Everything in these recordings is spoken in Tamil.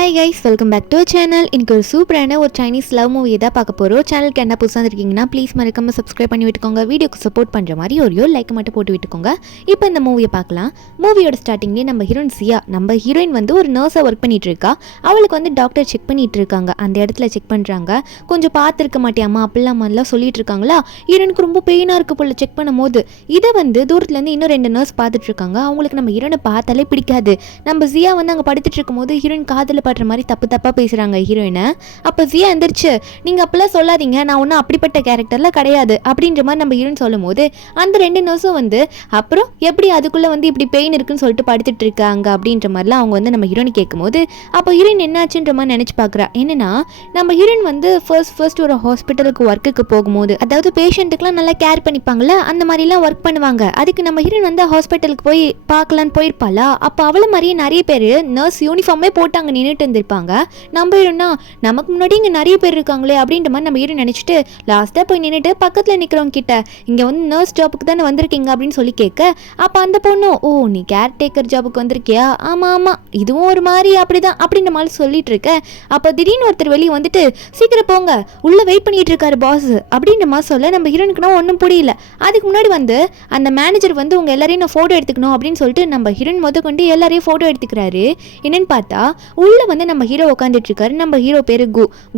Hi guys, welcome back to channel. இன்றைக்கி ஒரு சூப்பரான ஒரு சைனீஸ் லவ் மூவி தான் பார்க்க போகிறோம். சேனலுக்கு என்ன புதுசாக இருக்கீங்கன்னா ப்ளீஸ் மறக்காமல் சப்ஸ்கிரைப் பண்ணி விட்டுக்கோங்க. வீடியோக்கு சப்போர்ட் பண்ணுற மாதிரி ஒரு லைக் மட்டும் போட்டு விட்டுக்கோங்க. இப்போ இந்த மூவியை பார்க்கலாம். மூவியோட ஸ்டார்டிங்லேயே நம்ம ஹீரோயின் சியா, நம்ம ஹீரோயின் வந்து ஒரு நர்ஸாக ஒர்க் பண்ணிட்டு இருக்கா. அவளுக்கு வந்து டாக்டர் செக் பண்ணிட்டு இருக்காங்க. அந்த இடத்துல செக் பண்ணுறாங்க. கொஞ்சம் பார்த்துருக்க மாட்டியாமா அப்படிலாம் சொல்லிட்டு இருக்காங்களா. ஹீரோனுக்கு ரொம்ப பெயினாக இருக்கு போல செக் பண்ணும் போது. இதை வந்து தூரத்துலேருந்து இன்னும் 2 நர்ஸ் பார்த்துட்டு இருக்காங்க. அவங்களுக்கு நம்ம ஹீரோனை பார்த்தாலே பிடிக்காது. நம்ம சியா வந்து அங்கே படுத்துட்டு இருக்கும்போது ஹீரோயின் காதில் படுற மாதிரி தப்பாக பேசுகிறாங்க ஹீரோயினை. அப்போ ஜியா எந்திரிச்சு, நீங்கள் அப்பெல்லாம் சொல்லாதீங்க, நான் ஒன்றும் அப்படிப்பட்ட கேரக்டரில் கிடையாது அப்படின்ற மாதிரி நம்ம ஹீரோயின் சொல்லும் போது அந்த 2 நர்ஸும் வந்து அப்புறம் எப்படி அதுக்குள்ளே வந்து இப்படி பெயின் இருக்குன்னு சொல்லிட்டு படுத்துட்டு இருக்காங்க அப்படின்ற மாதிரிலாம் அவங்க வந்து நம்ம ஹீரோயின் கேட்கும்போது அப்போ ஹீரோயின் என்னாச்சுன்ற மாதிரி நினச்சி பார்க்குறா. என்னன்னா நம்ம ஹீரோயின் வந்து ஃபர்ஸ்ட் ஒரு ஹாஸ்பிட்டலுக்கு ஒர்க்குக்கு போகும்போது, அதாவது பேஷண்ட்டுக்கெலாம் நல்லா கேர் பண்ணிப்பாங்களே அந்த மாதிரிலாம் ஒர்க் பண்ணுவாங்க. அதுக்கு நம்ம ஹீரோயின் வந்து ஹாஸ்பிட்டலுக்கு போய் பார்க்கலான்னு போயிருப்பாளா. அப்போ அவளை மாதிரியே நிறைய பேர் நர்ஸ் யூனிஃபார்மே போட்டு அங்கே நின்றுட்டு இருந்திருப்பாங்க. நம்ம ஹீரோனா நமக்கு முன்னாடி இங்கே நிறைய பேர் இருக்காங்களே அப்படின்ற மாதிரி நம்ம ஹீரோ நினச்சிட்டு லாஸ்ட்டாக போய் நின்றுட்டு பக்கத்தில் நிற்கிறவங்க கிட்ட இங்கே வந்து நர்ஸ் ஜாபுக்கு தானே வந்திருக்கீங்க அப்படின்னு சொல்லி கேட்க, அப்போ அந்த பொண்ணு, ஓ நீ கேர்டேக்கர் ஜாபுக்கு வந்திருக்கியா, ஆமாம் இதுவும் ஒரு மாதிரி அப்படிதான் அப்படின்ற மாதிரி சொல்லிட்டு இருக்க. அப்போ திடீர்னு ஒருத்தர் வெளியே வந்துட்டு சீக்கிரம் போங்க உள்ளே வெயிட் பண்ணிட்டு இருக்காரு பாஸ் அப்படின்ற மாதிரி சொல்ல நம்ம ஹீரோனுக்குனா ஒன்றும் புரியல. அதுக்கு முன்னாடி வந்து அந்த மேனேஜர் வந்து உங்கள் எல்லாரையும் நான் ஃபோட்டோ எடுத்துக்கணும் அப்படின்னு சொல்லிட்டு நம்ம ஹீரோயின் கொண்டு எல்லாரையும் ஃபோட்டோ எடுத்துக்கிறாரு. என்னன்னு பார்த்தா உள்ளே வந்து நம்ம ஹீரோ உட்காந்துட்டு இருக்காரு. நம்ம ஹீரோ பேரு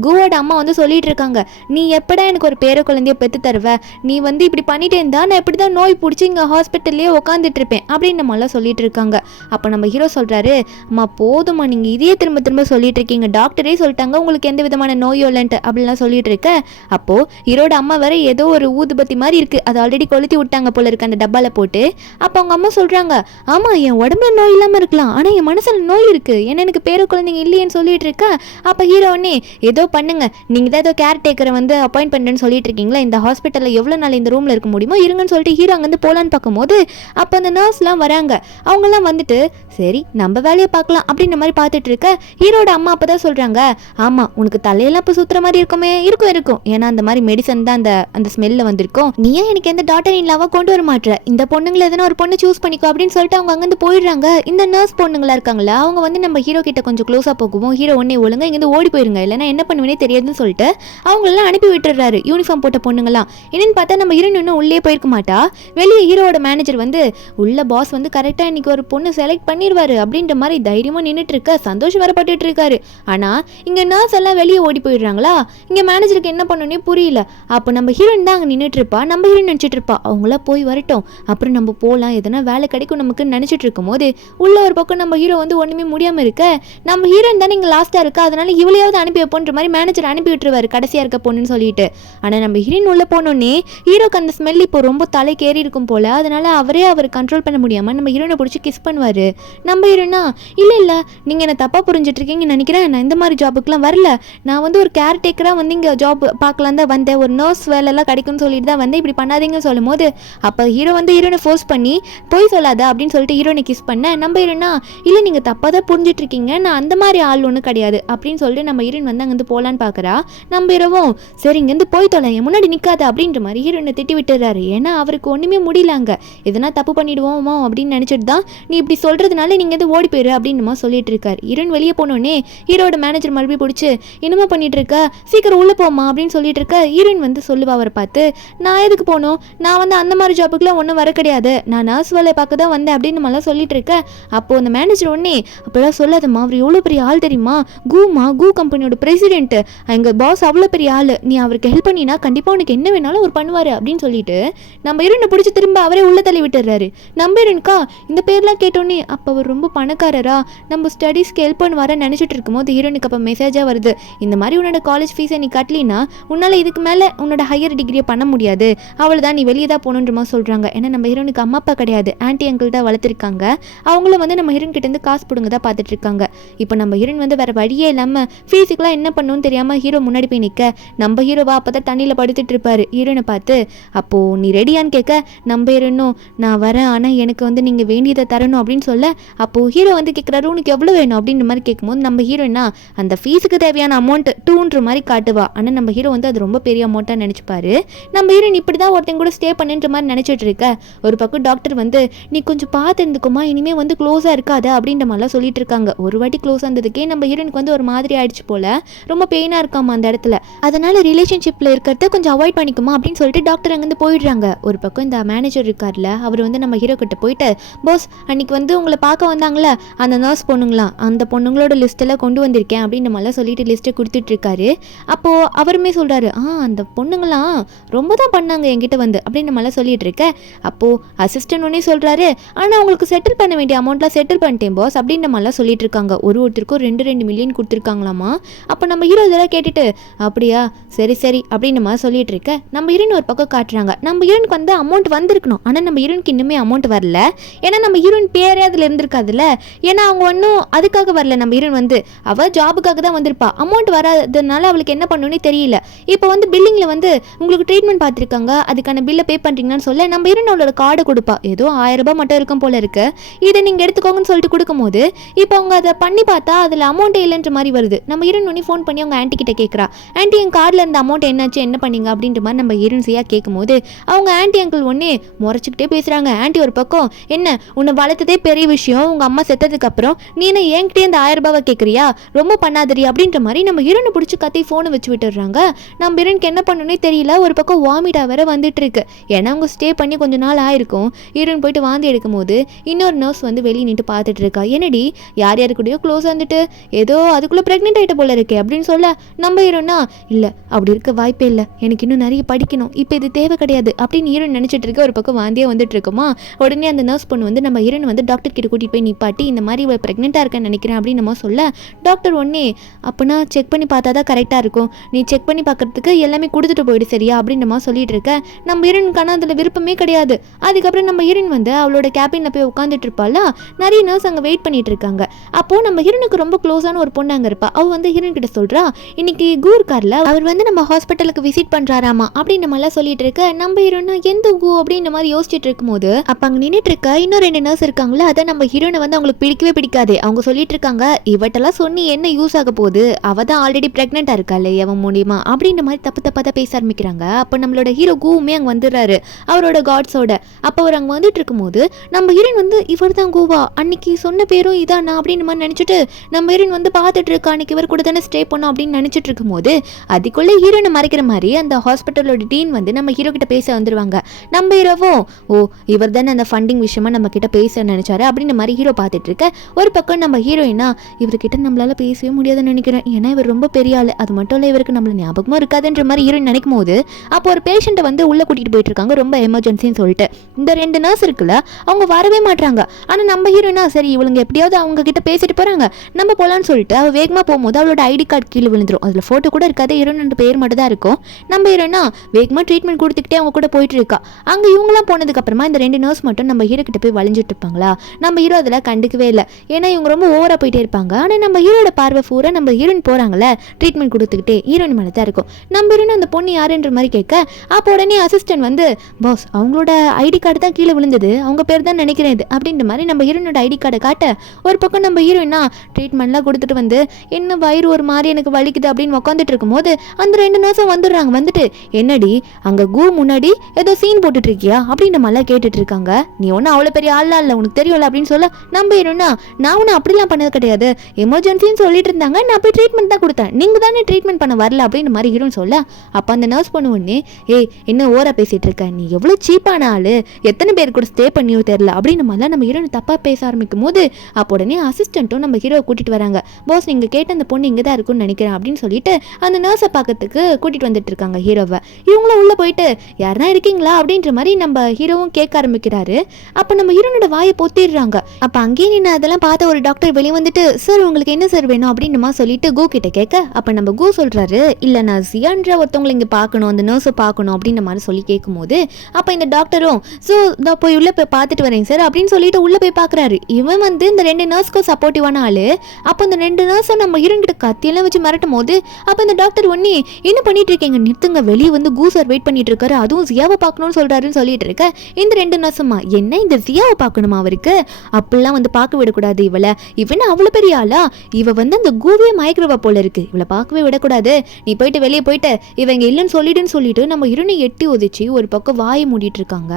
குவோட அம்மா வந்து சொல்லிட்டு இருக்காங்க, நீ எப்படா எனக்கு ஒரு பேர குழந்தைய பெற்று தருவ, நீ வந்து இப்படி பண்ணிட்டே இருந்தா நான் எப்படி தான் நோய் பிடிச்சி இங்கே ஹாஸ்பிட்டல்லே உட்காந்துட்டு இருப்பேன் அப்படின்னு நம்மளாம் சொல்லிட்டு இருக்காங்க. அப்போ நம்ம ஹீரோ சொல்றாரு, அம்மா போதுமா நீங்கள் இதையே திரும்ப சொல்லிட்டு இருக்கீங்க, டாக்டரே சொல்லிட்டாங்க உங்களுக்கு எந்த விதமான நோயோ இல்லைன்ட்டு அப்படிலாம் சொல்லிட்டு இருக்க. அப்போ ஹீரோட அம்மா வேற ஏதோ ஒரு ஊதுபத்தி மாதிரி இருக்கு, அதை ஆல்ரெடி கொளுத்தி விட்டாங்க போல இருக்கு அந்த டப்பால போட்டு. அப்போ அவங்க அம்மா சொல்றாங்க, ஆமா என் உடம்புல நோய் இல்லாமல் இருக்கலாம் ஆனால் என் மனசுல நோய் இருக்கு, ஏன்னா எனக்கு பேர குழந்தைங்க இல்லையேன்னு சொல்லிட்டு இருக்க. அப்போ ஹீரோனே ஏதோ பண்ணுங்க, நீங்கள் தான் ஏதோ கேர்டேக்கரை வந்து அப்பாயிண்ட் பண்ணுறேன்னு சொல்லிட்டு இருக்கீங்களா, இந்த ஹாஸ்பிட்டலில் எவ்வளோ நாள் இந்த ரூமில் இருக்க முடியுமோ இருங்கன்னு சொல்லிட்டு ஹீரோ அங்கேருந்து போகலான்னு பார்க்கும்போது அப்போ அந்த நர்ஸ்லாம் வராங்க. அவங்கெல்லாம் வந்துட்டு சரி நம்ம வேலையை பார்க்கலாம் அப்படின்ற மாதிரி பார்த்துட்டு இருக்க. ஹீரோட அம்மா அப்போ தான் சொல்கிறாங்க, ஆமாம் உனக்கு தலையெல்லாம் இப்போ சுற்றுற மாதிரி இருக்குமே, இருக்கும் ஏன்னா அந்த மாதிரி மெடிசன் தான் அந்த ஸ்மெல்லில் வந்திருக்கும், நீ ஏன் எனக்கு எந்த டாக்டர் இல்லாமல் கொண்டு வர மாட்டேற, இந்த பொண்ணுங்களை எதனா ஒரு பொண்ணு சூஸ் பண்ணிக்கோ அப்படின்னு சொல்லிட்டு அவங்க அங்கேருந்து போயிடுறாங்க. இந்த நர்ஸ் பொண்ணுங்களா இருக்காங்களா அவங்க வந்து நம்ம ஹீரோ கிட்ட கொஞ்சம் க்ளோஸாக போகுவோம். ஹீரோ ஒன்னே ஒழுங்கா இங்கேருந்து ஓடி போயிருங்க, இல்லைன்னா என்ன பண்ணுவேனே தெரியாதுன்னு சொல்லிட்டு அவங்களெல்லாம் அனுப்பி விட்டுறாரு யூனிஃபார்ம் போட்ட பொண்ணுங்களாம். என்னன்னு பார்த்தா நம்ம ஹீரோயின் இன்னும் உள்ளே போயிருக்க மாட்டா. வெளியே ஹீரோட மேனேஜர் வந்து உள்ள பாஸ் வந்து கரெக்டாக இன்னைக்கு ஒரு பொண்ணு செலக்ட் பண்ணிடுவாரு அப்படின்ற மாதிரி தைரியமாக நின்றுட்டு இருக்க, சந்தோஷம் வரப்பட்டு இருக்காரு. ஆனால் இங்கே நர்ஸ் எல்லாம் வெளியே ஓடி போயிடுறாங்களா. இங்கே மேனேஜருக்கு என்ன பண்ணணுன்னே புரியல. அப்போ நம்ம ஹீரோயின் தான் அங்கே நின்றுட்டு இருப்பா. நம்ம ஹீரோயின் நினச்சிட்டு இருப்பா அவங்களாம் போய் வரட்டும் அப்புறம் நம்ம போகலாம், எதனா வேலை கிடைக்கும் நமக்கு நினச்சிட்டு இருக்கும் போது உள்ள ஒரு பக்கம் நம்ம ஹீரோ வந்து ஒன்றுமே முடியாமல் இருக்க. நம்ம ஹீரோயின் தானே இங்கே லாஸ்ட்டாக இருக்கா, அதனால இவளையாவது அனுப்பி வைப்போன்ற மாதிரி மேனேஜர் அனுப்பி விட்டுருவாரு கடைசியாக இருக்க பொண்ணுன்னு சொல்லிட்டு. ஆனால் நம்ம ஹீரோயின் உள்ள போனோடனே ஹீரோக்கு அந்த ஸ்மெல் இப்போ ரொம்ப தலைக்கு ஏறி இருக்கும் போல, அதனால அவர் கண்ட்ரோல் பண்ண முடியாமல் நம்ம ஹீரோனை பிடிச்சி கிஸ் பண்ணுவார். நம்ம ஹீரோனா இல்லை நீங்கள் என்ன தப்பாக புரிஞ்சிட்டு இருக்கீங்கன்னு நினைக்கிறேன், நான் இந்த மாதிரி ஜாபுக்குலாம் வரல, நான் வந்து ஒரு கேர்டேக்கராக வந்து இங்கே ஜாப் பார்க்கலாம் தான் வந்தேன், ஒரு நர்ஸ் வேலைலாம் கிடைக்கும்னு சொல்லிட்டு தான் வந்தேன், இப்படி பண்ணாதீங்கன்னு சொல்லும் போது அப்போ ஹீரோ வந்து ஹீரோனை ஃபோர்ஸ் பண்ணி போய் சொல்லாத அப்படின்னு சொல்லிட்டு ஹீரோனை கிஸ் பண்ண. நம்ம ஹீரோனா இல்லை நீங்கள் தப்பாக தான் புரிஞ்சிட்டு இருக்கீங்க, நான் அந்த மாதிரி ஆள் ஒன்றும் கிடையாது அப்படின்னு சொல்லிட்டு நம்ம ஹீரோயின் வந்து அங்கேருந்து போகலான்னு பார்க்குறா. நம்ம ஹீரோவும் சரி இங்கேருந்து போய் தொலை, என் முன்னாடி நிற்காத அப்படின்ற மாதிரி ஹீரோனை திட்டி விட்டுறாரு. ஏன்னா அவருக்கு ஒன்றுமே முடியலாங்க, எதனா தப்பு பண்ணிடுவோமோ அப்படின்னு நினச்சிட்டு தான் நீ இப்படி சொல்கிறதுனால நீங்கள் எது ஓடி போயிரு அப்படின்னு சொல்லிட்டு இருக்காரு. ஹீரோயின் வெளியே போனோடனே ஹீரோட மேனேஜர் மறுபடியும் பிடிச்சி என்னமா பண்ணிட்டு இருக்க, சீக்கிரம் உள்ளே போமா அப்படின்னு சொல்லிட்டு இருக்க. ஹீரோயின் வந்து சொல்லுவா அவரை பார்த்து, நான் எதுக்கு போகணும், நான் வந்து அந்த மாதிரி ஜாப்புக்குலாம் ஒன்றும் வர கிடையாது, நான் நர்ஸ் வேலை பார்க்க தான் வந்தேன் அப்படின்னு நம்மளாம் சொல்லிட்டு இருக்க. அப்போது அந்த மேனேஜர் உடனே அப்போலாம் சொல்லாதம்மா, அவர் எவ்வளோ பெரிய ஆள் தெரியுமா, கூ கம்பெனியோட பிரசிடென்ட், எங்கள் பாஸ் அவ்வளோ பெரிய ஆள், நீ அவருக்கு ஹெல்ப் பண்ணினா கண்டிப்பாக உனக்கு என்ன வேணாலும் அவர் பண்ணுவார் அப்படின்னு சொல்லிட்டு நம்ம ஹீரோனை பிடிச்சி திரும்ப அவரே உள்ள தள்ளி விட்டுறாரு. நம்ம ஹீரோனுக்கா இந்த பேர்லாம் கேட்டோன்னே அப்போ அவர் ரொம்ப பணக்காரரா, நம்ம ஸ்டடீஸ்க்கு ஹெல்ப் பண்ண வர நினச்சிட்டு இருக்கும்போது ஹீரோனுக்கு அப்போ மெசேஜாக வருது, இந்த மாதிரி உன்னோட காலேஜ் ஃபீஸை நீ கட்டலினா உன்னால் இதுக்கு மேலே உன்னோட ஹையர் டிகிரியை பண்ண முடியாது, அவ்வளோதான் நீ வெளியே தான் போகணுன்ற மாதிரி சொல்கிறாங்க. ஏன்னா நம்ம ஹீரோனுக்கு அம்மா அப்பா கிடையாது, ஆன்ட்டி அங்கிள் தான் வளர்த்துருக்காங்க. அவங்களும் வந்து நம்ம ஹீரோன் கிட்டேருந்து காசு பிடுங்க தான் பார்த்துட்டு இருக்காங்க. இப்போ நம்ம ஹீரோயின் வந்து வேறு வழியே இல்லாமல் ஃபீஸுக்கெலாம் என்ன பண்ணணும்னு தெரியாமல் ஹீரோ முன்னாடி போய் நிற்க. நம்ம ஹீரோவா அப்போ தான் தண்ணியில் படுத்துட்டு இருப்பார். ஹீரோனை பார்த்து அப்போது நீ ரெடியான்னு கேட்க, நம்ம ஹீரோனும் நான் வரேன் ஆனால் எனக்கு வந்து நீங்கள் வேண்டியதை தரணும் அப்படின்னு சொல்ல. அப்போது ஹீரோ வந்து கேட்குறாரு உனக்கு எவ்வளோ வேணும் அப்படின்ற மாதிரி கேட்கும்போது நம்ம ஹீரோயினா அந்த ஃபீஸுக்கு தேவையான அமௌண்ட் 2ன்ற மாதிரி காட்டுவா. ஆனால் நம்ம ஹீரோ வந்து அது ரொம்ப பெரிய அமௌண்ட்டாக நினச்சிப்பாரு. நம்ம ஹீரோயின் இப்படி தான் ஒருத்தங்க கூட ஸ்டே பண்ணுன்ற மாதிரி நினச்சிட்டு இருக்க. ஒரு பக்கம் டாக்டர் வந்து நீ கொஞ்சம் பார்த்து இருந்துக்குமா, இனிமேல் வந்து க்ளோஸாக இருக்காது அப்படின்ற மாதிரிலாம் சொல்லிட்டு இருக்காங்க. ஒரு வாட்டி க்ளோஸாக வந்ததுக்கே நம்ம ஹீரோனுக்கு வந்து ஒரு மாதிரி ஆயிடுச்சு போல, ரொம்ப பெயினாக இருக்காமா அந்த இடத்துல. அதனால ரிலேஷன்ஷிப்பில் இருக்கிறத கொஞ்சம் அவாய்ட் பண்ணிக்குமா அப்படின்னு சொல்லிட்டு டாக்டர் அங்கேருந்து போயிடுறாங்க. ஒரு பக்கம் இந்த மேனேஜர் இருக்கார்ல, அவர் வந்து நம்ம ஹீரோ கிட்ட போயிட்டு, பாஸ் அன்னைக்கு வந்து உங்களை பார்க்க வந்தாங்களே அந்த நர்ஸ் பொண்ணுங்களாம், அந்த பொண்ணுங்களோட லிஸ்ட்டெல்லாம் கொண்டு வந்திருக்கேன் அப்படின்னு மாதிரிலாம் சொல்லிட்டு லிஸ்ட்டை கொடுத்துட்டு இருக்காரு. அப்போது அவருமே சொல்கிறாரு, அந்த பொண்ணுங்களாம் ரொம்ப தான் பண்ணாங்க என்கிட்ட வந்து அப்படின்னு மாதிரிலாம் சொல்லிட்டு இருக்க. அப்போது அசிஸ்டன்ட் ஒன்னே சொல்கிறாரு, ஆனால் அவங்களுக்கு செட்டில் பண்ண வேண்டிய அமௌண்ட்லாம் செட்டில் பண்ணிட்டேன் பாஸ் அப்படின்ற மாதிரிலாம் சொல்லிட்டு இருக்காங்க. ஒருத்தருக்கும் 2 மில்லியன் கொடுத்துருக்காங்களாமா. அப்போ நம்ம ஹீரோ இதெல்லாம் கேட்டுட்டு, அப்படியா சரி சரி அப்படின்ற மாதிரி சொல்லிட்டு இருக்க. நம்ம ஹீரோயின் ஒரு பக்கம் காட்டுறாங்க. நம்ம ஹீரோனுக்கு வந்து அமௌண்ட் வந்திருக்கணும், ஆனால் நம்ம ஹீரோனுக்கு இன்னுமே அமௌண்ட் வரல. ஏன்னா நம்ம ஹீரோயின் பேரே அதில் இருந்திருக்காதுல்ல. ஏன்னா அவங்க ஒன்றும் அதுக்காக வரல. நம்ம ஹீரோயின் வந்து அவள் ஜாபுக்காக தான் வந்திருப்பா. அமௌண்ட் வராததுனால அவளுக்கு என்ன பண்ணணும்னே தெரியல. இப்போ வந்து பில்லிங்கில் வந்து உங்களுக்கு ட்ரீட்மெண்ட் பார்த்துருக்காங்க, அதுக்கான பில்லை பே பண்ணுறீங்கன்னு சொல்ல நம்ம ஹீரோயின் அவளோட கார்டை கொடுப்பா. ஏதோ 1000 ரூபாய் மட்டும் இருக்கும் போல இருக்கு, இதை நீங்கள் எடுத்துக்கோங்கன்னு சொல்லிட்டு கொடுக்கும்போது இப்போ அவங்க அதை பண்ணி பார்த்தா அதில் அமௌண்ட்டே இல்லைன்ற மாதிரி வருது. நம்ம ஹீரோயின் ஒன்று ஃபோன் பண்ணி அவங்க ஆன்ட்டி கிட்ட கேட்குறா, ஆன்ட்டி என் கார்டில் இருந்த அமௌண்ட் என்னாச்சு என்ன பண்ணீங்க அப்படின்ற மாதிரி நம்ம ஹீரோயின்ஸையாக கேட்கும்போது அவங்க ஆன்ட்டி அங்கிள் ஒன்னே முறைச்சிக்கிட்டே பேசுகிறாங்க. ஆன்ட்டி ஒரு பக்கம், என்ன உன்னை வளர்த்ததே பெரிய விஷயம், உங்கள் அம்மா செத்ததுக்கு அப்புறம் நீ என்ன என்கிட்டே இந்த 1000 ரூபாவை கேட்குறியா, ரொம்ப பண்ணாதரி அப்படின்ற மாதிரி நம்ம ஹீரோனை பிடிச்சி கத்தி ஃபோனை வச்சு விட்டுடுறாங்க. நம்ம ஹீரோனுக்கு என்ன பண்ணணுன்னே தெரியல. ஒரு பக்கம் வாமிட்டா வேற வந்துட்டு இருக்கு. ஏன்னா அவங்க ஸ்டே பண்ணி கொஞ்ச நாள் ஆயிருக்கும். ஹீரோயின் போயிட்டு வாந்தி எடுக்கும் போது இன்னொரு நர்ஸ் வந்து வெளியே நின்று பார்த்துட்டு இருக்கா. என்னடி யார் யாரு கூடயோ க்ளோஸ் வந்துட்டு ஏதோ அதுக்குள்ளே ப்ரெக்னென்ட் ஆகிட்ட போல இருக்கே அப்படின்னு சொல்ல நம்ம ஹீரோனா, இல்லை அப்படி இருக்க வாய்ப்பே இல்லை, எனக்கு இன்னும் நிறைய படிக்கணும், இப்போ இது தேவை கிடையாது அப்படின்னு ஹீரோயின் நினச்சிட்டு இருக்க. ஒரு பக்கம் வாந்தியே வந்துட்டு இருக்குமா. உடனே அந்த நர்ஸ் பொண்ணு வந்து நம்ம ஹீரோயின் வந்து டாக்டர் கிட்ட கூட்டிகிட்டு போய் நிப்பாட்டி, இந்த மாதிரி இவள் ப்ரெக்னெண்ட்டாக இருக்கேன்னு நினைக்கிறேன் அப்படின்னு நம்ம சொல்ல, டாக்டர் ஒன்னே அப்போனா செக் பண்ணி பார்த்தா தான் கரெக்டாக இருக்கும், நீ செக் பண்ணி பார்க்கறதுக்கு எல்லாமே கொடுத்துட்டு போயிடு சரியா அப்படின்ற மாதிரி சொல்லிட்டு இருக்க. நம்ம ஹீரோயினுக்கான அதில் விருப்பமே கிடையாது. அதுக்கப்புறம் நம்ம ஹீரோயின் வந்து அவளோட கேபினில் போய் உட்காந்துட்டு இருப்பாளா, நிறைய நர்ஸ் அங்கே வெயிட் பண்ணிட்டு இருக்காங்க. அப்போது நம்ம ஹீரோனுக்கு ரொம்ப க்ளோஸான ஒரு பொண்ணு அங்கே இருப்பா. அவள் வந்து ஹீரோயின் கிட்ட சொல்கிறா, இன்னைக்கு கூர்காரில் அவர் வந்து நம்ம ஹாஸ்பிட்டலுக்கு விசிட் பண்ணுறாராமா அப்படின்ற மாதிரிலாம் சொல்லிட்டு இருக்க. நம்ம ஹீரோனா எந்த கூ அப்படின்ற மாதிரி யோசிச்சுட்டு இருக்கும்போது அப்போ அங்கே நின்றுட்டு இருக்க இன்னும் 2 நர்ஸ் இருக்காங்களா. அதை நம்ம ஹீரோனை வந்து அவங்களுக்கு பிடிக்கவே பிடிக்காது. அவங்க சொல்லிட்டு இருக்காங்க, இவட்டெல்லாம் சொன்னி என்ன யூஸ் ஆக போகுது, அவள் தான் ஆல்ரெடி ப்ரெக்னெண்ட்டாக இருக்காளே அவன் மூலியமா அப்படின்ற மாதிரி தப்பு தப்பாக தான் பேச ஆரம்பிக்கிறாங்க. அப்போ நம்மளோட ஹீரோ கூவுமே அங்கே வந்துடுறாரு அவரோட காட்ஸோட. அப்போ அவர் அங்கே வந்துட்டு இருக்கும்போது நம்ம ஹீரோயின் வந்து இவர் தான் கூவா, அன்னைக்கு சொன்ன பேரும் இதானா அப்படின்னு மாதிரி நினச்சிட்டு நம்ம ஹீரோயின் வந்து பார்த்துட்டு இருக்கா, அன்னைக்கு இவர் கூட தானே ஸ்டே பண்ணோம் அப்படின்னு நினச்சிட்டு இருக்கும்போது அதுக்குள்ளே ஹீரோனை மறைக்கிற மாதிரி அந்த ஹாஸ்பிட்டலோட டீன் வந்து நம்ம ஹீரோ கிட்ட பேச வந்துருவாங்க. நம்ம ஹீரோவும், ஓ இவர் தானே அந்த ஃபண்டிங் விஷயமா நம்ம கிட்ட பேச நினைச்சாரு அப்படின்ற மாதிரி ஹீரோ பார்த்துட்டு இருக்க. ஒரு பக்கம் நம்ம ஹீரோயினா, இவர்கிட்ட நம்மளால பேசவே முடியாதுன்னு நினைக்கிறேன், ஏன்னா இவர் ரொம்ப பெரிய ஆள், அது மட்டும் இல்லை இவருக்கு நம்மள ஞாபகமும் இருக்காதுன்ற மாதிரி ஹீரோயின் நினைக்கும் போது அப்போ ஒரு பேஷண்ட்டை வந்து உள்ள கூட்டிட்டு போயிட்டு இருக்காங்க, ரொம்ப எமர்ஜென்சின்னு சொல்லிட்டு. இந்த 2 நர்ஸ் இருக்குல்ல அவங்க வரவே மாட்டாங்க. ஆனால் நம்ம ஹீரோயினா சரி இவளுங்க எப்படியாவது அவங்க கிட்ட பேசிட்டு போறாங்க, நம்ம போலான்னு சொல்லிட்டு அவள் வேகமாக போகும்போது அவளோட ஐடி கார்டு கீழே விழுந்துரும். அதில் ஃபோட்டோ கூட இருக்காது, ஹீரோயின் பேர் மட்டும் தான் இருக்கும். நம்ம ஹீரோயினா வேகமாக ட்ரீட்மெண்ட் கொடுத்துக்கிட்டே அவங்க கூட போயிட்டு இருக்கா. அங்கே இவங்களாம் போனதுக்கு அப்புறமா இந்த 2 நர்ஸ் மட்டும் நம்ம ஹீரோ கிட்ட போய் வளைஞ்சிட்டு இருப்பாங்களா. நம்ம ஹீரோ அதில் கண்டுக்கவே இல்லை, ஏன்னா இவங்க ரொம்ப ஓவரா போயிட்டே இருப்பாங்க. ஆனால் நம்ம ஹீரோட பார்வை பூரா நம்ம ஹீரோயின் போறாங்களே ட்ரீட்மெண்ட் கொடுத்துக்கிட்டே ஹீரோயின் மேலே தான் இருக்கும். நம்ம ஹீரோயின் அந்த பொண்ணு யாருன்ற மாதிரி கேட்க, அப்போ உடனே அசிஸ்டன்ட் வந்து, பாஸ் அவங்களோட ஐடி கார்டு தான் கீழே விழுந்தது, அவங்க பேர் தான் நினைக்கிறேன் இது அப்படின்ற மாதிரி நம்ம ஹீரோனோட ஐடி கார்டை காட்ட. ஒரு பக்கம் நம்ம ஹீரோயினா ட்ரீட்மெண்ட்லாம் கொடுத்துட்டு வந்து என்ன வயிறு ஒரு மாதிரி எனக்கு வலிக்குது அப்படின்னு உட்காந்துட்டு இருக்கும்போது அந்த 2 நர்ஸும் வந்துடுறாங்க. வந்துட்டு, என்னடி அங்கே கூ முன்னாடி ஏதோ சீன் போட்டுட்டு இருக்கியா அப்படின்ற மாதிரிலாம் கேட்டுட்டு இருக்காங்க. நீ ஒன்றும் அவ்வளோ பெரிய ஆளா இல்லை, உனக்கு தெரியும்ல அப்படின்னு சொல்ல நம்ம ஹீரோனா, நான் ஒன்றும் அப்படிலாம் பண்ணது கிடையாது, எமர்ஜென்சின்னு சொல்லிட்டு இருந்தாங்க, நான் போய் ட்ரீட்மெண்ட் தான் கொடுத்தேன், நீங்கள் தானே ட்ரீட்மெண்ட் பண்ண வரல அப்படின்ற மாதிரி ஹீரோன்னு சொல்ல. அப்போ அந்த நர்ஸ் பண்ண உடனே, ஏய் என்ன ஓரா பேசிட்டு இருக்க, நீ எவ்வளோ சீப்பான ஆள், எத்தனை பேர் கூட ஸ்டே பண்ணியோ தெரியல அப்படின்னு மாதிரிலாம் நம்ம ஹீரோனை தப்பாக பேச ஆரம்பிக்கும் போது அப்போ உடனே அசிஸ்டண்ட்டும் நம்ம ஹீரோவை கூட்டிட்டு வராங்க. பாஸ் நீங்கள் கேட்ட அந்த பொண்ணு இங்கே தான் இருக்குன்னு நினைக்கிறேன் அப்படின்னு சொல்லிட்டு அந்த நர்ஸை பார்க்கறதுக்கு கூட்டிட்டு வந்துட்டு இருக்காங்க ஹீரோவை. இவங்களும் உள்ள போயிட்டு யாருனா இருக்கீங்களா அப்படின்ற மாதிரி நம்ம ஹீரோவும் கேட்க ஆரம்பிக்கிறாரு. அப்போ நம்ம ஹீரோனோட வாயை பொத்திடுறாங்க. அப்போ அங்கேயே நின்று அதெல்லாம் பார்த்த ஒரு டாக்டர் வெளியே வந்துட்டு, சார் உங்களுக்கு என்ன சார் வேணும் அப்படின்னுமா சொல்லிட்டு கூ கிட்ட கேட்க, அப்போ நம்ம கூ சொல்றாரு, இல்லை நான் ஜியான்ற ஒருத்தவங்களை இங்கே பார்க்கணும், அந்த நர்ஸை பார்க்கணும் அப்படின்ற மாதிரி சொல்லி கேட்கும்போது அப்போ இந்த டாக்டரும், ஸோ நான் போய் உள்ளே போய் பார்த்துட்டு வரேன் சார் அப்படின்னு சொல்லிட்டு உள்ளே போய் பார்க்குறாரு. இவன் வந்து இந்த 2 நர்ஸ்க்கும் சப்போர்ட்டிவான ஆள். அப்போ இந்த 2 நர்ஸும் நம்ம ஹீரோன் கிட்ட கத்தியெல்லாம் வச்சு மிரட்டும் போது அப்போ இந்த டாக்டர் ஒன்னே, என்ன பண்ணிட்டு இருக்கீங்க, நிறுத்துங்க, வெளியே வந்து கூ சார் வெயிட் பண்ணிட்டு இருக்காரு, அதுவும் ஜியாவை பார்க்கணும்னு சொல்றாருன்னு சொல்லிட்டு இருக்க. இந்த 2 நர்ஸுமா, என்ன இந்த ஜியாவை பார்க்கணுமா அவருக்கு, அப்படிலாம் வந்து பார்க்க விடக்கூடாது இவளை, இவனை அவ்வளோ பெரிய ஆளா, இவ வந்து அந்த கூவே மயக்கிறவ போல இருக்கு, இவளை பார்க்கவே விடக்கூடாது, நீ போயிட்டு வெளியே போயிட்டு இவங்க இல்லைன்னு சொல்லிட்டு நம்ம ஹீரோனை எட்டி ஒதிச்சு ஒரு பக்கம் வாயை மூடிட்டு இருக்காங்க.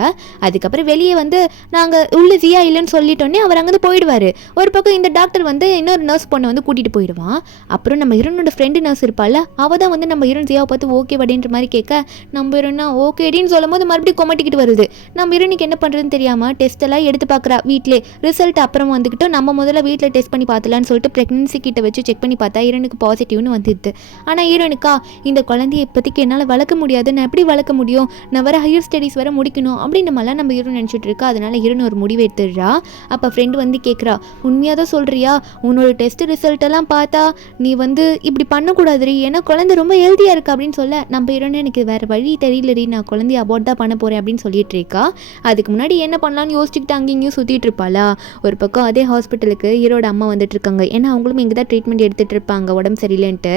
அதுக்கப்புறம் வெளியே வந்து நாங்கள் உள்ள ஜியா இல்லைன்னு சொல்லிட்டோன்னே அவர் அங்கேருந்து போயிடுவார். ஒரு பக்கம் இந்த டாக்டர் வந்து இன்னொரு நர்ஸ் பொண்ணை வந்து கூட்டிகிட்டு போயிடுவான். அப்புறம் நம்ம ஹீரோனோட ஃப்ரெண்டு நர்ஸ் இருப்பாள், அவள் தான் வந்து நம்ம ஹீரோன் ஜியாவை பார்த்து ஓகே வடின்ற மாதிரி கேட்க நம்ம ஹீரோனா ஓகேடின்னு சொல்லும் போது மறுபடியும் கொமட்டிக்கிட்டு வருது. நம்ம ஹீரோனுக்கு என்ன பண்ணுறதுன்னு தெரியாமல் டெஸ்ட் எல்லாம் எடுத்து பார்க்குறா வீட்டிலே. ரிசல்ட் அப்புறம் வந்துக்கிட்டு நம்ம முதல்ல வீட்டில் டெஸ்ட் பண்ணி பார்த்தலான்னு சொல்லிட்டு ப்ரெக்னன்சி கிட்ட வச்சு செக் பண்ணி பார்த்தா ஹீரோனுக்கு பாசிட்டிவ்னு வந்துடுது. ஆனால் ஹீரோனுக்கா இந்த குழந்தைய இப்போதைக்கு என்னால் வளர்க்க முடியாது, நான் எப்படி வளர்க்க முடியும், நான் வர ஹையர் ஸ்டடீஸ் வர முடிக்கணும் அப்படின்னு மாதிரிலாம் நம்ம ஹீரோ நினச்சிட்டு இருக்கா. அதனால ஹீரோன் ஒரு முடிவு எடுத்துடுறா. அப்போ ஃப்ரெண்டு வந்து கேட்குறா, உண்மையாக தான் சொல்கிறியா, உன்னோட டெஸ்ட் ரிசல்ட் எல்லாம் பார்த்தா நீ வந்து இப்படி பண்ணக்கூடாதுரி, ஏன்னா குழந்தை ரொம்ப ஹெல்த்தியாக இருக்கா அப்படின்னு சொல்ல நம்ம ஹீரோன்னு எனக்கு வேறு வழி தெரியலரி, நான் குழந்தைய அபார்ட் தான் பண்ண போகிறேன் அப்படின்னு சொல்லிட்டு இருக்கா. அதுக்கு முன்னாடி என்ன பண்ணலான்னு யோசிச்சுக்கிட்டு அங்கேயும் சுற்றிட்டு இருப்பாளா. ஒரு பக்கம் அதே ஹாஸ்பிட்டலுக்கு ஹீரோட அம்மா வந்துட்டு இருக்காங்க. ஏன்னா அவங்களும் இங்கே தான் ட்ரீட்மெண்ட் எடுத்துகிட்டு இருப்பாங்க உடம்பு சரியில்லைன்ட்டு.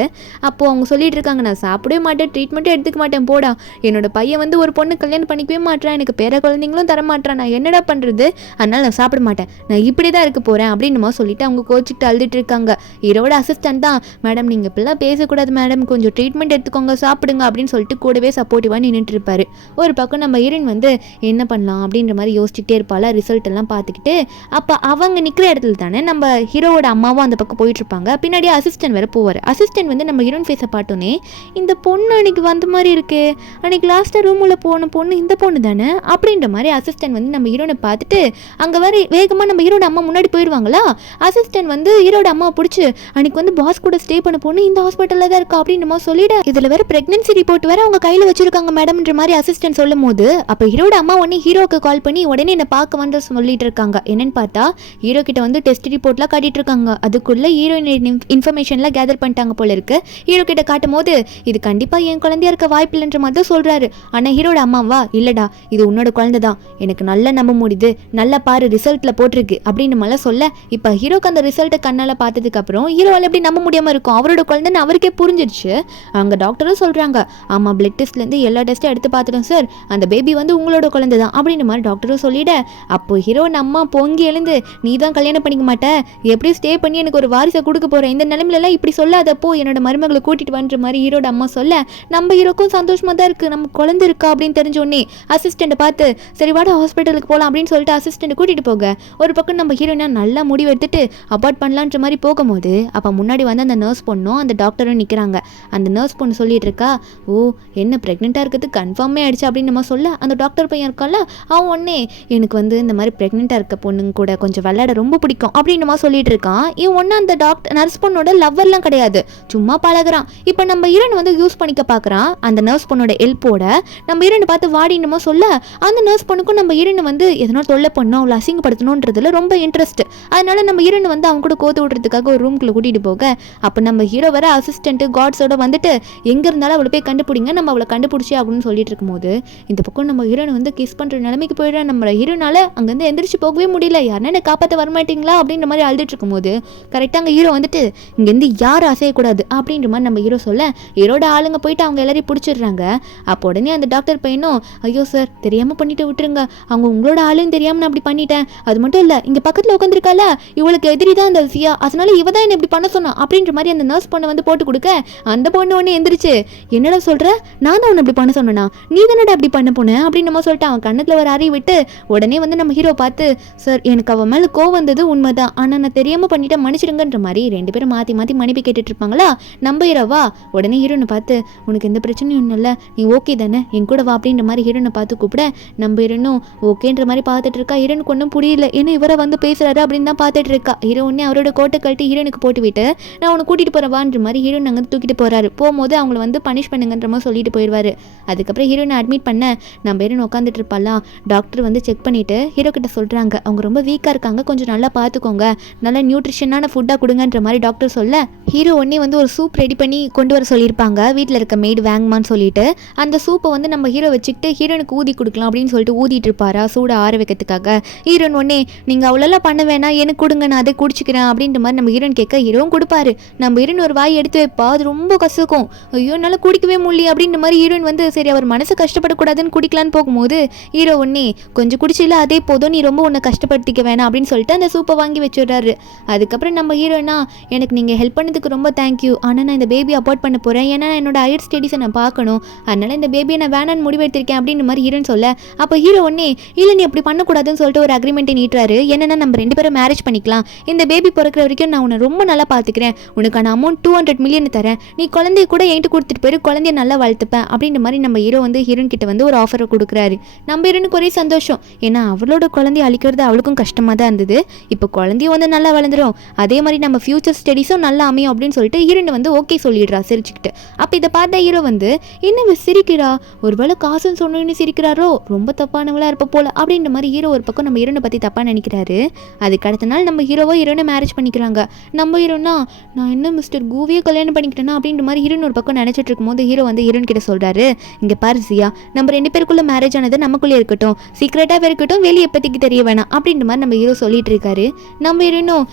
அப்போது அவங்க சொல்லிட்டு இருக்காங்க, நான் சாப்பிடவே மாட்டேன், ட்ரீட்மெண்ட்டே எடுத்துக்க மாட்டேன், போடா, என்னோட பையன் வந்து ஒரு பொண்ணு கல்யாணம் பண்ணிக்கவே மாட்டேன், எனக்கு பேர குழந்தைங்களும் தர மாட்டேன், நான் என்னடா பண்ணுறது, அதனால் நான் சாப்பிட மாட்டேன், நான் இப்படி தான் இருக்க போகிறேன் அப்படின்னு சொல்லிட்டு அவங்க கோச்சிக்கிட்டு அழுதுட்டு இருக்காங்க. ஹீரோட அசிஸ்டன்ட் தான், மேடம் நீங்கள் இப்படிலாம் பேசக்கூடாது மேடம், கொஞ்சம் ட்ரீட்மெண்ட் எடுத்துக்கோங்க, சாப்பிடுங்க அப்படின்னு சொல்லிட்டு கூடவே சப்போர்ட்டிவாக நின்றுட்டு இருப்பாரு. ஒரு பக்கம் நம்ம ஹீரோயின் வந்து என்ன பண்ணலாம் அப்படின்ற மாதிரி யோசிச்சுட்டே இருப்பாள் ரிசல்ட் எல்லாம் பார்த்துக்கிட்டு. அப்போ அவங்க நிற்கிற இடத்துல தானே நம்ம ஹீரோவோட அம்மாவும் அந்த பக்கம் போயிட்டு இருப்பாங்க. பின்னாடியே அசிஸ்டன்ட் வேற போவார். அசிஸ்டன்ட் வந்து நம்ம ஹீரோயின் ஃபேஸை பார்த்தோன்னே, இந்த பொண்ணு அன்னைக்கு வந்த மாதிரி இருக்கு, அன்னைக்கு லாஸ்ட்டாக ரூமில் போன பொண்ணு இந்த பொண்ணு தானே அப்படின்ற மாதிரி அசிஸ்டன்ட் வந்து நம்ம ஹீரோனை பார்த்துட்டு அங்கே வர வேகமாக நம்ம ஹீரோட அம்மா முன்னாடி போயிடுவாங்களா. அசிஸ்டன்ட் வந்து ஹீரோட அம்மாவை பிடிச்சி அன்னைக்கு வந்து பாஸ் கூட ஸ்டே பண்ண பொண்ணு இந்த ஹாஸ்பிட்டலில் தான் இருக்கா அப்படின்ற மாதிரி சொல்லிட, இதில் வேற பிரெக்னன்சி ரிப்போர்ட் வேற அவங்க கையில் வச்சிருக்காங்க மேடம்ன்ற மாதிரி அசிஸ்டன்ட் சொல்லும் போது அப்போ ஹீரோட அம்மா உடனே ஹீரோக்கு கால் பண்ணி உடனே என்னை பார்க்க வந்து சொல்லிட்டு இருக்காங்க. என்னன்னு பார்த்தா ஹீரோ கிட்ட வந்து டெஸ்ட் ரிப்போர்ட்லாம் காட்டிட்டு இருக்காங்க. அதுக்குள்ள ஹீரோயின் இன்ஃபர்மேஷன்லாம் கேதர் பண்ணிட்டாங்க போல இருக்கு. ஹீரோ கிட்ட காட்டும் போது இது கண்டிப்பாக என் குழந்தையா இருக்க வாய்ப்பு இல்லைன்ற மாதிரி தான் சொல்றாரு. ஆனால் ஹீரோட அம்மாவா, இல்லடா இது உன்னோட குழந்தை தான், எனக்கு நல்லா நம்ப முடியுது, நல்லா பாரு ரிசல்ட்ல போட்டிருக்கு அப்படின்னு மேலே சொல்ல, இப்போ ஹீரோக்கு அந்த ரிசல்ட்டை கண்ணால் பார்த்ததுக்கு அப்புறம் ஹீரோவால் எப்படி நம்ப முடியாமல் இருக்கும், அவரோட குழந்தைன்னு அவருக்கே புரிஞ்சிருச்சு. அங்கே டாக்டரும் சொல்றாங்க, ஆமாம் பிளட் டெஸ்ட்லேருந்து எல்லா டெஸ்ட்டும் எடுத்து பார்த்துட்டோம் சார், அந்த பேபி வந்து உங்களோட குழந்தை தான் அப்படின்னு மாதிரி டாக்டரும் சொல்லிட, அப்போ ஹீரோன் அம்மா பொங்கி எழுந்து, நீ தான் கல்யாணம் பண்ணிக்க மாட்டேன், எப்படி ஸ்டே பண்ணி எனக்கு ஒரு வாரிசை கொடுக்க போகிறேன், இந்த நிலைமையிலலாம் இப்படி சொல்லாதப்போ என்னோட மருமகளை கூட்டிட்டு வன்ற மாதிரி ஹீரோட அம்மா சொல்ல, நம்ம ஹீரோக்கும் சந்தோஷமாக தான் இருக்குது, நம்ம குழந்தை இருக்கா அப்படின்னு தெரிஞ்சோடனே அசிஸ்டண்ட்டை பார்த்து சரி வாடா ஹாஸ்பிட்டலுக்கு போகலாம் அப்படின்னு சொல்லிட்டு அசிஸ்டண்ட் கூட்டிகிட்டு போக, ஒரு பக்கம் நம்ம ஹீரோயினா நல்லா முடிவு எடுத்துட்டு அபார்ட் பண்ணலான்ற மாதிரி போகும்போது அப்போ முன்னாடி வந்து அந்த நர்ஸ் பொண்ணும் அந்த டாக்டரும் நிற்கிறாங்க. அந்த நர்ஸ் பொண்ணு சொல்லிட்டு இருக்கா, ஓ என்ன ப்ரெக்னெண்ட்டாக இருக்கிறது கன்ஃபார்மே ஆயிடுச்சு அப்படின்னு நம்ம சொல்ல, அந்த டாக்டர் பையன் இருக்கால அவன் ஒன்னே எனக்கு வந்து இந்த மாதிரி ப்ரெக்னெண்ட்டாக இருக்க பொண்ணுங்க கூட கொஞ்சம் விளையாட ரொம்ப பிடிக்கும் அப்படின்னு நம்ம சொல்லிட்டு இருக்கான். இவன் ஒன்று அந்த டாக்டர் நர்ஸ் பொண்ணோட லவ்வர்லாம் கிடையாது, சும்மா பழகுறான். இப்போ நம்ம ஹீரோன் வந்து யூஸ் பண்ணிக்க பார்க்குறான். அந்த நர்ஸ் பொண்ணோட ஹெல்ப்போட நம்ம ஹீரோனை பார்த்து வாடினுமோ சொல்ல, அந்த நர்ஸ் பொண்ணுக்கும் நம்ம ஹீரோனை வந்து எதனா தொல்லை பண்ணணும், அவளை அசிங்கப்படுத்தணுன்றதுல ரொம்ப இன்ட்ரெஸ்ட். அதனால நம்ம ஹீரோனை வந்து அவங்க கூட கோத்து விடுறதுக்காக ஒரு ரூம்குள்ளே கூட்டிகிட்டு போக, அப்போ நம்ம ஹீரோ வர அசிஸ்டன்ட் காட்ஸோட வந்துட்டு எங்கே இருந்தாலும் அவளை போய் கண்டுபிடிங்க, நம்ம அவளை கண்டுபிடிச்சி அப்படின்னு சொல்லிட்டு இருக்கும்போது இந்த பக்கம் நம்ம ஹீரோனை வந்து கிஸ் பண்ணுற நிலைமைக்கு போயிடுறா. நம்ம ஹீரோனால அங்கேருந்து எந்திரிச்சு போகவே முடியல, யாருன்னா என்ன காப்பாற்ற வரமாட்டீங்களா அப்படின்ற மாதிரி அழுதுட்டு இருக்கும்போது கரெக்டாக அங்கே ஹீரோ வந்துட்டு இங்கேருந்து யாரும் அசையக்கூடாது அப்படின்ற மாதிரி நம்ம ஹீரோ சொல்ல, ஹீரோட ஆளுங்க போயிட்டு அவங்க எல்லாரையும் பிடிச்சிடுறாங்க. அப்போ உடனே அந்த டாக்டர் பையனும், ஐயோ சார் தெரியாமல் பண்ணிட்டு விட்டுருங்க, அவங்க உங்களோட ஆளுன்னு தெரியாமல் நான் அப்படி பண்ணிட்டேன், அது மட்டும் இல்லை இங்கே பக்கத்தில் உட்காந்துருக்கால இவளுக்கு எதிரி தான் அந்த சியா, அதனால இவ தான் என்ன இப்படி பண்ண சொன்னா அப்படின்ற மாதிரி அந்த நர்ஸ் பொண்ணை வந்து போட்டு கொடுக்க, அந்த பொண்ணு ஒன்று எந்திரிச்சு என்னடா சொல்ற, நான் தான் உன்னை அப்படி பண்ண சொன்னா, நீ தானடா அப்படி பண்ண போனேன் அப்படின்னு நம்ம சொல்லிட்டு அவன் கண்ணத்தில் ஒரு அறி விட்டு உடனே வந்து நம்ம ஹீரோ பார்த்து, சார் எனக்கு அவன் மேலே கோவம் வந்தது உண்மைதான், ஆனால் நான் தெரியாமல் பண்ணிட்டேன் மன்னிச்சிடுங்கன்ற மாதிரி ரெண்டு பேரும் மாற்றி மாற்றி மன்னிப்பு கேட்டுட்டு இருப்பாங்களா. நம்ம ஹீரோவா உடனே ஹீரோனை பார்த்து உனக்கு எந்த பிரச்சனையும் ஒன்றும் இல்லை, நீ ஓகே தானே என் கூட வா அப்படின்ற மாதிரி ஹீரோனை பார்த்து கூப்பிட, நம்ம ஹீரோனும் ஓகேன்ற மாதிரி பார்த்துட்டு இருக்கா. ஹீரோனுக்கு ஒன்றும் புரியல, ஏன்னா இவரை வந்து பேசுறாரு அப்படின்னு தான் பார்த்துட்டு இருக்கா. ஹீரோ உடனே அவரோட கோட்டை கழட்டி ஹீரோனுக்கு போட்டு விட்டு நான் உன்னை கூட்டிகிட்டு போகிறவான்ற மாதிரி ஹீரோன் அங்கே தூக்கிட்டு போகிறாரு. போகும்போது அவங்கள வந்து பனிஷ் பண்ணுங்கன்ற மாதிரி சொல்லிட்டு போயிடுவார். அதுக்கப்புறம் ஹீரோனை அட்மிட் பண்ண நம்ம ஹீரோன் உட்காந்துட்டு இருப்பாளா. டாக்டர் வந்து செக் பண்ணிவிட்டு ஹீரோ கிட்ட சொல்கிறாங்க, அவங்க ரொம்ப வீக்காக இருக்காங்க, கொஞ்சம் நல்லா பார்த்துக்கோங்க, நல்லா நியூட்ரிஷனான ஃபுட்டாக கொடுங்கன்ற மாதிரி டாக்டர் சொல்ல, ஹீரோ உடனே வந்து ஒரு சூப் ரெடி பண்ணி கொண்டு வர சொல்லியிருப்பாங்க வீட்டில் இருக்க மெய்டு வாங்குமான்னு சொல்லிட்டு. அந்த சூப்பை வந்து நம்ம ஹீரோ வச்சுக்கிட்டு ஹீரோனுக்கு ஊதி கொடுக்கலாம் அப்படின்னு சொல்லிட்டு ஊதிட்டு இருப்பாரா சூட ஆற வைக்கிறதுக்காக. ஹீரோன் உடனே நீங்கள் அவ்வளோலாம் பண்ண வேணாம், எனக்கு கொடுங்க நான் அதை குடிச்சிக்கிறேன் அப்படின்ற மாதிரி நம்ம ஹீரோன் கேட்க ஹீரோவும் கொடுப்பாரு. நம்ம ஹீரோன் ஒரு வாய் எடுத்து வைப்பா, அது ரொம்ப கசக்கும், ஐயோ என்னால் குடிக்கவே முடியல அப்படின்ற மாதிரி ஹீரோயின் வந்து சரி அவர் மனசு கஷ்டப்படக்கூடாதுன்னு குடிக்கலான்னு போகும்போது ஹீரோ உடனே கொஞ்சம் குடிச்சில அதே போதும், நீ ரொம்ப உன்னை கஷ்டப்படுத்திக்க வேணாம் அப்படின்னு சொல்லிட்டு அந்த சூப்பை வாங்கி வச்சுடுறாரு. அதுக்கப்புறம் நம்ம ஹீரோனா எனக்கு நீங்கள் ஹெல்ப் பண்ணதுக்கு ரொம்ப தேங்க்யூ, ஆனால் நான் இந்த பேபி அபார்ட் பண்ண போகிறேன், ஏன்னா என்னோட ஹையர் ஸ்டடீஸை நான் பார்க்கணும், அதனால இந்த பேபியை நான் வேணான்னு முடிவெடுத்திருக்கேன் அப்படின்ற மாதிரி ஹீரோன்னு சொல்ல, அப்போ ஹீரோ உடனே இல்லை நீ அப்படி பண்ணக்கூடாதுன்னு சொல்லிட்டு ஒரு அக்ரிமெண்ட்டை நீட்டுறாரு. என்னன்னா நம்ம ரெண்டு பேரும் மேரேஜ் பண்ணிக்கலாம், இந்த பேபி பிறக்கிற வரைக்கும் நான் உன்னை ரொம்ப நல்லா பார்த்துக்கிறேன், உனக்கான அமௌண்ட் 200 மில்லியன் தரேன், நீ குழந்தைய கூட என்கிட்ட கொடுத்துட்டு போயிரு, குழந்தைய நல்லா வளர்த்துப்பேன் அப்படின்ற மாதிரி நம்ம ஹீரோ வந்து ஹீரோயின் கிட்ட வந்து ஒரு ஆஃபரை கொடுக்குறாரு. நம்ம ஹீரோனுக்கு ஒரே சந்தோஷம். ஏன்னா அவளோட குழந்தைய அழிக்கிறது அவளுக்கும் கஷ்டமாக தான் இருந்தது. இப்போ குழந்தையும் வந்து நல்லா வளர்ந்துடும், அதே மாதிரி நம்ம ஃபியூச்சர் ஸ்டடீஸும் நல்லா அமையும் அப்படின்னு சொல்லிட்டு ஹீரோயின் வந்து ஓகே சொல்லிடுறா சிரிச்சுக்கிட்டு. அப்போ இதை பார்த்த ஹீரோ வந்து என்ன சிரிக்கிறா, ஒருவேளை காசுன்னு சொன்னோன்னு சிரிக்கிறாரோ, ரொம்ப தப்பானவளா இருப்ப போல அப்படின்ற மாதிரி ஹீரோ ஒரு பக்கம் நம்ம ஹீரோனை பற்றி தப்பாக நினைக்கிறாரு. அதுக்கு அடுத்த நாள் நம்ம ஹீரோவோ ஹீரோனை மேரேஜ் பண்ணிக்கிறாங்க. நம்ம ஹீரோனா நான் என்ன மிஸ்டர் கூவியே கல்யாணம் பண்ணிக்கிட்டேன்னா அப்படின்ற மாதிரி ஹீரோன் ஒரு பக்கம் நினச்சிட்டு இருக்கும்போது ஹீரோ வந்து ஹீரோன் கிட்ட சொல்கிறாரு, இங்கே பாரு சியா, நம்ம 2 பேருக்குள்ள மேரேஜ் ஆனது நமக்குள்ளே இருக்கட்டும், சீக்ரெட்டாகவே இருக்கட்டும், வெளியே எப்போதைக்கு தெரிய வேணாம் அப்படின்ற மாதிரி நம்ம ஹீரோ சொல்லிட்டு இருக்காரு. நம்ம ஹீரோனும்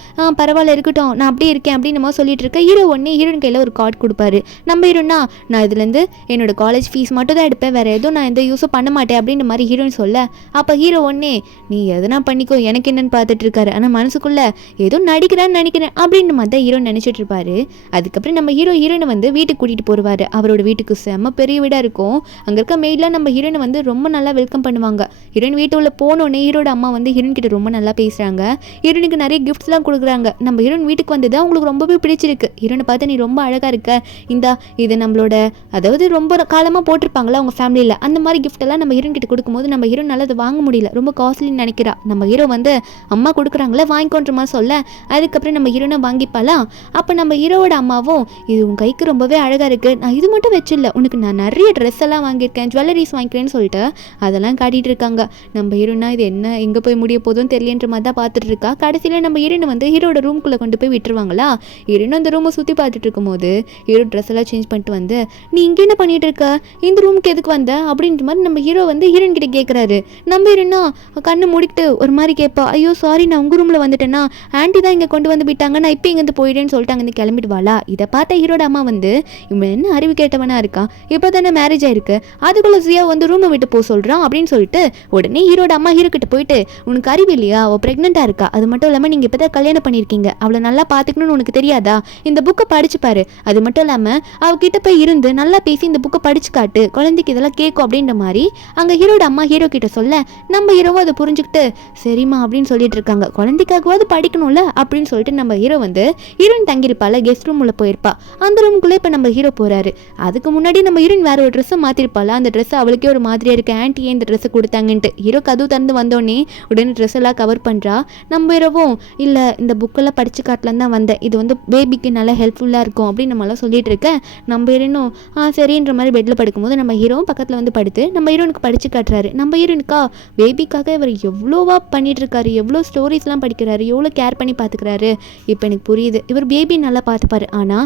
பரவாயில்ல இருக்கட்டும், நான் அப்படியே இருக்கேன் அப்படின்னு நம்ம சொல்லிட்டு இருக்கேன். ஹீரோ ஒன்னே ஹீரோன் கையில் ஒரு கார்டு கொடுப்பாரு. நம்ம ஹீரோனா நான் இதுலேருந்து என்னோட காலேஜ் ஃபீஸ் மட்டும் தான் எடுப்பேன், வேறு எதுவும் நான் எந்த யூஸும் பண்ண மாட்டேன் அப்படின்ற மாதிரி ஹீரோயின் சொல்ல, அப்போ ஹீரோ ஒன்னே நீ எதனா பண்ணிக்கோ எனக்கு என்னன்னு பார்த்துட்டு இருக்காரு, ஆனால் மனசுக்குள்ள ஏதோ நடிக்கிறான்னு நினைக்கிறேன் அப்படின்ற மாதிரி தான் ஹீரோ நினச்சிட்டு இருப்பாரு. அதுக்கப்புறம் நம்ம ஹீரோனை வந்து வீட்டுக்கு கூட்டிகிட்டு போடுவார். அவரோட வீட்டுக்கு செம்ம பெரிய வீடாக இருக்கும். அங்கே இருக்க மெய்ட்லாம் நம்ம ஹீரோனை வந்து ரொம்ப நல்லா வெல்கம் பண்ணுவாங்க. ஹீரோயின் வீட்டு உள்ள போனோடனே ஹீரோட அம்மா வந்து ஹீரோயின் கிட்ட ரொம்ப நல்லா பேசுகிறாங்க. ஹீரோனுக்கு நிறைய கிஃப்ட்ஸ்லாம் கொடுக்குறாங்க. நம்ம ஹீரோயின் வீட்டுக்கு வந்தது அவங்களுக்கு ரொம்பவே பிடிச்சிருக்கு. ஹீரோனை பார்த்து நீ ரொம்ப அழகாக இருக்க, இந்தா இது நம்மளோட அதாவது ரொம்ப காலமாக போட்டிருப்பாங்களா அவங்க ஃபேமிலியில், அந்த மாதிரி கிஃப்டெல்லாம் நம்ம ஹீரோயின் கிட்ட கொடுக்கும்போது நம்ம ஹீரோன் நல்லா அதை வாங்க முடியல, ரொம்ப காஸ்ட்லின்னு நினைக்கிறா. நம்ம ஹீரோ வந்து அம்மா கொடுக்குறாங்களே வாங்கிக்கோன்ற மாதிரி சொல்ல, அதுக்கப்புறம் நம்ம ஹீரோனை வாங்கிப்பாலாம். அப்போ நம்ம ஹீரோவோட அம்மாவும் இது உன் கைக்கு ரொம்பவே அழகாக இருக்குது, நான் இது மட்டும் வச்சில்ல, உனக்கு நான் நிறைய ட்ரெஸ் எல்லாம் வாங்கியிருக்கேன், ஜுவல்லரிஸ் வாங்கிக்கிறேன்னு சொல்லிட்டு அதெல்லாம் காட்டிகிட்டு இருக்காங்க. நம்ம ஹீரோனா இது என்ன எங்கே போய் முடிய போதும் தெரியலன்ற மாதிரி தான் பார்த்துட்டு இருக்கா. கடைசியில் நம்ம ஹீரோனை வந்து ஹீரோட ரூம்குள்ளே கொண்டு போய் விட்டுருவாங்களா. ஹீரோனும் அந்த ரூமை சுற்றி பார்த்துட்டு இருக்கும்போது ஹீரோ ட்ரெஸ் எல்லாம் சேஞ்ச் பண்ணிட்டு வந்து நீ இங்கே என்ன பண்ணிட்டு இருக்க, இந்த ரூமுக்கு எதுக்கு வந்த அப்படின்ற மாதிரி நம்ம ஹீரோ வந்து ஹீரோயின் கிட்ட கேட்குறாரு. நம்ம ஹீரோனா கண்ணு மூடிக்கிட்டு ஒரு மாதிரி கேட்பா, ஐயோ சாரி நான் உங்கள் ரூமில் வந்துட்டேன்னா ஆண்டி தான் இங்கே கொண்டு வந்து விட்டாங்க, நான் இப்போ இங்கேருந்து போயிடுன்னு சொல்லிட்டு அங்கேருந்து கிளம்பிடுவாளா. இதை பார்த்த ஹீரோட அம்மா வந்து இவன் என்ன அறிவு கேட்டவனா இருக்கான், இப்போ தானே மேரேஜ் ஆயிருக்கு, அதுக்குள்ள சியா வந்து ரூமை விட்டு போக சொல்கிறான் அப்படின்னு சொல்லிட்டு உடனே ஹீரோட அம்மா ஹீரோ கிட்ட போயிட்டு உனக்கு அறிவு இல்லையா, அவள் ப்ரெக்னெண்ட்டாக இருக்கா, அது மட்டும் இல்லாமல் நீங்கள் இப்போ தான் கல்யாணம் பண்ணியிருக்கீங்க, அவளை நல்லா பார்த்துக்கணும்னு உனக்கு தெரியாதா, இந்த புக்கை படிச்சு பாரு, அது மட்டும் இல்லாமல் அவகிட்ட போய் இருந்து நல்லா பேசி இந்த புக்கை படிச்சு காட்டு, குழந்தைக்கு இதெல்லாம் கேட்கும் அப்படின்ற மாதிரி அங்கே ஹீரோட அம்மா ஹீரோ கிட்ட சொல்ல நம்ம ஹீரோவும் அதை புரிஞ்சுக்கிட்டு சரிம்மா அப்படின்னு சொல்லிட்டு இருக்காங்க. குழந்தைக்காகவாது படிக்கணும்ல அப்படின்னு சொல்லிட்டு நம்ம ஹீரோ வந்து ஹீரோயின் தங்கியிருப்பால கெஸ்ட் ரூம் உள்ள போயிருப்பா. அந்த ரூமுக்குள்ளே இப்போ நம்ம ஹீரோ போறாரு. அதுக்கு முன்னாடி நம்ம ஹீரோயின் வேற ஒரு ட்ரெஸ்ஸை மாத்திருப்பால, அந்த ட்ரெஸ் அவளுக்கே ஒரு மாதிரியா இருக்கு, ஆன்டி ஏன் இந்த ட்ரெஸ் கொடுத்தாங்கன்ட்டு. ஹீரோ கதவு திறந்து வந்தோடனே உடனே ட்ரெஸ் எல்லாம் கவர் பண்றா. நம்ம ஹீரோவும் இல்ல இந்த புக்கெல்லாம் படிச்சு காட்டலாம் தான் வந்தேன், இது வந்து பேபிக்கு நல்லா ஹெல்ப்ஃபுல்லா இருக்கும் அப்படின்னு நம்மளாம் சொல்லிட்டு இருக்கேன். நம்ம ஹீரோனும் சரின்ற மாதிரி பெட்ல படுக்கும்போது நம்ம ஹீரோவும் பக்கத்துல வந்து படுத்து நம்ம ஹீரோனுக்கு படிச்சு காட்டுறாரு. நம்ம ஹீரோனுக்கா பேபிக்காக இவர் எவ்வளோவா பண்ணிட்டு இருக்காரு, எவ்வளோ ஸ்டோரிஸ்லாம் படிக்கிறாரு, எவ்வளோ கேர் பண்ணி பார்த்துக்கிறாரு. இப்போ எனக்கு புரியுது இவர் பேபி நல்லா பார்த்துப்பாரு, ஆனால்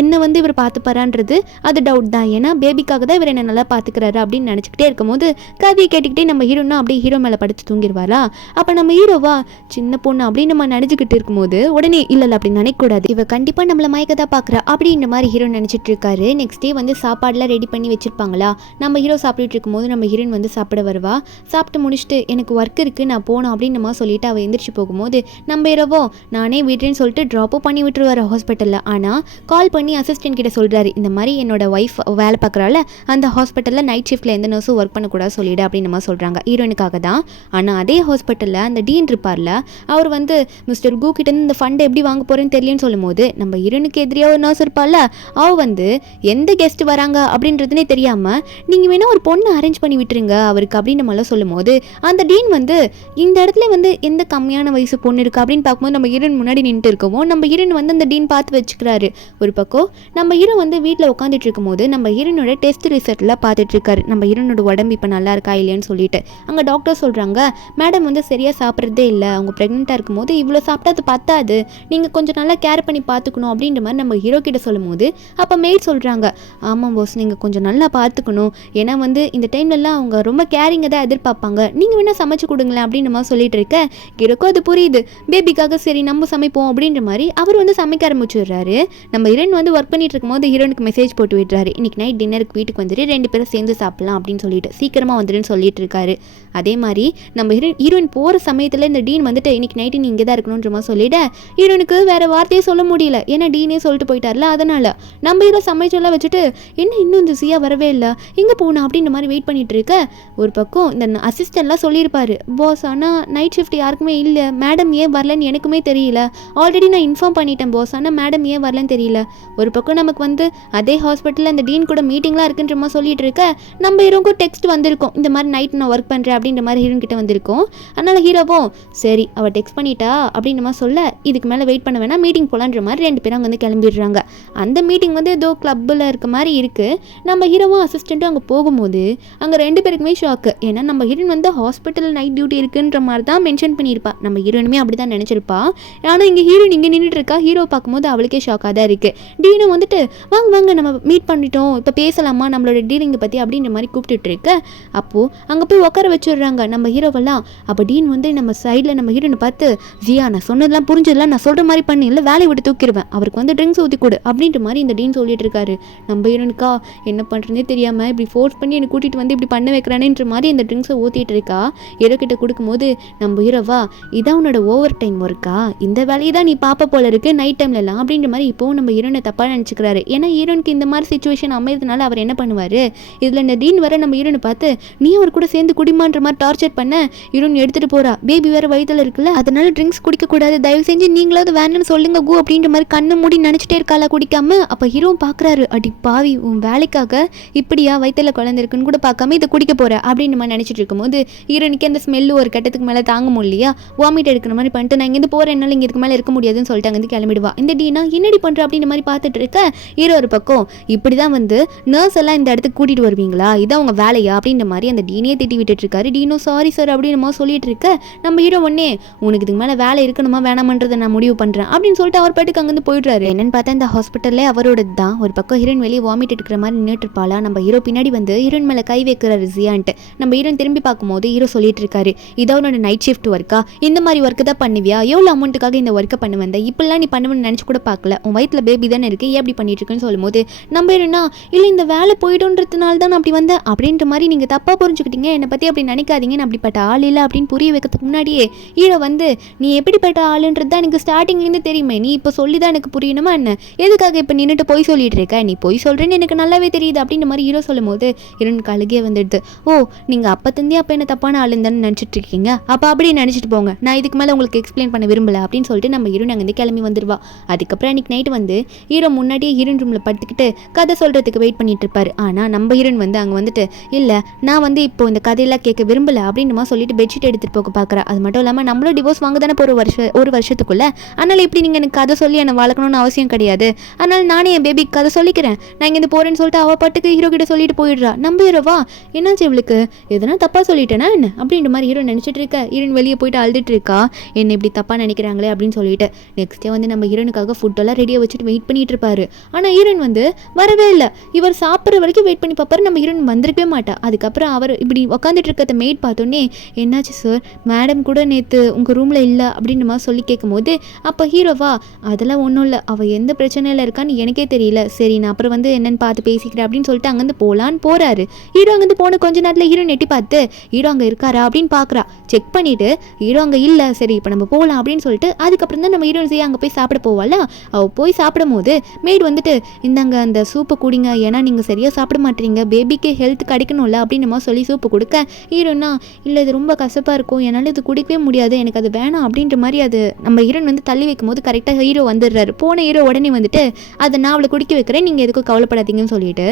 என்ன வந்து இவர் பார்த்துப்பாரான்றது அது டவுட் தான். ஏன்னா பேபிக்காக தான் இவர் என்ன நல்லா பார்த்துக்கிறாரு அப்படின்னு நினச்சிக்கிட்டே இருக்கும்போது கதையை கேட்டுக்கிட்டே நம்ம ஹீரோனா அப்படியே ஹீரோ மேலே படுத்து தூங்கிடுவாரா. அப்போ நம்ம ஹீரோவா சின்ன பொண்ணு அப்படின்னு நம்ம நினச்சிக்கிட்டு இருக்கும்போது உடனே இல்லை அப்படி நினைக்கக்கூடாது, இவ கண்டிப்பாக நம்மளை மயக்க தான் பார்க்குறா அப்படின்ற மாதிரி ஹீரோ நினச்சிட்டு இருக்காரு. நெக்ஸ்ட் டே வந்து சாப்பாடுலாம் ரெடி பண்ணி வச்சிருப்பாங்களா. நம்ம ஹீரோ சாப்பிட்டுட்டு இருக்கும்போது நம்ம ஹீரோயின் வந்து சாப்பிட வருவா. சாப்பிட்டு முடிச்சுட்டு எனக்கு ஒர்க் இருக்குது நான் போனோம் அப்படின்னு நம்ம சொல்லிட்டு அவள் எந்திரிச்சு போகும்போது நம்ம ஹீரோவோ நானே விடுறேன்னு சொல்லிட்டு ட்ராப்பும் பண்ணி விட்டுருவார் ஹாஸ்பிட்டலில். ஆனால் கால் பண்ணி அசிஸ்டன்ட் கிட்ட சொல்கிறாரு, இந்த மாதிரி என்னோட ஒய்ஃப் வேலை பார்க்குறால அந்த ஹாஸ்பிட்டலில் நைட் ஷிஃப்ட்டில் எந்த நர்ஸும் ஒர்க் பண்ணக்கூடாது சொல்லிவிடு அப்படின்னு நம்ம சொல்கிறாங்க ஹீரோனுக்காக தான். ஆனால் அதே ஹாஸ்பிட்டலில் அந்த டீன் இருப்பார்ல, அவர் வந்து மிஸ்டர் கூ கிட்டேருந்து இந்த ஃபண்டை எப்படி வாங்க போகிறேன்னு தெரியலன்னு சொல்லும் போது நம்ம ஹீரோனுக்கு எதிரியாக ஒரு நர்ஸ் இருப்பார்ல, அவள் வந்து எந்த கெஸ்ட் வராங்க அப்படின்றதுனே தெரியாமல் நீங்கள் வேணால் ஒரு பொண்ணை அரேஞ்ச் பண்ணி விட்டுருங்க அவருக்கு அப்படின்னு நம்மளாம் சொல்லும் போது அந்த டீன் வந்து இந்த இடத்துல வந்து எந்த கம்மியான வயசு பொண்ணு இருக்குது அப்படின்னு பார்க்கும்போது நம்ம ஹீரோயின் முன்னாடி நின்றுட்டு இருக்கவும் நம்ம ஹீரோயின் வந்து அந்த டீன் பார்த்து வச்சுக்கிறாரு. ஒரு பக்கம் நம்ம ஹீரோ வந்து வீட்டில் உட்காந்துட்டு இருக்கும்போது நம்ம ஹீரோனோட டெஸ்ட் ரிசல்ட்டில் பார்த்துட்டு இருக்காரு. நம்ம ஹீரோனோட உடம்பு இப்போ நல்லா இருக்கா இல்லையான்னு சொல்லிட்டு அங்கே டாக்டர் சொல்கிறாங்க, மேடம் வந்து சரியாக சாப்பிட்றதே இல்லை, அவங்க ப்ரெக்னெண்ட்டாக இருக்கும்போது இவ்வளோ சாப்பிட்டா அது பத்தாது, நீங்கள் கொஞ்சம் நல்லா கேர் பண்ணி பார்த்துக்கணும் அப்படின்ற மாதிரி நம்ம ஹீரோ கிட்ட சொல்லும் போது அப்போ மெய்ட் சொல்கிறாங்க, ஆமாம் போஸ் நீங்கள் கொஞ்சம் நல்லா பார்த்துக்கணும், ஏன்னா வந்து இந்த டைம்லலாம் அவங்க ரொம்ப கேரிங்கை தான் எதிர்பார்ப்பாங்க, நீங்கள் வேணால் சமைச்சு கொடுங்களேன் அப்படின்னு நம்ம சொல்லிட்டு இருக்க. ஹீரோக்கும் அது புரியுது, பேபிக்காக சரி நம்ம சமைப்போம் அப்படின்ற மாதிரி அவர் வந்து சமைக்க ஆரம்பிச்சுடுறாரு. நம்ம ஹீரோயின் வந்து ஒர்க் பண்ணிட்டு இருக்கும்போது ஹீரோனுக்கு மெசேஜ் போட்டு விடுறாரு, இன்னைக்கு நைட் டின்னருக்கு வீட்டுக்கு வந்துட்டு 2 பேரும் சேர்ந்து சாப்பிடலாம் அப்படின்னு சொல்லிட்டு சீக்கிரமாக வந்துடுன்னு சொல்லிட்டு இருக்காரு. அதே மாதிரி நம்ம ஹீரோயின் போகிற சமயத்தில் இந்த டீன் வந்துட்டு இன்னைக்கு நைட்டு நீ இங்கே தான் இருக்கணுன்ற மாதிரி சொல்லிவிட ஹீரோனுக்கு வேறு வார்த்தையே சொல்ல முடியல, ஏன்னா டீனே சொல்லிட்டு போயிட்டார்ல. அதனால் நம்ம ஹீரோ சமைச்செல்லாம் வச்சுட்டு என்ன இன்னும் இந்த சியா வரவே இல்லை, எங்கே போகணும் அப்படின்ற மாதிரி வெயிட் பண்ணிட்டு இருக்க. ஒரு பக்கம் இந்த அசிஸ்டன்ட்லாம் சொல்லியிருப்பாரு, பாஸ் ஆனால் நைட் ஷிஃப்ட் யாருக்குமே இல்லை, மேடம் ஏன் வரலன்னு எனக்குமே தெரியல தெரியல, ஆல்ரெடி நான் இன்ஃபார்ம் பண்ணிட்டேன் பாஸ், ஆனால் மேடம் ஏன் வரலன்னு தெரியல. ஒரு பக்கம் நமக்கு வந்து அதே ஹாஸ்பிட்டலில் அந்த டீன் கூட மீட்டிங்லாம் இருக்குன்ற மாதிரி சொல்லிட்டு இருக்க, நம்ம ஹீரோக்கும் டெக்ஸ்ட் வந்திருக்கோம், இந்த மாதிரி நைட் நான் ஒர்க் பண்ணுறேன் அப்படின்ற மாதிரி ஹீரோன் கிட்ட வந்திருக்கோம். அதனால் ஹீரோவும் சரி அவள் டெக்ஸ்ட் பண்ணிட்டா அப்படின்ற மாதிரி சொல்ல, இதுக்கு மேலே வெயிட் பண்ண வேணாம், மீட்டிங் போகலான்ற மாதிரி 2 பேரும் அங்கே வந்து கிளம்பிடுறாங்க. அந்த மீட்டிங் வந்து ஏதோ கிளப்பில் இருக்க மாதிரி இருக்குது. நம்ம ஹீரோவும் அசிஸ்டண்ட்டும் அங்கே போகும்போது அங்கே 2 பேருக்குமே ஷாக்கு. ஏன்னா நம்ம ஹீரோயின் வந்து ஹாஸ்பிட்டல் நைட் டியூட்டி இருக்குன்ற மாதிரி தான் மென்ஷன் பண்ணியிருப்பா, நம்ம ஹீரோயினுமே அப்படி தான் நினச்சிருப்பா. ஆனால் இங்கே ஹீரோயின் இங்கே நின்றுட்டு இருக்கா. ஹீரோ பார்க்கும்போது அவளுக்கே ஷாக்காக தான் இருக்குது. டீனும் வந்துட்டு வாங்க வாங்க நம்ம மீட் பண்ணிட்டோம், இப்போ பேசலாமா நம்மளோட டீலிங்கை பற்றி அப்படின்ற மாதிரி கூப்பிட்டுட்டு இருக்க. அப்போது அங்கே போய் உட்கார வச்சுடுறாங்க நம்ம ஹீரோவெல்லாம். அப்போ டீன் வந்து நம்ம சைடில் நம்ம ஹீரோனை பார்த்து, ஜியா நான் சொன்னதெல்லாம் புரிஞ்சதெல்லாம் நான் சொல்கிற மாதிரி பண்ணி இல்லை வேலையை விட்டு தூக்கிடுவேன், அவருக்கு வந்து ட்ரிங்க்ஸ் ஊற்றி கொடு அப்படின்ற மாதிரி இந்த டீன் சொல்லிட்டு இருக்காரு. நம்ம ஹீரோனுக்கா என்ன பண்ணுறதே தெரியாமல் இப்படி ஃபோர்ஸ் பண்ணி என்னை கூட்டிகிட்டு வந்து இப்படி பண்ண வைக்கிறானேன்ற மாதிரி இந்த ட்ரிங்க்ஸை ஊற்றிட்டு இருக்கா. ஹீரோ கிட்ட கொடுக்கும்போது நம்ம ஹீரோவா இதான் உன்னோட ஓவர் டைம் ஒர்க்கா, இந்த வேலையை தான் நீ பாப்ப போல இருக்கு நைட் டைம்லலாம் அப்படின்ற மாதிரி இப்போவும் நம்ம ஹீரோனை தப்பாக நினச்சிக்கிறாரு. ஏன்னா ஹீரோனுக்கு இந்த மாதிரி சுச்சுவேஷன் அமையறதுனால அவர் என்ன பண்ணுவார், இதில் இந்த டீன் வர நம்ம ஹீரோனை பார்த்து நீ அவர் கூட சேர்ந்து குடிமான்ற மாதிரி டார்ச்சர் பண்ண ஹீரோன் எடுத்துகிட்டு போகிறா. பேபி வேறு வயிற்றில் இருக்குல்ல, அதனால ட்ரிங்க்ஸ் குடிக்கக்கூடாது, தயவு செஞ்சு நீங்களாவது வேணும்னு சொல்லுங்க கு அப்படின்ற மாதிரி கண்ணு மூடி நினச்சிட்டே இருக்காளா குடிக்காம. அப்போ ஹீரோ பார்க்குறாரு, அடி பாவி உன் வேலைக்காக இப்படியா வயிற்றில் குழந்தை இருக்குன்னு கூட பார்க்காம இதை குடிக்க போகிற அப்படின்னு மாதிரி நினச்சிட்டு இருக்கும்போது ஹீரோனுக்கு அந்த ஸ்மெல்லு ஒரு கட்டத்துக்கு மேலே தாங்க முடியலையா, வாமிட் எடுக்கிற மாதிரி பண்ணிட்டு நான் இங்கேருந்து போகிறேன், என்னால் இங்கே இதுக்கு மேலே இருக்க முடியாதுன்னு சொல்லிட்டு அங்கேருந்து கிளம்பிடுவா. இந்த டீனா என்னடி பண்ணுற அப்படின்ற மாதிரி பார்த்துட்டு இருக்க. ஹீரோ ஒரு பக்கம் இப்படி தான் வந்து நர்ஸ் எல்லாம் இந்த இடத்துக்கு கூட்டிகிட்டு வருவீங்களா, இதான் உங்கள் வேலையா அப்படின்ற மாதிரி அந்த டீனே திட்டி விட்டுட்டு இருக்காரு. டீனோ சாரி சார் அப்படின்னு மாதிரி சொல்லிட்டு இருக்க. நம்ம ஹீரோ ஒன்னே உனக்கு இதுக்கு மேலே வேலை இருக்கணுமா வேணாமன்றதை நான் முடிவு பண்ணுறேன் அப்படின்னு சொல்லிட்டு அவர் பாட்டுக்கு அங்கேருந்து போயிடுறாரு. என்னன்னு பார்த்தா இந்த ஹாஸ்பிட்டல்லே அவரோட தான் ஒரு பக்கம் ஹீரோயின் வெளியே வாமிட் எடுக்கிற மாதிரி நின்றுட்டு இருப்பாளா. நம்ம ஹீரோ பின்னாடி வந்து ஹீரோயின் மேலே கை வைக்கிறாரு ஜியான்ட்டு. நம்ம ஹீரோயின் திரும்பி பார்க்கும்போது ஹீரோ சொல்லிட்டு இருக்காரு, இதோட நைட் ஷிஃப்ட் ஒர்க்கா, இந்த மாதிரி ஒர்க்கு தான் பண்ணுவியா, எவ்வளோ அமௌண்ட்டுக்காக இந்த ஒர்க்கை பண்ண வந்த, இப்பெல்லாம் நீ பண்ணுவேன்னு நினச்சி கூட பார்க்கல, உன் வயிற்றில் பேபி தானே இருக்கு, ஏன் அப்படி பண்ணிட்டு இருக்குன்னு சொல்லும்போது நம்ம ஹீரோனா இல்லை இந்த வேலை போய்டுன்றதுனால தான் அப்படி வந்தேன் அப்படின்ற மாதிரி நீங்கள் தப்பாக புரிஞ்சுக்கிட்டீங்க, என்னை பற்றி அப்படி நினைக்காதீங்க, நான் அப்படிப்பட்ட ஆள் இல்லை அப்படின்னு புரிய வைக்கிறதுக்கு முன்னாடியே ஹீரோ வந்து நீ எப்படிப்பட்ட ஆளுன்றது தான் எனக்கு ஸ்டார்டிங்லேருந்து தெரியுமே, நீ இப்போ சொல்லி தான் எனக்கு புரியணுமா என்ன, எதுக்காக இப்போ நின்றுட்டு போய் சொல்லிட்டு இருக்க, நீ போய் சொல்கிறேன்னு எனக்கு நல்லாவே தெரியுது அப்படின்ற மாதிரி ஹீரோ சொல்லும் போது ஹீரோனுக்கு அழுகே வந்துடுது. ஓ நீங்கள் அப்போத்தந்தே அப்போ என்ன தப்பான ஆளுன்னு தானே நினச்சிட்டு இருக்கீங்க, அப்போ அப்படியே நினச்சிட்டு போங்க, நான் இதுக்கு மேலே உங்களுக்கு எக்ஸ்பிளைன் பண்ண விரும்பல அப்படின்னு சொல்லிட்டு நம்ம ஹீரோன் அங்கேருந்து கிளம்பி வந்துடுவா. அதுக்கப்புறம் அன்றைக்கி நைட்டு வந்து ஹீரோ முன்னாடியே ஹீரோன் ரூமில் படுத்துக்கிட்டு கதை சொல்கிறதுக்கு வெயிட் பண்ணிட்டு இருப்பாரு. ஆனால் நம்ம ஹீரோன் வந்து அங்கே வந்துட்டு இல்லை நான் வந்து இப்போ இந்த கதையெல்லாம் கேட்க விரும்பலை அப்படின்னுமா சொல்லிட்டு பெட்ஷீட் எடுத்துகிட்டு போக பார்க்குறா. அது மட்டும் இல்லாமல் நம்மளும் டிவோர்ஸ் வாங்க தானே போகிற ஒரு வருஷத்துக்குள்ளே, அதனால் இப்படி நீங்கள் எனக்கு கதை சொல்லி என்னை வளர்க்கணும்னு அவசியம் கிடையாது, அதனால் நானே என் பேபிக்கு கதை சொல்லிக்கிறேன், நான் இங்கேருந்து போகிறேன்னு சொல்லிட்டு அவள் பாட்டுக்கு ஹீரோ கிட்ட சொல்லிட்டு போயிடுறா. நம்ம ஹீரோவா என்னாச்சு இவளுக்கு எதனா தப்பாக சொல்லிட்டேனா என்ன அப்படின்ற மாதிரி ஹீரோ நினச்சிட்டு இருக்க. ஹீரோன் வெளியே போயிட்டு அழுதுட்டு இருக்கா, என்ன இப்படி தப்பாக நினைக்கிறாங்களே அப்படின்னு சொல்லிட்டு. நெக்ஸ்ட் டே வந்து நம்ம ஹீரோனுக்காக ஃபுட்டெல்லாம் ரெடியாக வச்சுட்டு வெயிட் பண்ணிட்டு இருப்பாரு. ஆனால் ஹீரோன் வந்து வரவே இல்லை. இவர் சாப்பிட்ற வரைக்கும் வெயிட் பண்ணி பார்ப்பாரு, நம்ம ஹீரோன் வந்திருக்கவே மாட்டா. அதுக்கப்புறம் அவர் இப்படி உட்காந்துட்டு இருக்கிறத மெய்ட் பார்த்தோன்னே என்னாச்சு சார் மேடம் கூட நேற்று உங்கள் ரூமில் இல்லை அப்படின்னு மாதிரி சொல்லி கேட்கும்போது அப்போ ஹீரோவா அதெல்லாம் ஒன்றும் இல்லை, அவள் எந்த பிரச்சனையில் இருக்கான்னு எனக்கே தெரியல, சரி நான் அப்புறம் வந்து என்னென்னு பார்த்து பேசிக்கிறேன் அப்படின்னு சொல்லிட்டு அங்கேருந்து போகலான்னு போகிறாரு. ஹீரோ அங்கேருந்து போன கொஞ்ச நேரத்தில் ஹீரோ நெட்டி பார்த்து ஹீரோ அங்கே இருக்காரா அப்படின்னு பார்க்குறா. செக் பண்ணிவிட்டு ஹீரோ அங்கே இல்லை, சரி இப்போ நம்ம போகலாம் அப்படின்னு சொல்லிட்டு அதுக்கப்புறம் தான் நம்ம ஹீரோ செய்ய அங்கே போய் சாப்பிட போவாள். அவள் போய் சாப்பிடும் போது மெய்டு வந்துட்டு இந்தாங்க அந்த சூப்பை குடிங்க, ஏன்னா நீங்கள் சரியாக சாப்பிட மாட்டீங்க, பேபிக்கு ஹெல்த் கிடைக்கணும்ல அப்படின்னு நம்ம சொல்லி சூப்பு கொடுக்க ஹீரோனா இல்லை இது ரொம்ப கசப்பாக இருக்கும், என்னால் இது குடிக்கவே முடியாது, எனக்கு அது வேணாம் அப்படின்ற மாதிரி அது நம்ம ஹீரோன் வந்து தள்ளி வைக்கும் போது கரெக்டாக ஹீரோ வந்துடுறாரு. போன ஹீரோ உடனே வந்துட்டு அதை நான் அவளை குடிக்க வைக்கிறேன், நீங்கள் எதுக்கும் கவலைப்படாதீங்கன்னு சொல்லிட்டு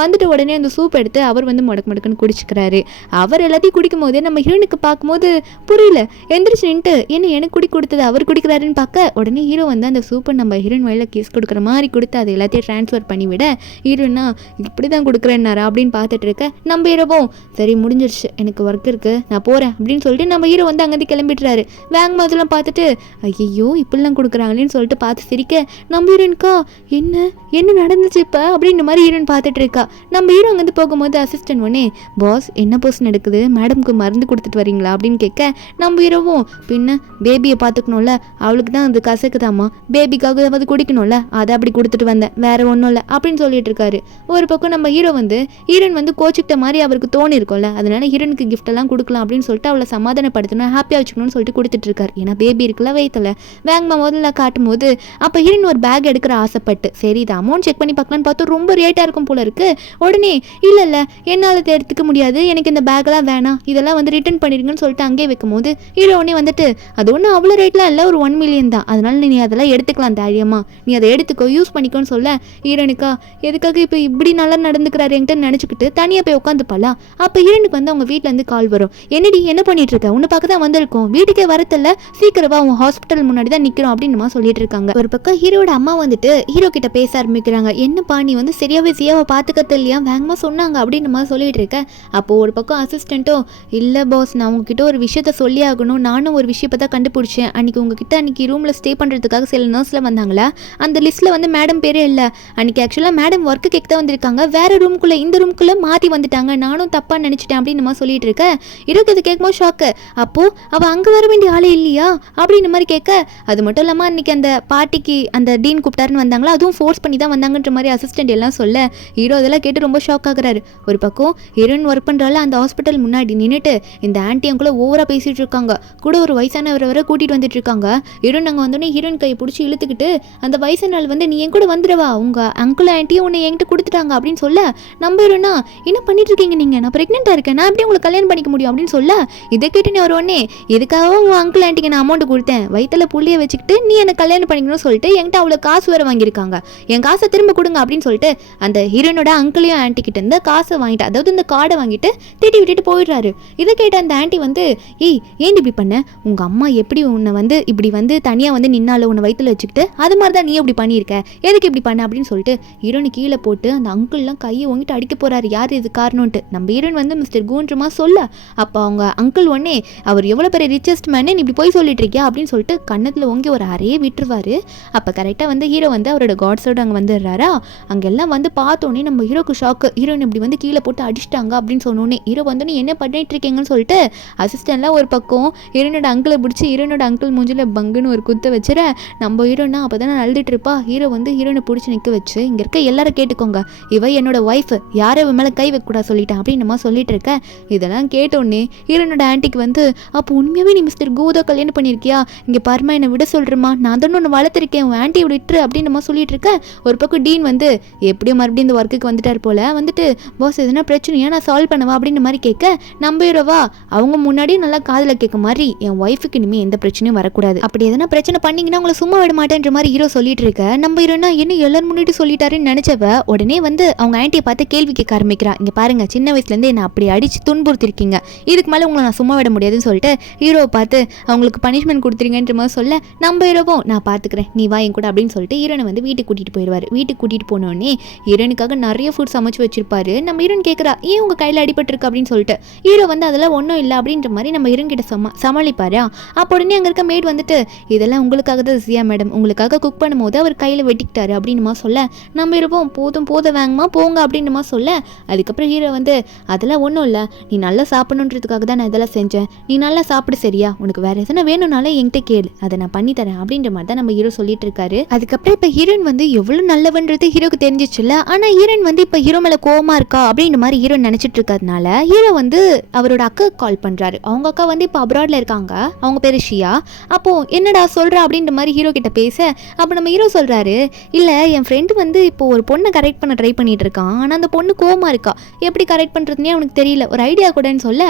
வந்துட்டு உடனே அந்த சூப் எடுத்து அவர் வந்து முடக்குன்னு குடிச்சிக்கிறாரு. அவர் எல்லாத்தையும் குடிக்கும் போதே நம்ம ஹீரோனுக்கு பார்க்கும்போது புரியல, எந்திரிச்சு நின்ட்டு என்ன எனக்கு குடி கொடுத்தது அவர் குடிக்கிறாருன்னு பார்க்க உடனே ஹீரோ வந்து அந்த சூப்பை நம்ம ஹீரோயின் வயலில் கேஸ் கொடுக்குற மாதிரி கொடுத்து அதை எல்லாத்தையும் ட்ரான்ஸ்ஃபர் பண்ணிவிட ஹீரோனா இப்படி தான் கொடுக்குறேன்னாரா அப்படின்னு பார்த்துட்டு இருக்க. நம்ம ஹீரோவும் சரி முடிஞ்சிருச்சு எனக்கு ஒர்க் இருக்குது நான் போகிறேன் அப்படின்னு சொல்லிட்டு நம்ம ஹீரோ வந்து அங்கேருந்து கிளம்பிட்டுறாரு. வேங்க மாதிரிலாம் பார்த்துட்டு ஐயோ இப்படிலாம் கொடுக்குறாங்களேன்னு சொல்லிட்டு பார்த்து சிரிக்க நம்ம ஹீரோனுக்கா என்ன என்ன நடந்துச்சு இப்போ அப்படின்ற மாதிரி ஹீரோயின் பார்த்துட்டு இருக்கா. நம்ம ஹீரோ அங்கேருந்து போகும்போது அசிஸ்டன்ட் ஒன்னே பாஸ் என்ன போஸ் நடக்குது, மேடம்க்கு மருந்து கொடுத்துட்டு வரீங்களா அப்படின்னு கேட்க நம்ம ஹீரோவும் பின்ன பேபியை பார்த்துக்கணும்ல, அவளுக்கு தான் அது கசக்குதாம்மா, பேபிக்காக அது குடிக்கணும்ல, அதை அப்படி கொடுத்துட்டு வந்தேன், வேற ஒன்றும் இல்லை அப்படின்னு சொல்லிட்டு இருக்காரு. ஒரு பக்கம் நம்ம ஹீரோ வந்து ஹீரோயின் வந்து கோச்சிக்கிட்ட மாதிரி அவருக்கு தோணி இருக்கும்ல, அதனால ஹீரோனுக்கு கிஃப்ட் எல்லாம் கொடுக்கலாம் அப்படின்னு சொல்லிட்டு அவளை சமாதானப்படுத்தணும் ஹாப்பியாக வச்சுக்கணும்னு சொல்லிட்டு கொடுத்துட்டு இருக்காரு. ஏன்னா பேபி இருக்குல்ல வயிற்றுல. வேங்கம்மா முதல்ல காட்டும் போது அப்போ ஹீரோயின் ஒரு பேக் எடுக்கிற ஆசைப்பட்டு சரி இது அமௌண்ட் செக் பண்ணி பார்க்கலான்னு பார்த்தா ரொம்ப ரேட்டாக இருக்கும் போல இருக்கு. உடனே இல்லை என்னால் அதை எடுத்துக்க முடியாது, எனக்கு இந்த பேக்கெல்லாம் வேணாம், இதெல்லாம் வந்து ரிட்டர்ன் பண்ணிடுங்கன்னு சொல்லிட்டு அங்கேயே வைக்கும் போது ஹீரோ உடனே வந்துட்டு அது ஒன்றும் அவ்வளோ ரேட்டில் பெருசாக இல்லை, ஒரு 1 மில்லியன் தான், அதனால நீ அதெல்லாம் எடுத்துக்கலாம் தைரியமா, நீ அதை எடுத்துக்கோ, யூஸ் பண்ணிக்கோன்னு சொல்ல ஹீரோனுக்கா எதுக்காக இப்போ இப்படி நல்லா நடந்துக்கிறாரு என்கிட்ட நினச்சிக்கிட்டு தனியாக போய் உட்காந்துப்பாளா. அப்போ ஹீரோனுக்கு வந்து அவங்க வீட்டிலேருந்து கால் வரும். என்னடி என்ன பண்ணிட்டு இருக்க, உன்னை பார்க்க தான் வந்திருக்கோம், வீட்டுக்கே வரத்தில்ல, சீக்கிரமா அவங்க ஹாஸ்பிட்டல் முன்னாடி தான் நிற்கிறோம் அப்படின்னு சொல்லிட்டு இருக்காங்க. ஒரு பக்கம் ஹீரோட அம்மா வந்துட்டு ஹீரோ கிட்ட பேச ஆரம்பிக்கிறாங்க. என்னப்பா நீ வந்து சரியாவே சியாவை பார்த்துக்கறது இல்லையா, வேகமாக சொன்னாங்க அப்படின்னு சொல்லிட்டு இருக்க. அப்போ ஒரு பக்கம் அசிஸ்டண்ட்டும் இல்லை பாஸ், நான் உங்ககிட்ட ஒரு விஷயத்த சொல்லி ஆகணும், நானும் ஒரு விஷயத்தை தான் கண்டுபிடிச்சேன். உங்ககிட்ட அன்னைக்கு ரூமில் ஸ்டே பண்ணுறதுக்காக சில நர்ஸ்லாம் வந்தாங்களா, அந்த லிஸ்ட்டில் வந்து மேடம் பேரே இல்லை. அன்றைக்கி ஆக்சுவலாக மேடம் ஒர்க்கு கேட்க தான் வந்திருக்காங்க, வேறு ரூம்குள்ளே இந்த ரூம்குள்ளே மாற்றி வந்துட்டாங்க, நானும் தப்பாக நினச்சிட்டேன் அப்படின்னு சொல்லிட்டு இருக்க. இருக்குது கேட்கும்போது ஷாக்கு. அப்போது அவள் அங்கே வர வேண்டிய ஆளே இல்லையா அப்படின்னு மாதிரி கேட்க, அது மட்டும் இல்லாமல் அன்றைக்கி அந்த பார்ட்டிக்கு அந்த டீன் கூப்பிட்டாருன்னு வந்தாங்களா, அதுவும் ஃபோர்ஸ் பண்ணி தான் வந்தாங்கன்ற மாதிரி அசிஸ்டண்ட் எல்லாம் சொல்ல ஹீரோ அதெல்லாம் கேட்டு ரொம்ப ஷாக் ஆகுறாரு. ஒரு பக்கம் ஹீரோயின் ஒர்க் பண்ணுறால அந்த ஹாஸ்பிட்டல் முன்னாடி நின்றுட்டு இந்த ஆன்ட்டி அவங்கள ஓவராக பேசிகிட்டு இருக்காங்க. கூட ஒரு வயசானவரை வர கூட்டிகிட்டு வந்துட்டு இருக்காங்க. ஹீரோயின் அங்கே வந்தோடனே ஹீரோயின் கையை பிடிச்சி இழுத்துக்கிட்டு அந்த வயசானாள் வந்து நீ என் கூட வந்துடுவா, உங்கள் அங்கிள் ஆன்ட்டியும் உன்னை என்கிட்ட கொடுத்துட்டாங்க அப்படின்னு சொல்ல, நம்ம ஹீரோனா என்ன பண்ணிட்டு இருக்கீங்க நீங்கள், நான் ப்ரெக்னெண்ட்டாக இருக்கேன், நான் எப்படி உங்களுக்கு கல்யாணம் பண்ணிக்க முடியும் அப்படின்னு சொல்ல, இதை கேட்டு நீ வருவோன்னே எதுக்காக உங்கள் அங்கிள் ஆன்ட்டிக்கு நான் அமௌண்ட் கொடுத்தேன், வயிற்றில் புள்ளியை வச்சுக்கிட்டு நீ என்னை கல்யாணம் பண்ணிக்கணும்னு சொல்லிட்டு என்கிட்ட அவ்வளோ காசு வேறு வாங்கியிருக்காங்க, என் காசை திரும்ப கொடுங்க அப்படின்னு சொல்லிட்டு அந்த ஹீரோனோட அங்கிளையும் ஆன்ட்டிக்கிட்ட இருந்து காசை வாங்கிட்டு, அதாவது இந்த கார்டை வாங்கிட்டு திட்டி விட்டுட்டு போயிடுறாரு. இதை கேட்ட அந்த ஆன்ட்டி வந்து ஏய் ஏன் இப்படி பண்ண, உங்கள் அம்மா எப்படி உன்னை வந்து இப்படி வந்து தனியாக வந்து நின்னாலும் உன்னை வயிற்றில் வச்சுக்கிட்டு அது மாதிரி தான் நீ எப்படி பண்ணியிருக்க, எதுக்கு இப்படி பண்ண அப்படின்னு சொல்லிட்டு ஹீரோனு கீழே போட்டு அந்த அங்கிள்லாம் கையை வாங்கிட்டு அடிக்க போகிறாரு. யார் இது காரணம்ட்டு நம்ம ஹீரோன் வந்து மிஸ்டர் கூன்றமா சொல்ல, அப்போ அவங்க அங்கிள் ஒன்னே அவர் எவ்வளோ பெரிய ரிச்சஸ்ட் மேனு நீ இப்படி போய் சொல்லிட்டு இருக்கியா அப்படின்னு சொல்லிட்டு கண்ணத்தில் ஓங்கி ஒரு அறையே விட்டுருவாரு. அப்போ கரெக்டாக வந்து ஹீரோ வந்து அவரோட காட்ஸோடு அங்கே வந்துடுறாரா. அங்கெல்லாம் வந்து பார்த்தோன்னே நம்ம ஹீரோக்கு ஷாக்கு, ஹீரோன் இப்படி வந்து கீழே போட்டு அடிச்சிட்டாங்க அப்படின்னு சொன்னோன்னே ஹீரோ வந்து நீ என்ன பண்ணிட்டு இருக்கீங்கன்னு சொல்லிட்டு அசிஸ்டண்ட்லாம் ஒரு பக்கம் ஹீரோனோட அங்கிளை பிடிச்சி ஹீரோனோட அங்கிள் மூஞ்சில் பங்குன்னு ஒரு குத்த வச்சுற. நம்ம ஹீரோனா அப்போ தானே அழுதுட்டு இருப்பா. ஹீரோ வந்து ஹீரோனை பிடிச்சி நிற்க வச்சு இங்கே இருக்க எல்லாரும் கேட்டுக்கோங்க, இவ என்னோட ஒய்ஃப், யாரை இவன் மேலே கை வைக்கக்கூடாது சொல்லிட்டேன் அப்படின்னு சொல்லிட்டு இருக்க. இதெல்லாம் கேட்டோடனே ஹீரோனோட ஆன்ட்டிக்கு வந்து அப்போ உண்மையாகவே நீ மிஸ்டர் கூதா கல்யாணம் பண்ணியிருக்கியா, இங்கே பாருமா என்னை விட சொல்கிறேம்மா, நான் தானே ஒன்று வளர்த்துருக்கேன், உன் ஆன்ட்டியை விட்டுரு அப்படின்னு சொல்லிட்டு இருக்க. ஒரு பக்கம் டீன் வந்து எப்படியும் மறுபடியும் இந்த ஒர்க்குக்கு வந்துட்டார் போல, வந்துட்டு பாஸ் எதுனா பிரச்சனையா நான் சால்வ் பண்ணவா அப்படின்னு மாதிரி கேட்க, நம்பிடுவா அவங்க முன்னாடியும் நல்லா காதில் கேட்க மாதிரி என் ஒய்ஃபுக்கு இனிமேல் எந்த பிரச்சனையும் வரக்கூடாது, அப்படி எதனா பிரச்சனை பண்ணிங்கன்னா உங்களை சும்மா விட மாட்டேன்ற மாதிரி ஹீரோ சொல்லிட்டு இருக்க. நம்ம ஹீரோனா என்ன எல்லாரும் முன்னாடி சொல்லிட்டாருன்னு நினைச்சவ உடனே வந்து அவங்க ஆன்ட்டியை பார்த்து கேள்வி கேட்க ஆரம்பிக்கிறா. இங்கே பாருங்க சின்ன வயசுலேருந்து என்னை அப்படி அடிச்சு துன்புறுத்திருக்கீங்க, இதுக்கு மேலே உங்களை நான் சும்மா விட முடியாதுன்னு சொல்லிட்டு ஹீரோவை பார்த்து அவங்களுக்கு பனிஷ்மெண்ட் கொடுத்துருங்கன்ற மாதிரி சொல்ல, நம்ம ஹீரோவும் நான் பார்த்துக்கிறேன் நீ வா என் கூட அப்படின்னு சொல்லிட்டு ஹீரோனை வந்து வீட்டுக்கு கூட்டிகிட்டு போயிடுவார். வீட்டுக்கு கூட்டிகிட்டு போனோடனே ஹீரோனுக்காக நிறைய ஃபுட் சமைச்சு வச்சிருப்பாரு. நம்ம ஹீரோன் கேட்குறா ஏன் உங்கள் கையில் அடிபட்டிருக்கு அப்படின்னு சொல்லிட்டு ஹீரோ வந்து அதெல்லாம் ஒன்றும் இல்லை அப்படின்ற மாதிரி நம்ம ஹீரோன் கிட்ட சமாளிப்பாரு. அப்போ உடனே அங்கே இருக்க மேட் வந்துட்டு இதெல்லாம் உங்களுக்காக தான் ஜியா மேடம், உங்களுக்காக குக் பண்ணும்போது அவர் கையில் வெட்டிக்கிட்டாரு அப்படின்னு சொல்ல, நம்ம ஹீரோவும் போதும் வேங்கம்மா போங்க அப்படின்னு சொல்ல, அதுக்கப்புறம் ஹீரோ வந்து அதெல்லாம் ஒன்றும் இல்லை, நீ நல்லா சாப்பிடணுன்றதுக்காக தான் நான் இதெல்லாம் செஞ்சேன், நீ நல்லா சாப்பிடு சரியா, உனக்கு வேறு எதனா வேணும்னாலே என்கிட்ட கேளு, அதை நான் பண்ணி தரேன் அப்படின்ற மாதிரி தான் நம்ம ஹீரோ சொல்லிட்டு இருக்காரு. அதுக்கப்புறம் இப்போ ஹீரோயின் வந்து எவ்வளோ நல்லவன்றது ஹீரோக்கு தெரிஞ்சிச்சுல்ல. ஆனால் ஹீரோயின் வந்து இப்போ ஹீரோ மேலே கோவமாக இருக்கா அப்படின்ற மாதிரி ஹீரோ நினச்சிட்டு இருக்கிறதுனால ஹீரோ வந்து அவரோட அக்காவுக்கு கால் பண்ணுறாரு. அவங்க அக்கா வந்து இப்போ அப்ராடில் இருக்காங்க, அவங்க பேர் ஷியா. அப்போது என்னடா சொல்கிறா அப்படின்ற மாதிரி ஹீரோ கிட்ட பேச, அப்போ நம்ம ஹீரோ சொல்கிறாரு இல்லை என் ஃப்ரெண்டு வந்து இப்போ ஒரு பொண்ணை கரெக்ட் பண்ண ட்ரை பண்ணிட்டு இருக்கான், ஆனால் அந்த பொண்ணு கோவமாக இருக்கா, எப்படி கரெக்ட் பண்ணுறதுனே அவனுக்கு தெரியல, ஒரு ஐடியா கூடன்னு சொல்ல,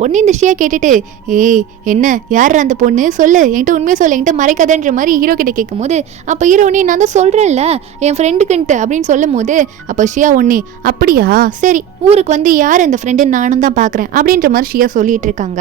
பொண்ணு இந்த ஷியா கேட்டுட்டு ஏய் என்ன யார் அந்த பொண்ணு சொல்லு, என்கிட்ட உண்மையாக சொல்ல, என்கிட்ட மறைக்காதன்ற மாதிரி ஹீரோ கிட்ட கேட்கும் போது, அப்போ ஹீரோ ஒன்னே நான் தான் சொல்கிறேன்ல என் ஃப்ரெண்டுக்குன்ட்டு அப்படின்னு சொல்லும் போது, அப்போ ஷியா ஒன்னே அப்படியா சரி ஊருக்கு வந்து யார் அந்த ஃப்ரெண்டுன்னு நானும் தான் பார்க்குறேன் அப்படின்ற மாதிரி ஷியா சொல்லிட்டு இருக்காங்க.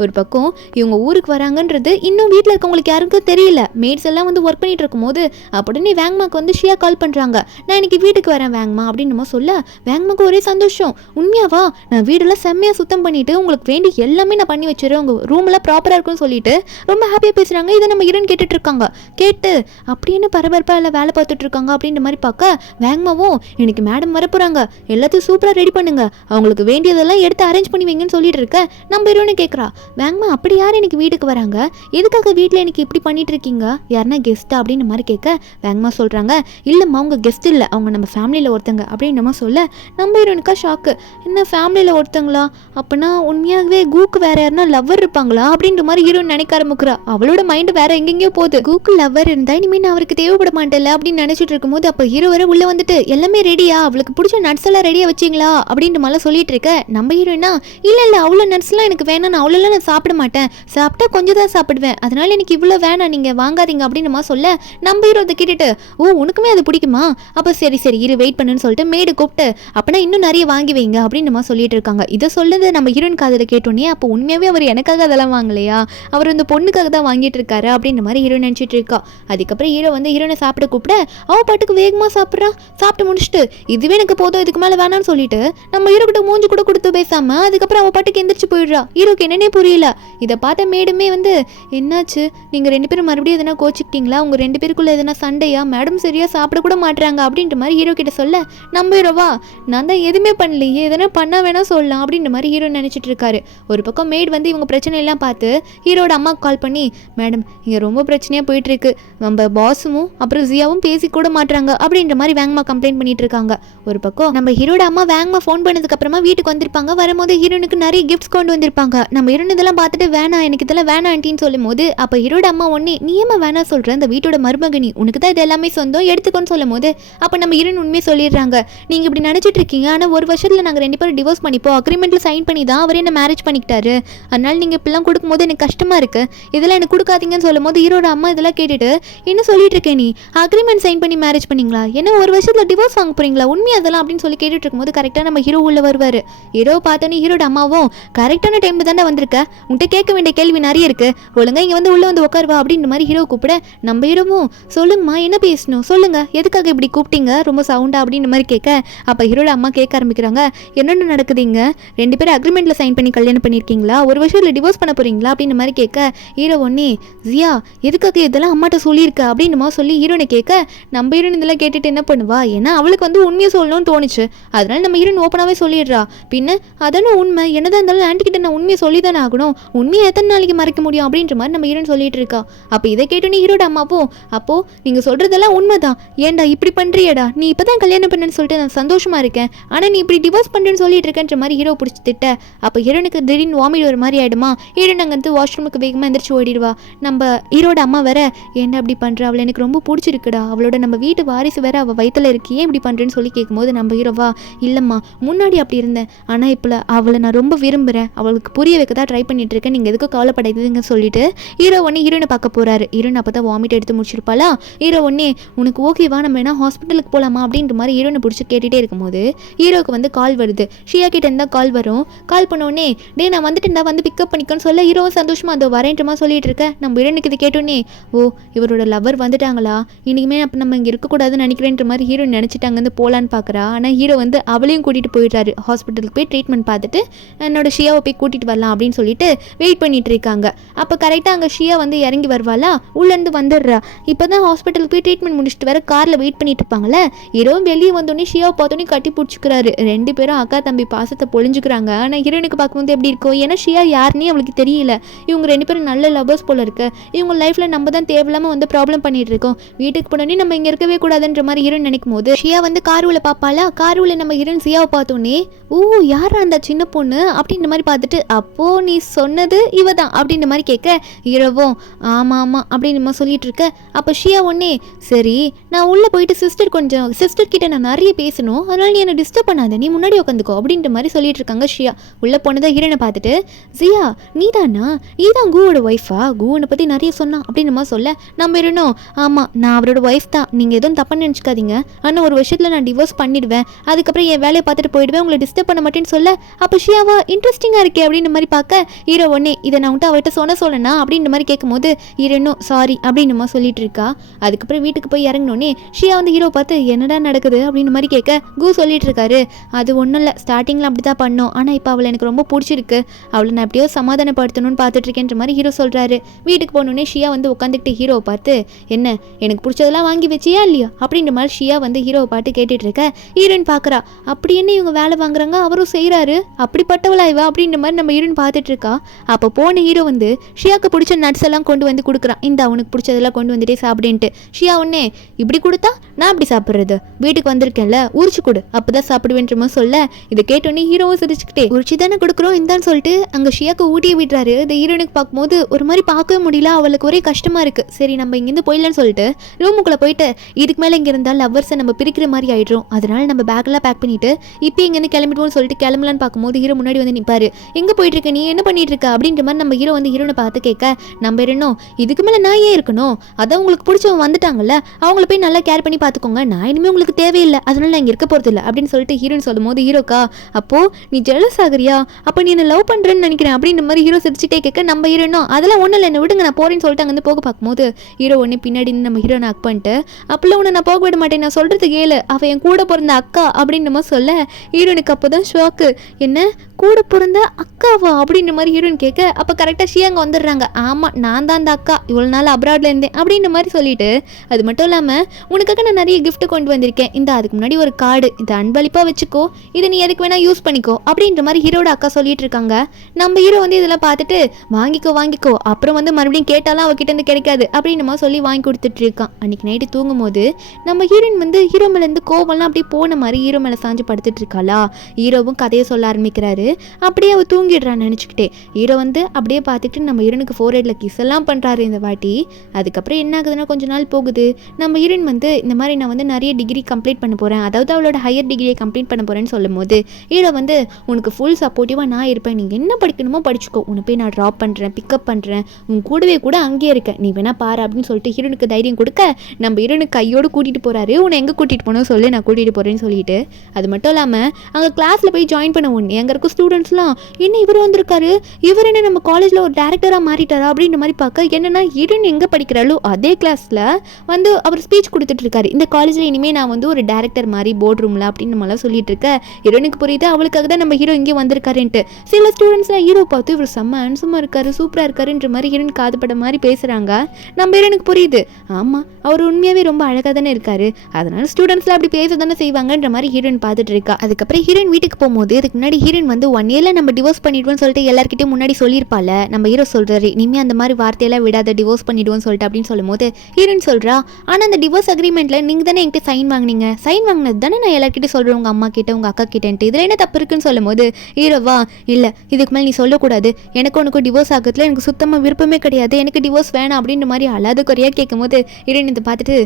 ஒரு பக்கம் இவங்க ஊருக்கு வராங்கன்றது இன்னும் வீட்டில் இருக்கவங்களுக்கு யாருக்கும் தெரியல. மேட்ஸ் எல்லாம் வந்து ஒர்க் பண்ணிட்டு இருக்கும்போது அப்படின்னே வேங்மாக்கு வந்து ஷியா கால் பண்ணுறாங்க. நான் இன்னைக்கு வீட்டுக்கு வரேன் வேங்மா அப்படின்னு நம்ம சொல்ல, வேங்மாக்கு ஒரே சந்தோஷம், உண்மையாவா நான் வீடெல்லாம் செம்மையாக சுத்தம் பண்ணிட்டு உங்களுக்கு வேண்டி எல்லாமே நான் பண்ணி வச்சுருவேன், உங்கள் ரூமெல்லாம் ப்ராப்பராக இருக்குன்னு சொல்லிட்டு ரொம்ப ஹாப்பியாக பேசுகிறாங்க. இதை நம்ம இரண்டு கேட்டுட்டு இருக்காங்க. கேட்டு அப்படின்னு பரபரப்பாக எல்லாம் வேலை பார்த்துட்டு இருக்காங்க அப்படின்ற மாதிரி பார்க்க, வேங்மாவும் எனக்கு மேடம் வரப்போகிறாங்க, எல்லாத்தையும் சூப்பராக ரெடி பண்ணுங்க, அவங்களுக்கு வேண்டியதெல்லாம் எடுத்து அரேஞ்ச் பண்ணி வைங்கன்னு சொல்லிட்டு இருக்க. நம்ம ஹீரோன்னு கேட்குறா வேங்மா அப்படி யார் எனக்கு வீட்டுக்கு வராங்க, எதுக்காக வீட்டில் எனக்கு இப்படி பண்ணிட்டு இருக்கீங்க, யாருன்னா கெஸ்ட்டா அப்படின்னு மாதிரி கேட்க, வேங்மா சொல்கிறாங்க இல்லைம்மா அவங்க கெஸ்ட் இல்லை, அவங்க நம்ம ஃபேமிலியில் ஒருத்தங்க அப்படின்னு நம்ம சொல்ல, நம்ம ஹீரோனுக்கா ஷாக்கு, என்ன ஃபேமிலியில் ஒருத்தங்களா, அப்படின்னா உண்மையாகவே கூக்கு வேற யாருன்னா லவ்வர் இருப்பாங்களா அப்படின்ற மாதிரி ஹீரோன் நினைக்க ஆரம்பிக்கிறா. அவளோட மைண்டு வேற எங்கெங்கயோ போகுது. கூக்கு லவ்வர் இருந்தா இனிமேல் நான் அவருக்கு தேவைப்பட மாட்டேன்ல அப்படின்னு நினைச்சிட்டு இருக்கும்போது, அப்போ ஹீரோ வர உள்ள வந்துட்டு எல்லாமே ரெடியா, அவளுக்கு பிடிச்ச நட்ஸ் எல்லாம் ரெடியா வச்சிங்களா அப்படின்ற மாதிரி சொல்லிட்டு இருக்க. நம்ம ஹீரோனா இல்லை அவ்வளோ நட்ஸ்லாம் எனக்கு வேணாம், நான் அவ்வளோலாம் நான் சாப்பிட மாட்டேன், சாப்பிட்டா கொஞ்சம் தான் சாப்பிடுவேன், அதனால எனக்கு இவ்வளோ வேணாம், நீங்கள் வாங்காதீங்க அப்படின்னுமா சொல்ல நம்ம ஹீரோ அதை கேட்டுட்டு ஓ உனக்குமே அது பிடிக்குமா, அப்போ சரி சரி இரு வெயிட் பண்ணுன்னு சொல்லிட்டு மேடு கூப்பிட்டு அப்படின்னா இன்னும் நிறைய வாங்கி வைங்க அப்படின்னுமா சொல்லிட்டு இருக்காங்க. இதை சொல்லுது நம்ம ஹீரோயின் காதில் கேட்டோன்னே அப்போ உண்மையாகவே அவர் எனக்காக அதெல்லாம் வாங்கலையா, அவர் இந்த பொண்ணுக்காக தான் வாங்கிட்டு இருக்காரு அப்படின்ற மாதிரி ஹீரோ நினச்சிட்டு இருக்கா. அதுக்கப்புறம் ஹீரோ வந்து ஹீரோனை சாப்பிட கூப்பிட அவ பாட்டுக்கு வேகமாக சாப்பிட்றா. சாப்பிட்டு முடிச்சுட்டு இதுவே எனக்கு போதும் இதுக்கு மேலே வேணாம்னு சொல்லிட்டு நம்ம ஹீரோ கிட்ட மூஞ்சி கூட கொடுத்து பேசாம அதுக்கப்புறம் அவ பாட்டுக்கு எந்திரிச்சு போயிடுறா. ஹீரோக்கு என்னன்னே புரியல. இதை பார்த்த மேடுமே வந்து என்னாச்சு, நீங்கள் 2 பேரும் மறுபடியும் எதனா கோச்சிக்கிட்டீங்களா, உங்கள் 2 பேருக்குள்ள எதனா சண்டையா, மேடம் சரியாக சாப்பிட கூட மாட்டுறாங்க அப்படின்ற மாதிரி ஹீரோ கிட்ட சொல்ல நம்ம ஹீரோவா நான் தான் எதுவுமே பண்ணலையே, எதனா பண்ணா வேணா சொல்லலாம் அப்படின்ற மாதிரி ஹீரோ நினச்சிட்டு இருக்காரு. ஒரு பக்கம் மேட் வந்து இவங்க பிரச்சனை எல்லாம் பார்த்து ஹீரோட அம்மாவுக்கு கால் பண்ணி மேடம் இங்கே ரொம்ப பிரச்சனையாக போயிட்டு இருக்கு, நம்ம பாஸும் அப்புறம் ஜியாவும் பேசி கூட மாட்டுறாங்க அப்படின்ற மாதிரி வேங்கமா கம்ப்ளைண்ட் பண்ணிட்டு இருக்காங்க. ஒரு பக்கம் நம்ம ஹீரோட அம்மா வேங்கமா ஃபோன் பண்ணதுக்கு அப்புறமா வீட்டுக்கு வந்திருப்பாங்க. வரும்போது ஹீரோனுக்கு நிறைய கிஃப்ட்ஸ் கொண்டு வந்திருப்பாங்க. நம்ம ஹீரோன் இதெல்லாம் பார்த்துட்டு வேணாம் எனக்கு இதெல்லாம் வேணாம் ஆண்டின்னு சொல்லும் போது அப்போ ஹீரோட அம்மா ஒன்னே நீ ஏமா வேணா சொல்ற, இந்த வீட்டோட மருமகனி உனக்கு தான் இது எல்லாமே சொந்தம் எடுத்துக்கோன்னு சொல்லும் போது அப்போ நம்ம ஹீரோன் உண்மையை சொல்லிடுறாங்க. நீங்கள் இப்படி நினச்சிட்டு இருக்கீங்க, ஆனால் ஒரு வருஷத்தில் நாங்கள் 2 பேரும் டிவோர்ஸ் பண்ணிப்போம், அக்ரிமெண்ட்டில் சைன் பண்ணி தான் அவர் என்ன மேரேஜ் பண்ணிக்கிட்டாரு, அதனால நீங்கள் இப்படிலாம் கொடுக்கும்போது எனக்கு கஷ்டமாக இருக்குது, இதெல்லாம் எனக்கு கொடுக்காதீங்கன்னு சொல்லும் போது ஹீரோட அம்மா இதெல்லாம் கேட்டுட்டு என்ன சொல்லிட்டு இருக்கேன், நீ அக்ரிமெண்ட் சைன் பண்ணி மேரேஜ் பண்ணீங்களா, என்ன ஒரு வருஷத்தில் டிவோர்ஸ் வாங்க போறீங்களா, உண்மை அதெல்லாம் அப்படின்னு சொல்லி கேட்டுட்டு இருக்கும்போது கரெக்டாக நம்ம ஹீரோ உள்ள வருவார். ஹீரோ பார்த்தோன்னே ஹீரோட அம்மாவும் கரெக்டான டைமில் தானே வந்திருக்க, உன்கிட்ட கேட்க வேண்டிய கேள்வி நிறைய இருக்கு, ஒழுங்கா இங்கே வந்து உள்ளே வந்து உட்காருவா அப்படின்ற மாதிரி ஹீரோ கூப்பிட நம்ம ஹீரோவும் சொல்லுங்கம்மா என்ன பேசணும் சொல்லுங்க, எதுக்காக இப்படி கூப்பிட்டீங்க ரொம்ப சவுண்டா அப்படின்ற மாதிரி கேட்க அப்போ ஹீரோட அம்மா கேட்க ஆரம்பிக்கிறாங்க என்னென்ன நடக்குதுங்க, 2 பேரும் அக்ரிமெண்ட்டில் சைன் பண்ணி கல்யாணம் பண்ணியிருக்கீங்களா, ஒரு வருஷத்தில் டிவோர்ஸ் பண்ண போறீங்களா அப்படின்ற மாதிரி கேட்க ஹீரோ ஒன்னே ஜியா எதுக்காக இதெல்லாம் அம்மாட்ட சொல்லியிருக்க அப்படின்னுமா சொல்லி ஹீரோனை கேட்க நம்ம ஹீரோன் இதெல்லாம் கேட்டுட்டு என்ன பண்ணுவா, ஏன்னா அவளுக்கு வந்து உண்மையை சொல்லணும்னு தோணுச்சு, அதனால நம்ம ஹீரோன் ஓப்பனாகவே சொல்லிடுறா. பின்ன அதான உண்மை, என்னதான் இருந்தாலும் ஆண்டி கிட்ட நான் உண்மையை சொல்லி தானே ஆகணும், உண்மையை எத்தனை நாளைக்கு மறைக்க முடியும் அப்படின்ற மாதிரி நம்ம ஹீரோன் சொல்லிட்டு இருக்கா. அப்போ இதை கேட்டோன்னே ஹீரோட அம்மாவும் அப்போ நீங்க சொல்றதெல்லாம் உண்மைதான், ஏன்டா இப்படி பண்றியடா, நீ இப்பதான் கல்யாணம் பண்ணேன்னு சொல்லிட்டு நான் சந்தோஷமா இருக்கேன், ஆனா நீ இப்படி டிவோர்ஸ் பண்றேன்னு சொல்லிட்டு இருக்கேன்ற மாதிரி ஹீரோ பிடிச்சி திட்ட அப்போ ஹீரோனுக்கு திடீர்னு வாமிட் ஒரு மாதிரி ஆயிடுமா. ஹீரோன் அங்கே வந்து வாஷ்ரூமுக்கு வேகமாக எந்திரிச்சு ஓடிடுவா. நம்ம ஹீரோட அம்மா வேற என்ன அப்படி பண்றா, அவளை எனக்கு ரொம்ப பிடிச்சிருக்குடா, அவளோட நம்ம வீட்டு வாரிசு வேற அவள் வயிற்றுல இருக்கு, ஏன் இப்படி பண்றேன்னு சொல்லி கேட்கும்போது நம்ம ஹீரோவா இல்லம்மா முன்னாடி அப்படி இருந்தேன், ஆனா இப்போ அவளை நான் ரொம்ப விரும்புறேன், அவளுக்கு புரிய வைக்க தான் ட்ரை பண்ணிட்டு இருக்கேன், நீங்க எதுக்கு கவலைப்படாதீங்க சொல்லிட்டு ஹீரோ ஒன்னே ஹீரோனை பார்க்க போறாரு. ஹீரோன் அப்போ தான் வாமிட் எடுத்து முடிச்சிருப்பாளா. ஹீரோ ஒன்னே உனக்கு ஓகேவா நம்ம வேணா ஹாஸ்பிட்டலுக்கு போகலாமா அப்படின்ற மாதிரி ஹீரோனை பிடிச்சி கேட்டுகிட்டே இருக்கும்போது ஹீரோக்கு வந்து கால் வருது. ஷியா கிட்ட இருந்தால் கால் வரும். கால் பண்ணோடனே டே நான் வந்துட்டு வந்து பிக்கப் பண்ணிக்கன்னு சொல்ல ஹீரோவும் சந்தோஷமா அதோ வரேன்றமா சொல்லிட்டு இருக்கேன். நம்ம ஹீரோனுக்கு இது கேட்டோன்னே ஓ இவரோட லவர் வந்துட்டாங்களா, இனிமே அப்போ நம்ம இங்கே இருக்கக்கூடாதுன்னு நினைக்கிறேன்ற மாதிரி ஹீரோ நினச்சிட்டாங்க வந்து போகலான்னு பார்க்குறா. ஆனால் ஹீரோ வந்து அவளையும் கூட்டிகிட்டு போயிடுறாரு. ஹாஸ்பிட்டலுக்கு போய் ட்ரீட்மெண்ட் பார்த்துட்டு என்னோட ஷியாவை போய் கூட்டிகிட்டு வரலாம் அப்படின்னு சொல்லிட்டு வெயிட் பண்ணிட்டு இருக்காங்க. அப்போ கரெக்டாக அங்கே ஷியா வந்து இறங்கி வருவாளா, உள்ளேருந்து வந்துடுறா. இப்போ தான் ஹாஸ்பிட்டலுக்கு போய் ட்ரீட்மெண்ட் முடிச்சுட்டு வர காரில் வெயிட் பண்ணிட்டு இருப்பாங்களே. ஹீரோவும் வெளியே வந்தோடனே ஷியாவை பார்த்தோன்னே கட்டி பிடிச்சிக்கிறாரு. 2 பேரும் அக்கா தம்பி பாசத்தை பொழிஞ்சுக்கிறாங்க. ஆனால் ஹீரோனுக்கு பார்க்கும்போது எப்படி இருக்கும், ஏன்னா ஷியா யாருன்னே அவளுக்கு தெரியல. இவங்க 2 பேரும் நல்ல லவர்ஸ் போல இருக்கு. இவங்க லைஃப்பில் நம்ம தான் தேவையில்லாமல் வந்து ப்ராப்ளம் பண்ணிட்டு இருக்கோம், வீட்டுக்கு போனோடனே நம்ம இங்கே இருக்கவே கூடாதுன்ற மாதிரி ஹீரோன் நினைக்கும் போது ஷியா வந்து காருவில் பார்ப்பாளா. காருவில் நம்ம ஹீரோன் ஷியாவை பார்த்தோன்னே ஓ யாரா அந்த சின்ன பொண்ணு அப்படின்ற மாதிரி பார்த்துட்டு அப்போ நீ சொன்னது இவ தான் அப்படின்ற மாதிரி கேட்க ஹீரோவும் ஆமாம் ஆமாம் அப்படின்னு நம்ம சொல்லிட்டு இருக்க. அப்போ ஷியா ஒன்னே சரி நான் உள்ளே போயிட்டு சிஸ்டர் கிட்ட நான் நிறைய பேசணும், அதனால நீ என்னை டிஸ்டர்ப் பண்ணாத, நீ முன்னாடி உட்காந்துக்கோ அப்படின்ற மாதிரி சொல்லிட்டு இருக்காங்க ஷியா. உள்ளே போனதை ஹீரோனை பார்த்துட்டு ஜியா நீ தானா, நீ தான் கூவோட ஒய்ஃபா, கூவனை பற்றி நிறைய சொன்னான் அப்படின்னு நம்ம சொல்ல நம்ம இருந்தோம் ஆமாம் நான் அவரோட ஒய்ஃப் தான், நீங்கள் எதுவும் தப்பாக நினச்சிக்காதீங்க, ஆனால் ஒரு வருஷத்தில் நான் டிவோர்ஸ் பண்ணிடுவேன், அதுக்கப்புறம் என் வேலையை பார்த்துட்டு போயிடுவேன், உங்களை டிஸ்டர்ப் பண்ண மாட்டேன்னு சொல்ல அப்போ ஷியாவா இன்ட்ரெஸ்டிங்காக இருக்கே அப்படின்ற மாதிரி பார்க்க ஹீரோ ஒன்னே இதை நான் உன்ட்டு அவர்கிட்ட சொல்லனா அப்படின்ற மாதிரி கேட்கும்போது ஹீரோனோ சாரி அப்படின்னு சொல்லிட்டு இருக்கா. அதுக்கப்புறம் வீட்டுக்கு போய் இறங்கினோடனே ஷியா வந்து ஹீரோ பார்த்து என்னடா நடக்குது அப்படின்னு மாதிரி கேட்க கூ சொல்லிட்டு இருக்காரு அது ஒன்றும் இல்லை, ஸ்டார்டிங்கில் அப்படி தான் பண்ணோம், ஆனால் இப்போ அவளை எனக்கு ரொம்ப பிடிச்சிருக்கு, அவளை நான் எப்படியோ சமாதானப்படுத்தணும்னு பார்த்துட்டு இருக்கேன்ற மாதிரி ஹீரோ சொல்கிறாரு. வீட்டுக்கு போனோடனே ஷியா வந்து உட்காந்துக்கிட்டு ஹீரோவை பார்த்து என்ன எனக்கு பிடிச்சதெல்லாம் வாங்கி வச்சியா இல்லையா அப்படின்ற மாதிரி ஷியா வந்து ஹீரோவை பார்த்து கேட்டுட்டு இருக்க. ஹீரோயின் பார்க்குறா அப்படி என்ன இவங்க வேலை வாங்குறாங்க, அவரும் செய்கிறாரு, அப்படிப்பட்டவளா இவா அப்படின்ற மாதிரி நம்ம ஹீரோயின் பார்த்துட்டு இருக்கா. அப்போ போன ஹீரோ வந்து ஷியாவுக்கு பிடிச்ச நட்ஸ் எல்லாம் கொண்டு வந்து கொடுக்குறான், இந்த அவனுக்கு பிடிச்சதெல்லாம் கொண்டு வந்துட்டே சாப்பிடுன்ட்டு. ஷியா ஒன்னே இப்படி கொடுத்தா நான் அப்படி சாப்பிட்றது, வீட்டுக்கு வந்திருக்கேன்ல உரிச்சு கொடு அப்போதான் சாப்பிடுவேன்றமா சொல்ல இதை கேட்டோன்னே ஹீரோவும் சிரிச்சுக்கிட்டே உரிச்சு தானே கொடுக்குறோம் இந்தான்னு சொல்லிட்டு அங்கே ஷியாவுக்கு ஊட்டியே விடுறாரு. இந்த ஹீரோனுக்கு பார்க்கும்போது ஒரு மாதிரி பார்க்கவே முடியல, அவளுக்கு ஒரே கஷ்டமாக இருக்குது. சரி நம்ம இங்கேருந்து போயிடலான்னு சொல்லிட்டு ரூமுக்குள்ளே போயிட்டு இதுக்கு மேலே இங்கே இருந்தால் லவ்வர்ஸை நம்ம பிரிக்கிற மாதிரி ஆயிடும், அதனால நம்ம பேக்கெல்லாம் பேக் பண்ணிட்டு இப்போ இங்கேருந்து கிளம்பிடுவோம்னு சொல்லிட்டு கிளம்பலான்னு பார்க்கும்போது ஹீரோ முன்னாடி வந்து நிற்பாரு. எங்கே போயிட்டு இருக்க, நீ என்ன பண்ணிட்டு இருக்க அப்படின்ற மாதிரி நம்ம ஹீரோ வந்து ஹீரோனை பார்த்து கேட்க நம்ம இருந்தோம் இதுக்கு மேலே நான் ஏன் இருக்கணும், அதான் உங்களுக்கு பிடிச்சவங்க வந்துட்டாங்கல்ல, அவங்கள போய் நல்லா கேர் பண்ணி பார்த்துக்கோங்க, நான் இனிமேல் உங்களுக்கு தேவையில்லை, அதனால நான் இங்கே இருக்க போகிறது இல்லை அப்படின்னு சொல்லிட்டு ஹீரோன்னு சொல்லும் போது ஹீரோக்கா அப்போ நீ ஜெலஸ் ஆகுறியா, அப்போ நீ என்ன லவ் பண்ணுறேன்னு நினைக்கிறேன் அப்படின்ற மாதிரி ஹீரோ சிரிச்சுட்டே கேட்க, நம்ம ஹீரோனோ அதெல்லாம் ஒன்றும் இல்லை என்ன விடுங்க நான் போறேன்னு சொல்லிட்டு அங்கே போக பார்க்கும்போது ஹீரோ ஒன்று பின்னாடி நம்ம ஹீரோனை அக் பண்ணிட்டு அப்பெல்லாம் உன்னை நான் போக விட மாட்டேன், நான் சொல்கிறது கேளு, அவள் என் கூட பிறந்த அக்கா அப்படின்ற மாதிரி சொல்ல ஹீரோனுக்கு அப்போ தான் ஷாக்கு, என்ன கூட பிறந்த அக்காவா அப்படின்ற மாதிரி ஹீரோயின் கேட்க, அப்போ கரெக்டாக ஷியாங்க வந்துடுறாங்க, ஆமாம் நான் தான் அந்த அக்கா, இவ்வளோ நாள் அப்ராட்ல இருந்தேன் அப்படின்ற மாதிரி சொல்லிட்டு, அது மட்டும் இல்லாமல் உனக்காக நான் நிறைய கிஃப்ட் கொண்டு வந்திருக்கேன், இந்த அதுக்கு முன்னாடி ஒரு கார்டு, இதை அன்பளிப்பாக வச்சுக்கோ, இதை நீ எதுக்கு வேணா யூஸ் பண்ணிக்கோ அப்படின்ற மாதிரி ஹீரோட அக்கா சொல்லிட்டு இருக்காங்க. நம்ம ஹீரோ வந்து இதெல்லாம் பார்த்துட்டு வாங்கிக்கோ அப்புறம் வந்து மறுபடியும் கேட்டாலும் அவகிட்ட இருந்து கிடைக்காது அப்படின்ற மாதிரி சொல்லி வாங்கி கொடுத்துட்டு இருக்கான். அன்னைக்கு நைட்டு தூங்கும் போது நம்ம ஹீரோயின் வந்து ஹீரோ மேலேருந்து கோவம்லாம் அப்படியே போன மாதிரி ஹீரோ மேலே சாஞ்சு படுத்துட்டு இருக்காளா. ஹீரோவும் கதையை சொல்ல ஆரம்பிக்கிறாரு. அப்படியே அவள் தூங்கிடுறான்னு நினச்சிக்கிட்டே ஹீரோ வந்து அப்படியே பார்த்துக்கிட்டு நம்ம ஹீரோனுக்கு ஃபோர்ஹெட்டில் கிஸ் எல்லாம் பண்ணுறாரு இந்த வாட்டி. அதுக்கப்புறம் என்ன ஆகுதுன்னா கொஞ்ச நாள் போகுது. நம்ம ஹீரோயின் வந்து இந்த மாதிரி நான் வந்து நிறைய டிகிரி கம்ப்ளீட் பண்ண போகிறேன், அதாவது அவளோட ஹையர் டிகிரியை கம்ப்ளீட் பண்ண போகிறேன்னு சொல்லும் போது ஹீரோ வந்து உனக்கு ஃபுல் சப்போர்ட்டிவாக நான் இருப்பேன், நீங்கள் என்ன படிக்கணுமோ படிச்சுக்கோ, உன்னை போய் நான் ட்ராப் பண்ணுறேன், பிக்கப் பண்ணுறேன், உன் கூடவே கூட அங்கேயே இருக்கேன், நீ வேணா பாரு அப்படின்னு சொல்லிட்டு ஹீரோனுக்கு தைரியம் கொடுக்க நம்ம ஹீரோனுக்கு கையோடு கூட்டிகிட்டு போகிறாரு. உன்னை எங்கே கூட்டிகிட்டு போகணும் சொல்லி நான் கூட்டிகிட்டு போகிறேன்னு சொல்லிட்டு. அது மட்டும் இல்லாமல் அங்கே கிளாஸில் போய் ஜாயின் பண்ண ஒன்று அங்கே இருக்க ஸ்டூடெண்ட்ஸ்லாம் என்ன இவர் வந்திருக்காரு, இவர் என்ன நம்ம காலேஜில் ஒரு டேரக்டராக மாறிட்டாரா அப்படின்ற மாதிரி பார்க்க, என்னென்னா ஹீரோயின் எங்கே படிக்கிறாளோ அதே கிளாஸில் வந்து அவர் ஸ்பீச் கொடுத்துட்டு இருக்காரு, இந்த காலேஜில் இனிமேல் நான் வந்து ஒரு டேரக்டர் மாதிரி போர்ட் ரூமில் அப்படின்னு நம்மளாம் சொல்லிட்டு இருக்க ஹீரோனுக்கு புரியுது அவளுக்காக தான் நம்ம ஹீரோ இங்கே வந்திருக்காருன்ட்டு. சில ஸ்டூடெண்ட்ஸ்லாம் ஹீரோ பார்த்து இவர் செம்ம ஹேண்ட்ஸமாக இருக்காரு, சூப்பராக இருக்காருன்ற மாதிரி ஹீரோயின் காதுபட மாதிரி பேசுகிறாங்க. நம்ம ஹீரோனுக்கு புரியுது ஆமாம் அவர் உண்மையாகவே ரொம்ப அழகாக தானே இருக்காரு, அதனால ஸ்டூடெண்ட்ஸ்லாம் அப்படி பேச தானே செய்வாங்கன்ற மாதிரி ஹீரோயின் பார்த்துட்டு இருக்கா. அதுக்கப்புறம் ஹீரோயின் வீட்டுக்கு போகும்போது இதுக்கு முன்னாடி ஹீரோயின் வந்து 1 இயர்ல நம்ம டிவோர்ஸ் பண்ணிடுவோம்னு சொல்லிட்டு எல்லாருக்கிட்டையும் முன்னாடி சொல்லியிருப்பாள். நம்ம ஹீரோ சொல்கிறாரு இனிமேல் அந்த மாதிரி வார்த்தையெல்லாம் விடாத, டிவோர்ஸ் பண்ணிடுவோம்னு சொல்லிட்டு அப்படின்னு சொல்லும் போது ஹீரோயின் சொல்கிறா ஆனால் அந்த டிவோர்ஸ் அக்ரிமெண்ட்டில் நீங்கள் தானே என்கிட்ட சைன் வாங்கினீங்க, சைன் வாங்கினது தானே நான் எல்லாருக்கிட்டையும் சொல்கிறேன் உங்கள் அம்மா கிட்ட உங்கள் அக்கா கிட்டேன்ட்டு, இதில் என்ன தப்பு இருக்குன்னு சொல்லும் போது ஹீரோவா இல்லை இதுக்கு மேலே நீ சொல்லக்கூடாது, எனக்கு உனக்கு டிவோர்ஸ் ஆகிறதுல எனக்கு சுத்தமாக விருப்பமே கிடையாது, எனக்கு டிவோர்ஸ் வேணாம் அப்படின்ற மாதிரி அல்லாத குறையாக கேட்கும் போது ஹீரோயின் இதை பார்த்துட்டு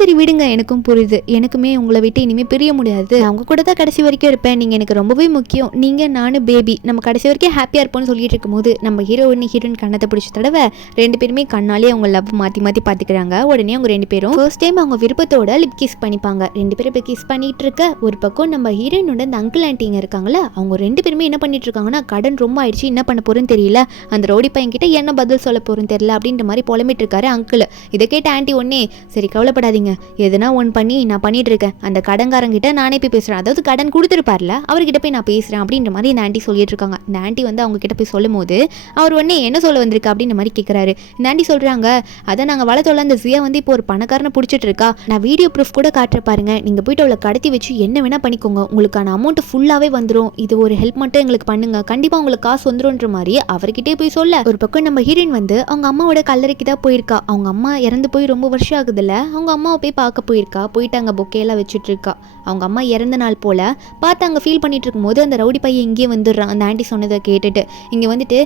சரி விடுங்க, எனக்கும் புரியுது, எனக்குமே உங்களை விட்டு இனிமேல் பிரிய முடியாது, அவங்க கூட தான் கடைசி வரைக்கும் இருப்பேன், நீங்கள் எனக்கு ரொம்பவே முக்கியம், நீங்கள் நானும் பேபி நம்ம கடைசி வரைக்கும் ஹாப்பியாக இருப்போம்னு சொல்லிட்டு இருக்கும்போது நம்ம ஹீரோயின் கண்ணத்தை பிடிச்ச தடவை 2 பேருமே கண்ணாலே அவங்க லவ் மாற்றி பார்த்துக்கிறாங்க. உடனே அவங்க 2 பேரும் ஃபர்ஸ்ட் டைம் அவங்க விருப்பத்தோட லிப் கிஸ் பண்ணிப்பாங்க. 2 பேரும் இப்போ கிஸ் பண்ணிட்டு இருக்க ஒரு பக்கம் நம்ம ஹீரோயினோட அந்த அங்கிள் ஆண்டிங்க இருக்காங்களா, அவங்க 2 பேருமே என்ன பண்ணிட்டு இருக்காங்கன்னா கடன் ரொம்ப ஆயிடுச்சு, என்ன பண்ண போறேன்னு தெரியல, அந்த ரோடி பையன் கிட்ட என்ன பதில் சொல்ல போறேன்னு தெரியல அப்படின்ற மாதிரி புலம்பிட்டு இருக்காரு அங்கிள். இதை கேட்ட ஆண்டி ஒன்னே சரி கவலைப்படாதீங்க, எதுனா ஒன் பண்ணி நான் பண்ணிட்டு இருக்கேன், அந்த கடன்காரங்கிட்ட நானே போய் பேசுறேன், அதாவது கடன் கொடுத்துருப்பார்ல அவர்கிட்ட போய் நான் பேசுறேன் அப்படின்ற மாதிரி இந்த ஆண்டி சொல்லிட்டு இருக்காங்க. இந்த ஆண்டி வந்து அவங்க கிட்ட போய் சொல்லும் போது அவர் ஒன்னே என்ன சொல்ல வந்திருக்கு அப்படின்ற மாதிரி கேட்குறாரு. இந்த ஆண்டி சொல்றாங்க அதை நாங்கள் வளர்த்தோல அந்த ஜியா வந்து இப்போ ஒரு பணக்காரனை பிடிச்சிட்டு இருக்கா, நான் வீடியோ ப்ரூஃப் கூட காட்டுற பாருங்க, நீங்க போயிட்டு அவளை கடத்தி வச்சு என்ன வேணா பண்ணிக்கோங்க, உங்களுக்கான அமௌண்ட் ஃபுல்லாவே வந்துடும், இது ஒரு ஹெல்ப் மட்டும் எங்களுக்கு பண்ணுங்க, கண்டிப்பா உங்களுக்கு காசு வந்துரும்ன்ற மாதிரி அவர்கிட்டே போய் சொல்ல ஒரு பக்கம் நம்ம ஹீரோயின் வந்து அவங்க அம்மாவோட கல்லறைக்கு தான் போயிருக்கா. அவங்க அம்மா இறந்து போய் ரொம்ப வருஷம் ஆகுதுல்ல, அவங்க அம்மாவை போய் பார்க்க போயிருக்கா. போயிட்டு அங்கே பொக்கையெல்லாம் வச்சுட்டு இருக்கா. அவங்க அம்மா இறந்த நாள் போல பார்த்து அங்கே ஃபீல் பண்ணிட்டு இருக்கும்போது அந்த ரவுடி பையன் இங்கேயே வந்துடுறான். அந்த ஆண்டி சொன்னதை கேட்டுட்டு இங்கே வந்துட்டு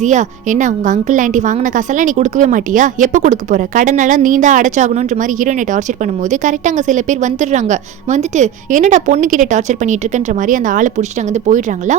ஜியா என்ன உங்கள் அங்கிள் ஆண்டி வாங்கின காசெல்லாம் நீ கொடுக்கவே மாட்டியா, எப்போ கொடுக்க போகிற, கடனெல்லாம் நீ தான் அடைச்சாகணுன்ற மாதிரி ஹீரோனை டார்ச்சர் பண்ணும்போது கரெக்டாக அங்கே சில பேர் வந்துடுறாங்க. வந்துட்டு என்னடா பொண்ணுக்கிட்ட டார்ச்சர் பண்ணிட்டு இருக்குன்ற மாதிரி அந்த ஆளை பிடிச்சிட்டு அங்கே போயிடுறாங்களா.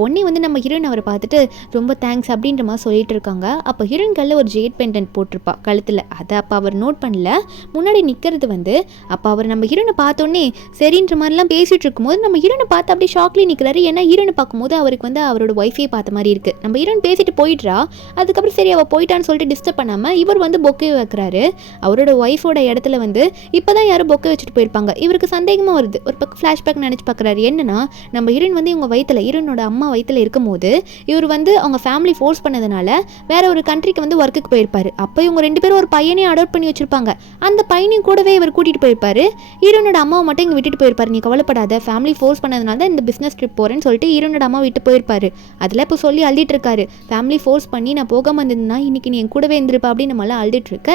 பொண்ணே வந்து நம்ம ஹீரோயின் அவரை பார்த்துட்டு ரொம்ப தேங்க்ஸ் அப்படின்ற மாதிரி சொல்லிட்டு இருக்காங்க. அப்போ ஹீரோயின் கல்ல ஒரு ஜேட் பெண்டன்ட் போட்டிருப்பா கழுத்தில், அதை அப்போ அவர் நோட் பண்ணல. முன்னாடி நிற்கிறது வந்து அப்போ அவர் நம்ம ஹீரோனை பார்த்தோன்னே சரின்ற மாதிரிலாம் பேசிட்டு இருக்கும்போது நம்ம ஹீரோனை பார்த்து அப்படியே ஷாக்லேயே நிற்கிறாரு. ஏன்னா ஹீரோனை பார்க்கும்போது அவருக்கு வந்து அவரோட ஒய்ஃபே பார்த்த மாதிரி இருக்குது. நம்ம ஹீரோயின் பேசிட்டு போயிடுறா. அதுக்கப்புறம் சரி அவள் போயிட்டான்னு சொல்லிட்டு டிஸ்டர்ப் பண்ணாமல் இவர் வந்து பொக்கே வைக்கிறாரு. அவரோட ஒய்ஃபோட இடத்துல வந்து இப்போ தான் யாரும் பொக்கே வச்சுட்டு போயிருப்பாங்க. இவருக்கு சந்தேகமாக வருது. ஒரு பக்கம் ஃப்ளாஷ்பேக் நினச்சி பார்க்குறாரு. என்னன்னா நம்ம ஹீரோயின் வந்து இவங்க வயிற்றில் ஹீரோனோட அம்மா வயிற்றில் இருக்கும்போது இவர் வந்து அவங்க ஃபேமிலி ஃபோர்ஸ் பண்ணதுனால வேற ஒரு கண்ட்ரிக்கு வந்து ஒர்க்குக்கு போயிருப்பாரு. அப்போ இவங்க 2 பேரும் ஒரு பையனையும் அடாப்ட் பண்ணி வச்சிருப்பாங்க. அந்த பையனையும் கூடவே இவர் கூட்டிகிட்டு போயிருப்பாரு. ஹீரோனோட அம்மாவை மட்டும் இங்கே விட்டுட்டு போயிருப்பாரு. நீ கவலைப்படாத, ஃபேமிலி ஃபோர்ஸ் பண்ணதுனால தான் இந்த பிஸ்னஸ் ட்ரிப் போகிறேன்னு சொல்லிட்டு ஹீரோனோட அம்மா விட்டு போயிருப்பாரு. அதில் இப்போ சொல்லி அழுதிட்டு இருக்காரு. ஃபேமிலி ஃபோர்ஸ் பண்ணி நான் போகாமல் இருந்ததுன்னா இன்னைக்கு நீ என் கூடவே இருந்திருப்பா அப்படின்னு நம்மளால அழுதுட்டு இருக்க.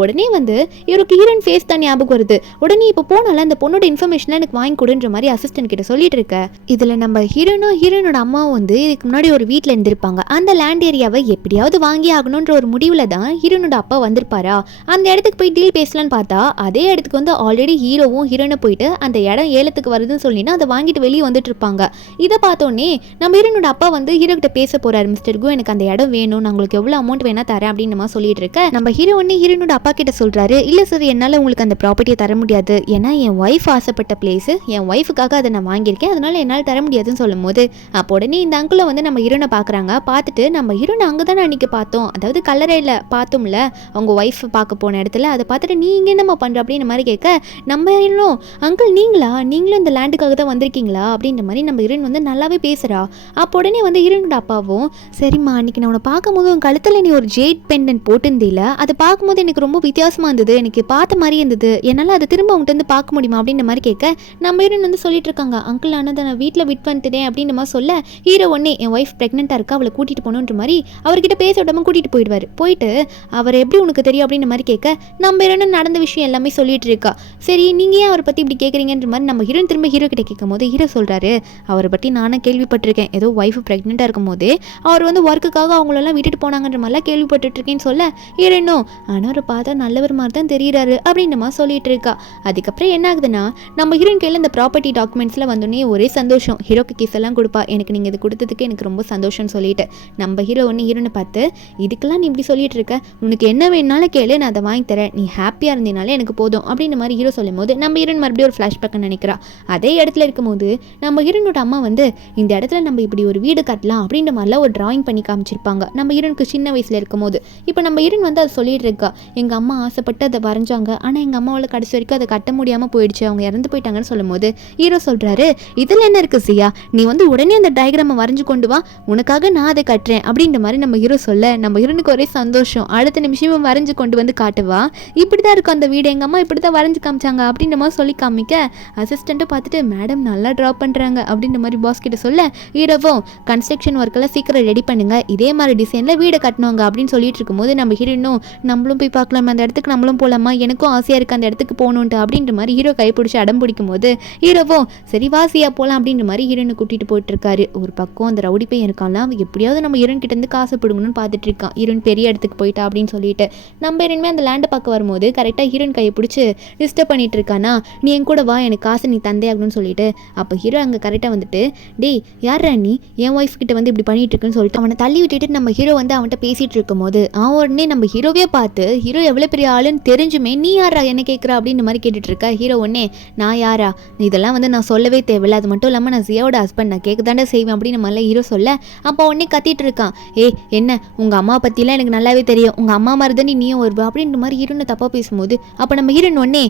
உடனே வந்து இவருக்கு ஹீரோயின் ஃபேஸ் தான் ஞாபகம் வருது. உடனே இப்போ போனால அந்த பொண்ணோட இன்ஃபர்மேஷன்லாம் எனக்கு வாங்கி கொடுன்ற மாதிரி அசிஸ்டன்ட் கிட்ட சொல்லிட்டு இருக்க. இதில் நம்ம ஹீரோனோட அம்மாவும் வந்து இதுக்கு முன்னாடி ஒரு வீட்டில் இருந்திருப்பாங்க. அந்த லேண்ட் ஏரியாவை எப்படியாவது வாங்கி ஆகணுன்ற ஒரு முடிவில் தான் ஹீரோனோட அப்பா வந்திருப்பாரா. அந்த இடத்துக்கு போய் டீல் பேசலான்னு பார்த்தா அதே இடத்துக்கு வந்து ஆல்ரெடி ஹீரோவும் ஹீரோனை போயிட்டு அந்த இடம் ஏலத்துக்கு வருதுன்னு சொல்லினா அதை வாங்கிட்டு வெளியே வந்துட்டு இருப்பாங்க. இதை பார்த்தோன்னே நம்ம ஹீரோனோட அப்பா வந்து ஹீரோ கிட்ட பேச போறாரு. மிஸ்டர் கோ, எனக்கு அந்த இடம் வேணும், நான் உங்களுக்கு எவ்வளோ அமௌண்ட் வேணா தரேன் அப்படின்னு சொல்லிட்டு இருக்க நம்ம ஹீரோ ஒன்னே ஹீரோனோட அப்பா கிட்ட சொல்றாரு, இல்ல சார், என்னால உங்களுக்கு அந்த ப்ராப்பர்ட்டியை தர முடியாது, ஏன்னா என் ஒய்ஃப் ஆசைப்பட்ட பிளேஸ், என் ஒய்ஃபுக்காக அதை நான் வாங்கியிருக்கேன், அதனால என்னால் தர முடியாதுன்னு சொல்லும் போது அப்போ உடனே இந்த அங்கிளை வந்து நம்ம ஹீரோனை பார்க்குறாங்க. பார்த்துட்டு நம்ம ஹீரோனை அங்கே தானே அன்றைக்கி பார்த்தோம், அதாவது கல்லறையில் பார்த்தோம்ல அவங்க ஒய்ஃப் பார்க்க போன இடத்துல, அதை பார்த்துட்டு நீ இங்கே என்னம்மா பண்ணுற அப்படின்ற மாதிரி கேட்க நம்ம ஹீரோ, அங்கிள் நீங்களும் இந்த லேண்டுக்காக தான் வந்திருக்கீங்களா அப்படின்ற மாதிரி நம்ம ஹீரோன் வந்து நல்லாவே பேசுகிறா. அப்போ உடனே வந்து ஹீரோனோட அப்பாவும், சரிம்மா, அன்றைக்கி நான் உன்னை பார்க்கும்போது உன் கழுத்தில் நீ ஒரு ஜேட் பெண்டன்ட் போட்டிருந்தீல, அதை பார்க்கும்போது எனக்கு ரொம்ப வித்தியாசமாக இருந்தது, எனக்கு பார்த்த மாதிரி இருந்தது, என்னால் அதை திரும்ப அவங்ககிட்ட வந்து பார்க்க முடியுமா அப்படின்ற மாதிரி கேட்க நம்ம ஹீரோன் வந்து சொல்லிட்டு இருக்காங்க, அங்கிள் ஆனால் நான் வீட்டில் விட் பண்ணிட்டேன் அப்படின்ற மாதிரி சொல்ல ஹீரோ ஒன்னே என் ஒய்ஃப் ப்ரெக்னெண்ட்டாக இருக்கா, அவளை கூட்டிகிட்டு போகணுன்ற மாதிரி அவர்கிட்ட பேச விடாமல் கூட்டிகிட்டு போயிடுவார். போயிட்டு அவர் எப்படி உனக்கு தெரியும் அப்படின்ற மாதிரி கேட்க நம்ம ஹீரோன் நடந்த விஷயம் எல்லாமே சொல்லிட்டு இருக்கா. சரி, நீங்கள் ஏன் அவரை பற்றி இப்படி கேட்குறீங்கன்ற மாதிரி நம்ம ஹீரோன் திரும்ப ஹீரோ கிட்ட கேட்கும் போது ஹீரோ சொல்கிறாரு, அவரை பற்றி நானும் கேள்விப்பட்டிருக்கேன், ஏதோ ஒய்ஃப் ப்ரெக்னெண்ட்டாக இருக்கும் போதே அவர் வந்து ஒர்க்குக்காக அவங்களெல்லாம் விட்டுட்டு போனாங்கன்ற மாதிரிலாம் கேள்விப்பட்டுருக்கேன்னு சொல்ல ஹீரோனும், ஆனால் அவரை பார்த்தா நல்லவர் மாதிரி தான் தெரியுறாரு அப்படின்ற மாதிரி சொல்லிட்டு இருக்கா. அதுக்கப்புறம் என்ன ஆகுதுன்னா நம்ம ஹீரோயின் கையில் இந்த ப்ராப்பர்ட்டி டாக்குமெண்ட்ஸில் வந்தோடனே ஒரே சந்தோஷம், ஹீரோக்கு கிஸ் எல்லாம் கொடுப்பா, எனக்கு நீங்கள் இது கொடுத்ததுக்கு எனக்கு ரொம்ப சந்தோஷம்னு சொல்லிட்டு நம்ம ஹீரோ ஒன்று ஹீரோனை பார்த்து, இதுக்கெல்லாம் நீ இப்படி சொல்லிட்டு இருக்க, உனக்கு என்ன வேணுனாலும் கேளு, நான் அதை வாங்கி தரேன், நீ ஹாப்பியாக இருந்தீனாலே எனக்கு போதும் அப்படின்ற மாதிரி ஹீரோ சொல்லும் போது நம்ம ஹீரோன் மறுபடியும் ஒரு ஃப்ளாஷ்பேக்கை நினைக்கிறா. அதே இடத்துல இருக்கும்போது நம்ம ஹீரோனோட அம்மா வந்து இந்த இடத்துல நம்ம இப்படி ஒரு வீடு கட்டலாம் அப்படின்ற மாதிரிலாம் ஒரு டிராயிங் பண்ணி காமிச்சிருப்பாங்க நம்ம ஹீரோனுக்கு சின்ன வயசில் இருக்கும்போது. இப்போ நம்ம ஹீரோன் வந்து அதை சொல்லிட்டு இருக்கா, எங்கள் அம்மா ஆசைப்பட்டு அதை வரைஞ்சாங்க, ஆனால் எங்கள் அம்மாவால் கடைசி வரைக்கும் அதை கட்ட முடியாமல் போயிடுச்சு, அவங்க இறந்து போயிட்டாங்கன்னு சொல்லும் போது ஹீரோ சொல்கிறாரு, இதில் என்ன இருக்குது சியா, நீ வந்து உடனே அந்த டயக்ராமை வரைஞ்சு கொண்டு வா, உனக்காக நான் அதை கட்டுறேன் அப்படின்ற மாதிரி நம்ம ஹீரோ சொல்ல நம்ம ஹீரோனுக்கு ஒரே சந்தோஷம். அடுத்த நிமிஷமும் வரைஞ்சு கொண்டு வந்து காட்டுவா, இப்படி தான் இருக்கும் அந்த வீடு, எங்கள் அம்மா இப்படி தான் வரைஞ்சு காமிச்சாங்க அப்படின்ற மாதிரி சொல்லி காமிக்க அசிஸ்டண்ட்டை பார்த்துட்டு மேடம் நல்லா ட்ரா பண்ணுறாங்க அப்படின்ற மாதிரி பாஸ் கிட்ட சொல்ல ஹீரோவும் கன்ஸ்ட்ரக்ஷன் ஒர்க்கெல்லாம் சீக்கிரம் ரெடி பண்ணுங்க, இதே மாதிரி டிசைனில் வீடை கட்டணுங்க அப்படின்னு சொல்லிட்டு இருக்கும்போது நம்ம ஹீரோனும், நம்மளும் போய் பார்க்கலாம், அந்த இடத்துக்கு நம்மளும் போகலாமா, எனக்கும் ஆசையாக இருக்குது அந்த இடத்துக்கு போகணுன்ட்டு அப்படின்ற மாதிரி ஹீரோ கைப்பிடிச்சி அடம் பிடிக்கும் போது ஹீரோவும் சரி வாசியா போகலாம் அப்படின்ற மாதிரி ஹீரோனை கூட்டிகிட்டு போயிட்டு இருக்காரு. ஒரு பக்கம் அந்த ரவுடி பையன் இருக்கான்லாம், எப்படியாவது நம்ம ஹீரோன் கிட்ட இருந்து காசு பிடுங்கணும்னு பார்த்துட்டு இருக்கான், ஹீரோன் பெரிய இடத்துக்கு போயிட்டா அப்படின்னு சொல்லிட்டு நம்ம ஹீரோனுமே அந்த லேண்டை பார்க்க வரும்போது கரெக்டாக ஹீரோன் கையை பிடிச்சி டிஸ்டர்ப் பண்ணிட்டு இருக்கானா, நீ என் கூட வா, எனக்கு காசு நீ தந்தே ஆகணும்னு சொல்லிட்டு அப்போ ஹீரோ அங்கே கரெக்டாக வந்துட்டு, டேய் யாரா நீ, என் ஒய்ஃப் கிட்ட வந்து இப்படி பண்ணிட்டு இருக்குன்னு சொல்லிட்டு அவனை தள்ளி விட்டுட்டு நம்ம ஹீரோ வந்து அவன்கிட்ட பேசிட்டு இருக்கும் போது உடனே நம்ம ஹீரோவே பார்த்து ஹீரோ எவ்வளோ பெரிய ஆளுன்னு தெரிஞ்சுமே நீ யாரா என்ன கேட்குறா அப்படின்னு மாதிரி கேட்டுட்டு இருக்க. ஹீரோ ஒன்னே, நான் யாரா, இதெல்லாம் வந்து நான் சொல்லவே தேவையில்ல, அது மட்டும் இல்லாமல் நான் ஜியாவோட ஹஸ்பண்ட், நான் கேட்க தாண்டா செய்வேன் அப்படின்னு மாதிரிலாம் ஹீரோ சொல்ல அப்போ உடனே கத்திட்டு இருக்கான், என்ன உங்கள் அம்மா பற்றிலாம் எனக்கு நல்லாவே தெரியும், உங்கள் அம்மா மாதிரி தான் நீயும் வருவா அப்படின்ற மாதிரி ஹீரோனை தப்பாக பேசும்போது அப்போ நம்ம ஹீரோன் ஒன்னே,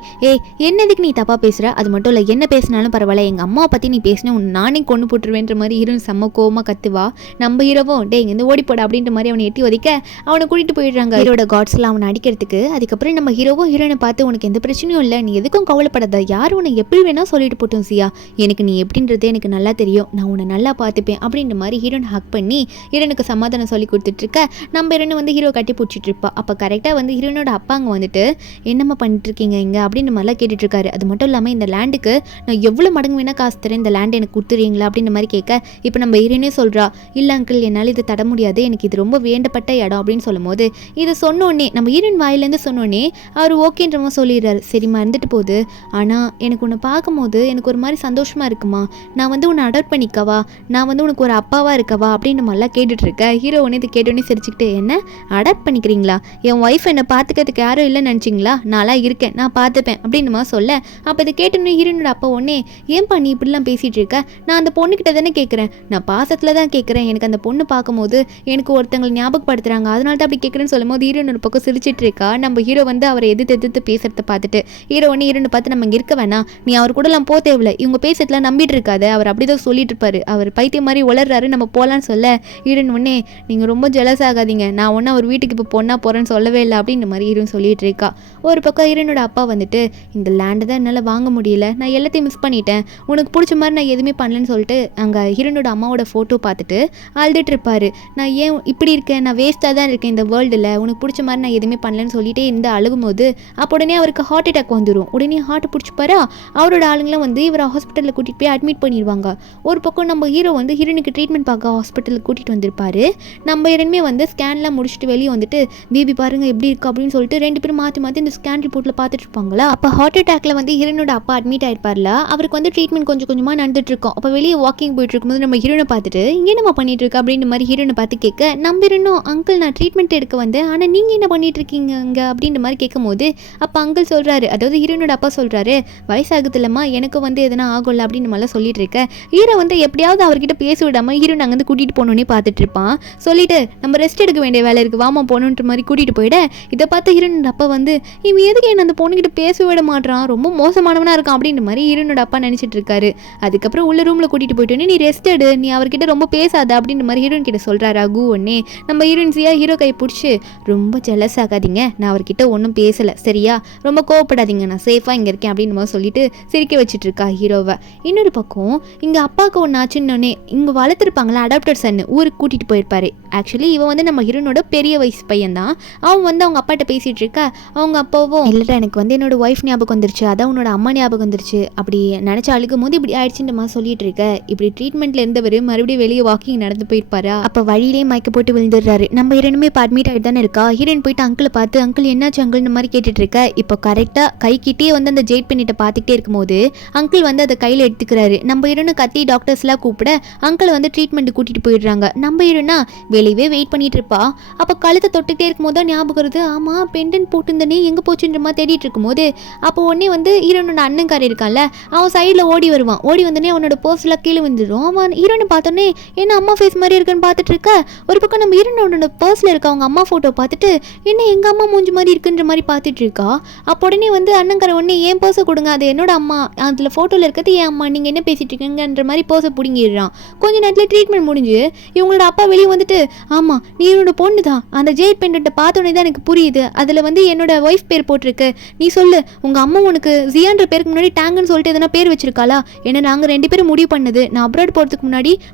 என்னதுக்கு நீ தப்பாக பேசுகிற, அது மட்டும் இல்லை என்ன பேசினாலும் பரவாயில்ல, எங்கள் அம்மாவை பற்றி நீ பேசினேன் நானே கொண்டு போட்டுருவேன்ற மாதிரி ஹீரோன் செம்ம கோவமாக கத்துவா. நம்ம ஹீரோவும் டே இங்கேருந்து ஓடி போட அப்படின்ற மாதிரி அவனை எட்டி ஒதிக்க அவனை கூட்டிகிட்டு போயிடுறாங்க ஹீரோட காட்ஸ்லாம் அவனை அடிக்கிறதுக்கு. அதுக்கப்புறம் நம்ம ஹீரோவும் ஹீரோனை பார்த்து, உனக்கு எந்த பிரச்சனையும் இல்லை, நீ எதுக்கும் கவலைப்படாத, யார் உன்னை எப்படி வேணால் சொல்லிட்டு போட்டோம் சியா, எனக்கு நீ எப்படின்றதே எனக்கு நல்லா தெரியும், நான் உன்னை நல்லா பார்த்துப்பேன் அப்படின்ற மாதிரி ஹீரோன் ஹக் பண்ணி ஹீரோனுக்கு சமாதானம் சொல்லி கொடுத்துட்ருக்க. நம்ம ஹீரோனை வந்து ஹீரோ கட்டி பிடிச்சிட்டு இருப்பா. அப்போ கரெக்டாக வந்து ஹீரோனோட அப்பாங்க வந்துட்டு, என்னம்மா பண்ணிட்டு இருக்கீங்க இங்கே அப்படின்ற மாதிரிலாம் கேட்டுட்ருக்காரு. அது மட்டும் இல்லாமல் இந்த லேண்டுக்கு நான் எவ்வளோ மடங்கு வேணால் காசு தரேன், இந்த லேண்ட் எனக்கு கொடுத்துறீங்களா அப்படின்ற மாதிரி கேட்க இப்போ நம்ம ஹீரோனே சொல்கிறா, இல்லை அங்கிள் என்னால் இதை தர முடியாது, எனக்கு இது ரொம்ப வேண்டப்பட்ட இடம் அப்படின்னு சொல்லும் போது இதை சொன்னோடனே நம்ம ஹீரோயின் வாயிலேருந்து சொன்னோடனே அவர் ஓகேன்ற மாதிரி சொல்லிடுறாரு. சரிம்மா இருந்துட்டு போகுது, ஆனால் எனக்கு உன்னை பார்க்கும்போது எனக்கு ஒரு மாதிரி சந்தோஷமாக இருக்குமா, நான் வந்து உன்னை அடாப்ட் பண்ணிக்கவா, நான் வந்து உனக்கு ஒரு அப்பாவாக இருக்கவா அப்படின்ற மாதிரிலாம் கேட்டுட்ருக்கேன். ஹீரோ ஒன்று இதை கேட்டோன்னே சிரிச்சுக்கிட்டு, என்ன அடாப்ட் பண்ணிக்கிறீங்களா, என் ஒய்ஃப் என்னை பார்த்துக்கிறதுக்கு யாரும் இல்லைன்னு நினச்சிங்களா, நான்லாம் இருக்கேன், நான் பார்த்துப்பேன் அப்படின்னு மாதிரி சொல்ல அப்போ இதை கேட்டோன்னே ஹீரோனோட அப்பா ஒன்னே, ஏன்பா நீ இப்படிலாம் பேசிகிட்டு இருக்க, நான் அந்த பொண்ணுக்கிட்ட தானே கேட்குறேன், நான் பாசத்தில் தான் கேட்குறேன், எனக்கு அந்த பொண்ணு பார்க்கும்போது எனக்கு ஒருத்தங்களை ஞாபகப்படுத்துகிறாங்க, அதனால தான் அப்படி கேட்குறேன்னு சொல்லும் போது ஹீரோனோட பக்கம் சிரிச்சிட்டு இருக்கா. நம்ம ஹீரோ வந்து அவரை எதிர்த்து பேசுறத பார்த்துட்டு ஹீரோ ஒன்று ஹீரோனை பார்த்து, நம்ம இங்கே இருக்க வேணாம், நீ அவர் கூடலாம் போ தேவையில்லை, இவங்க பேசுறதுலாம் நம்பிட்டு இருக்காது, அவர் அப்படிதான் சொல்லிட்டு இருப்பாரு, அவர் பைத்தியம் மாதிரி வளர்றாரு, நம்ம போகலான்னு சொல்ல ஹீரோன் ஒன்னே, நீங்கள் ரொம்ப ஜெலஸ் ஆகாதீங்க, நான் ஒன்றும் அவர் வீட்டுக்கு இப்போ பொண்ணா போகிறேன்னு சொல்லவே இல்லை அப்படின்ற மாதிரி ஹீரோன் சொல்லிட்டு இருக்கா. ஒரு பக்கம் ஹீரோனோட அப்பா வந்துட்டு, இந்த லேண்டை தான் என்னால் வாங்க முடியல, நான் எல்லாத்தையும் மிஸ் பண்ணிட்டேன், உனக்கு பிடிச்ச மாதிரி நான் எதுவுமே பண்ணலன்னு சொல்லிட்டு அங்கே ஹீரோனோட அம்மாவோட ஃபோட்டோ பார்த்துட்டு அழுதுட்டு இருப்பாரு. நான் ஏன் இப்படி இருக்கேன், நான் வேஸ்ட்டாக தான் இருக்கேன் இந்த வேர்ல்டில், உனக்கு பிடிச்ச மாதிரி நான் எதுவுமே பண்ணலன்னு சொல்லிட்டே இந்த அழுகும் போது அப்போ உடனே அவருக்கு ஹார்ட் அட்டாக் வந்துடும். உடனே ஹார்ட் பிடிச்சிப்பாரா, அவரோட ஆளுங்களாம் வந்து இவரை ஹாஸ்பிட்டலில் கூட்டிகிட்டு போய் அட்மிட் பண்ணிடுவாங்க. ஒரு பக்கம் நம்ம ஹீரோ வந்து ஹீரோனுக்கு ட்ரீட்மெண்ட் பார்க்க ஹாஸ்பிட்டலுக்கு கூட்டிகிட்டு வந்திருப்பாரு. நம்ம ஹீரோனுமே வந்து ஸ்கேன்லாம் முடிச்சுட்டு வெளியே வந்துட்டு, பேபி பாருங்க எப்படி இருக்கு அப்படின்னு சொல்லிட்டு ரெண்டு பேரும் மாற்றி மாற்றி இந்த ஸ்கேன் ரிப்போர்ட்டில் பார்த்துட்டு இருப்பாங்களா. அப்போ ஹார்ட் அட்டாக்ல வந்து ஹீரோனோட அப்பா அட்மிட் ஆயிருப்பார்ல, அவருக்கு வந்து ட்ரீட்மெண்ட் கொஞ்சம் கொஞ்சமாக நடந்துட்டு இருக்கும். அப்போ வெளியே வாக்கிங் போயிட்டு இருக்கும்போது நம்ம ஹீரோனை பார்த்துட்டு இங்கே என்னம்மா பண்ணிட்டு இருக்க அப்படின்ற மாதிரி ஹீரோனை பார்த்து கேட்க, நம்ம இருந்தோம் அங்கிள் நான் ட்ரீட்மெண்ட் எடுக்க வந்தேன், ஆனால் நீங்கள் என்ன பண்ணிட்டு இருக்கீங்க அங்கே அப்படின்ற மாதிரி கேட்கும்போது அப்போ அங்கிள் சொல்கிறாரு, அதாவது ஹீரோனோட அப்பா சொல்கிறாரு, வயசாகுது இல்லைம்மா எனக்கு வந்து எதனா ஆகும்ல அப்படின்னு மாதிரிலாம் சொல்லிட்டு இருக்க. ஹீரோ வந்து எப்படியாவது அவர்கிட்ட பேச விடாமல் ஹீரோன் அங்கேருந்து கூட்டிகிட்டு போகணுன்னே பார்த்துட்டு இருப்பான். சொல்லிட்டு நம்ம ரெஸ்ட் எடுக்க வேண்டிய வேலை இருக்குது வாமா போகணுன்ற மாதிரி கூட்டிகிட்டு போயிட, இதை பார்த்து ஹீரோனோட அப்பா வந்து இவன் எதுக்கு என்ன அந்த பொண்ணுகிட்ட பேச விட மாட்டான், ரொம்ப மோசமானவனா இருக்கான் அப்படின்ற மாதிரி ஹீரோனோட அப்பா நினச்சிட்டு இருக்காரு. அதுக்கப்புறம் உள்ள ரூமில் கூட்டிகிட்டு போயிட்டு நீ ரெஸ்ட் எடு, நீ அவர்கிட்ட ரொம்ப பேசாத அப்படின்ற மாதிரி ஹீரோயின் கிட்ட சொல்கிறாரு ரகு. ஒன்னே நம்ம ஹீரோயின்ஸியா ஹீரோ கை பிடிச்சி, ரொம்ப ஜெலஸ் ஆகாதீங்க, நான் அவர்கிட்ட ஒன்றும் பேசலை சரியா, ரொம்ப கோவப்படாதீங்க, நான் சேஃபாக இங்கே இருக்கேன் அப்படின்னு மாதிரி சொல்லிட்டு சிரிக்க வச்சுட்டு இருக்கா ஹீரோவை. இன்னொரு பக்கம் இங்கே அப்பாவுக்கு ஒன்று ஆச்சுன்னொன்னே இங்கே வளர்த்துருப்பாங்களா அடாப்டர் சன் ஊருக்கு கூட்டிகிட்டு போயிருப்பாரு. ஆக்சுவலி இவன் வந்து நம்ம ஹீரோனோட பெரிய வயசு பையன் தான். அவன் வந்து அவங்க அப்பாட்ட பேசிகிட்டு இருக்கா. அவங்க அப்பாவும் இல்லைடா எனக்கு வந்து என்னோட ஒய்ஃப் ஞாபகம் வந்துருச்சு, அதான் உன்னோட அம்மா ஞாபகம் வந்துருச்சு, அப்படி நினச்சி அழுகும் போது இப்படி ஆயிடுச்சுன்ற மாதிரி சொல்லிட்டு இருக்க. இப்படி ட்ரீட்மெண்ட்ல இருந்தவர் மறுபடியும் வெளியே வாக்கிங் நடந்து போயிருப்பாரா. அப்போ வழியிலே மயக்க போட்டு விழுந்துடுறாரு. நம்ம ஹீரோனுமே இப்போ அட்மிட் ஆகிட்டு தானே இருக்கா. ஹீரோயின் போயிட்டு அங்கிளை பார்த்து அங்கிள் என்னாச்சு அங்கிள் இந்த மாதிரி கேட்டுட்டு இருக்க. இப்போ கரெக்டாக கைக்கிட்டே வந்து அந்த ஜெயிட் பண்ணிட்டு பார்த்துக்கிட்டே இருக்கும்போது அங்கிள் வந்து அதை கையில் எடுத்துக்கிறாரு. நம்ம ஹீரோனு கத்தி டாக்டர்ஸ்லாம் கூப்பிட அங்கிள் வந்து ட்ரீட்மெண்ட் கூட்டிட்டு போயிடுறாங்க. நம்ம ஹீரோனா வெளியவே வெயிட் பண்ணிட்டு இருப்பா. அப்போ கழுத்தை தொட்டுகிட்டே இருக்கும்போது தான் ஞாபகம் வருது, ஆமாம் பெண்டன் போட்டுருந்தனே எங்கே போச்சுன்ற மாதிரி தேடிட்டு இருக்கும்போது அப்போ உடனே வந்து ஹீரோனோட அண்ணன்காரி இருக்கான்ல, அவன் சைடில் ஓடி வருவான். ஓடி வந்தோடனே அவனோட பர்ஸ்லாம் கீழே வந்துடும். அவன் ஹீரோனை பார்த்தோன்னே என்ன அம்மா ஃபேஸ் மாதிரி இருக்குன்னு பார்த்துட்டு இருக்க. ஒரு பக்கம் நம்ம ஹீரோனோட பர்ஸில் இருக்க அவங்க அம்மா ஃபோட்டோ பார்த்துட்டு என்ன எங்கள் அம்மா மூஞ்சி மாதிரி இருக்குன்ற மாதிரி பார்த்துட்டு இருக்கா. அப்போ உடனே வந்து அண்ணன்கார உடனே ஏன் பர்ஸை கொடுங்க, அது என்னோட அம்மா, அதில் ஃபோட்டோவில் இருக்கிறது ஏன் அம்மா, நீங்கள் என்ன பேசிட்டு இருக்கீங்கன்ற மாதிரி பர்ஸை பிடிங்கிடுறான். கொஞ்ச நேரத்தில் ட்ரீட்மெண்ட் முடிஞ்சு இவங்களோட அப்பா வெளியே வந்துட்டு, ஆமாம் நீ என்னோட பொண்ணு தான், அந்த ஜெயிட் பெண்டை பார்த்தோன்னே தான் எனக்கு புரியுது, அதில் வந்து என்னோட ஒய்ஃப் பேர் போட்டிருக்கு, நீ சொல்லு உங்கள் அம்மா உனக்கு ஜியான்ற பேருக்கு முன்னாடி டேங்குன்னு சொல்லிட்டு எதனா பேர் வச்சிருக்காளா, ஏன்னா நாங்கள் 2 பேரும் முடிவு பண்ணது, நான் அப்ராட் போகிறதுக்கு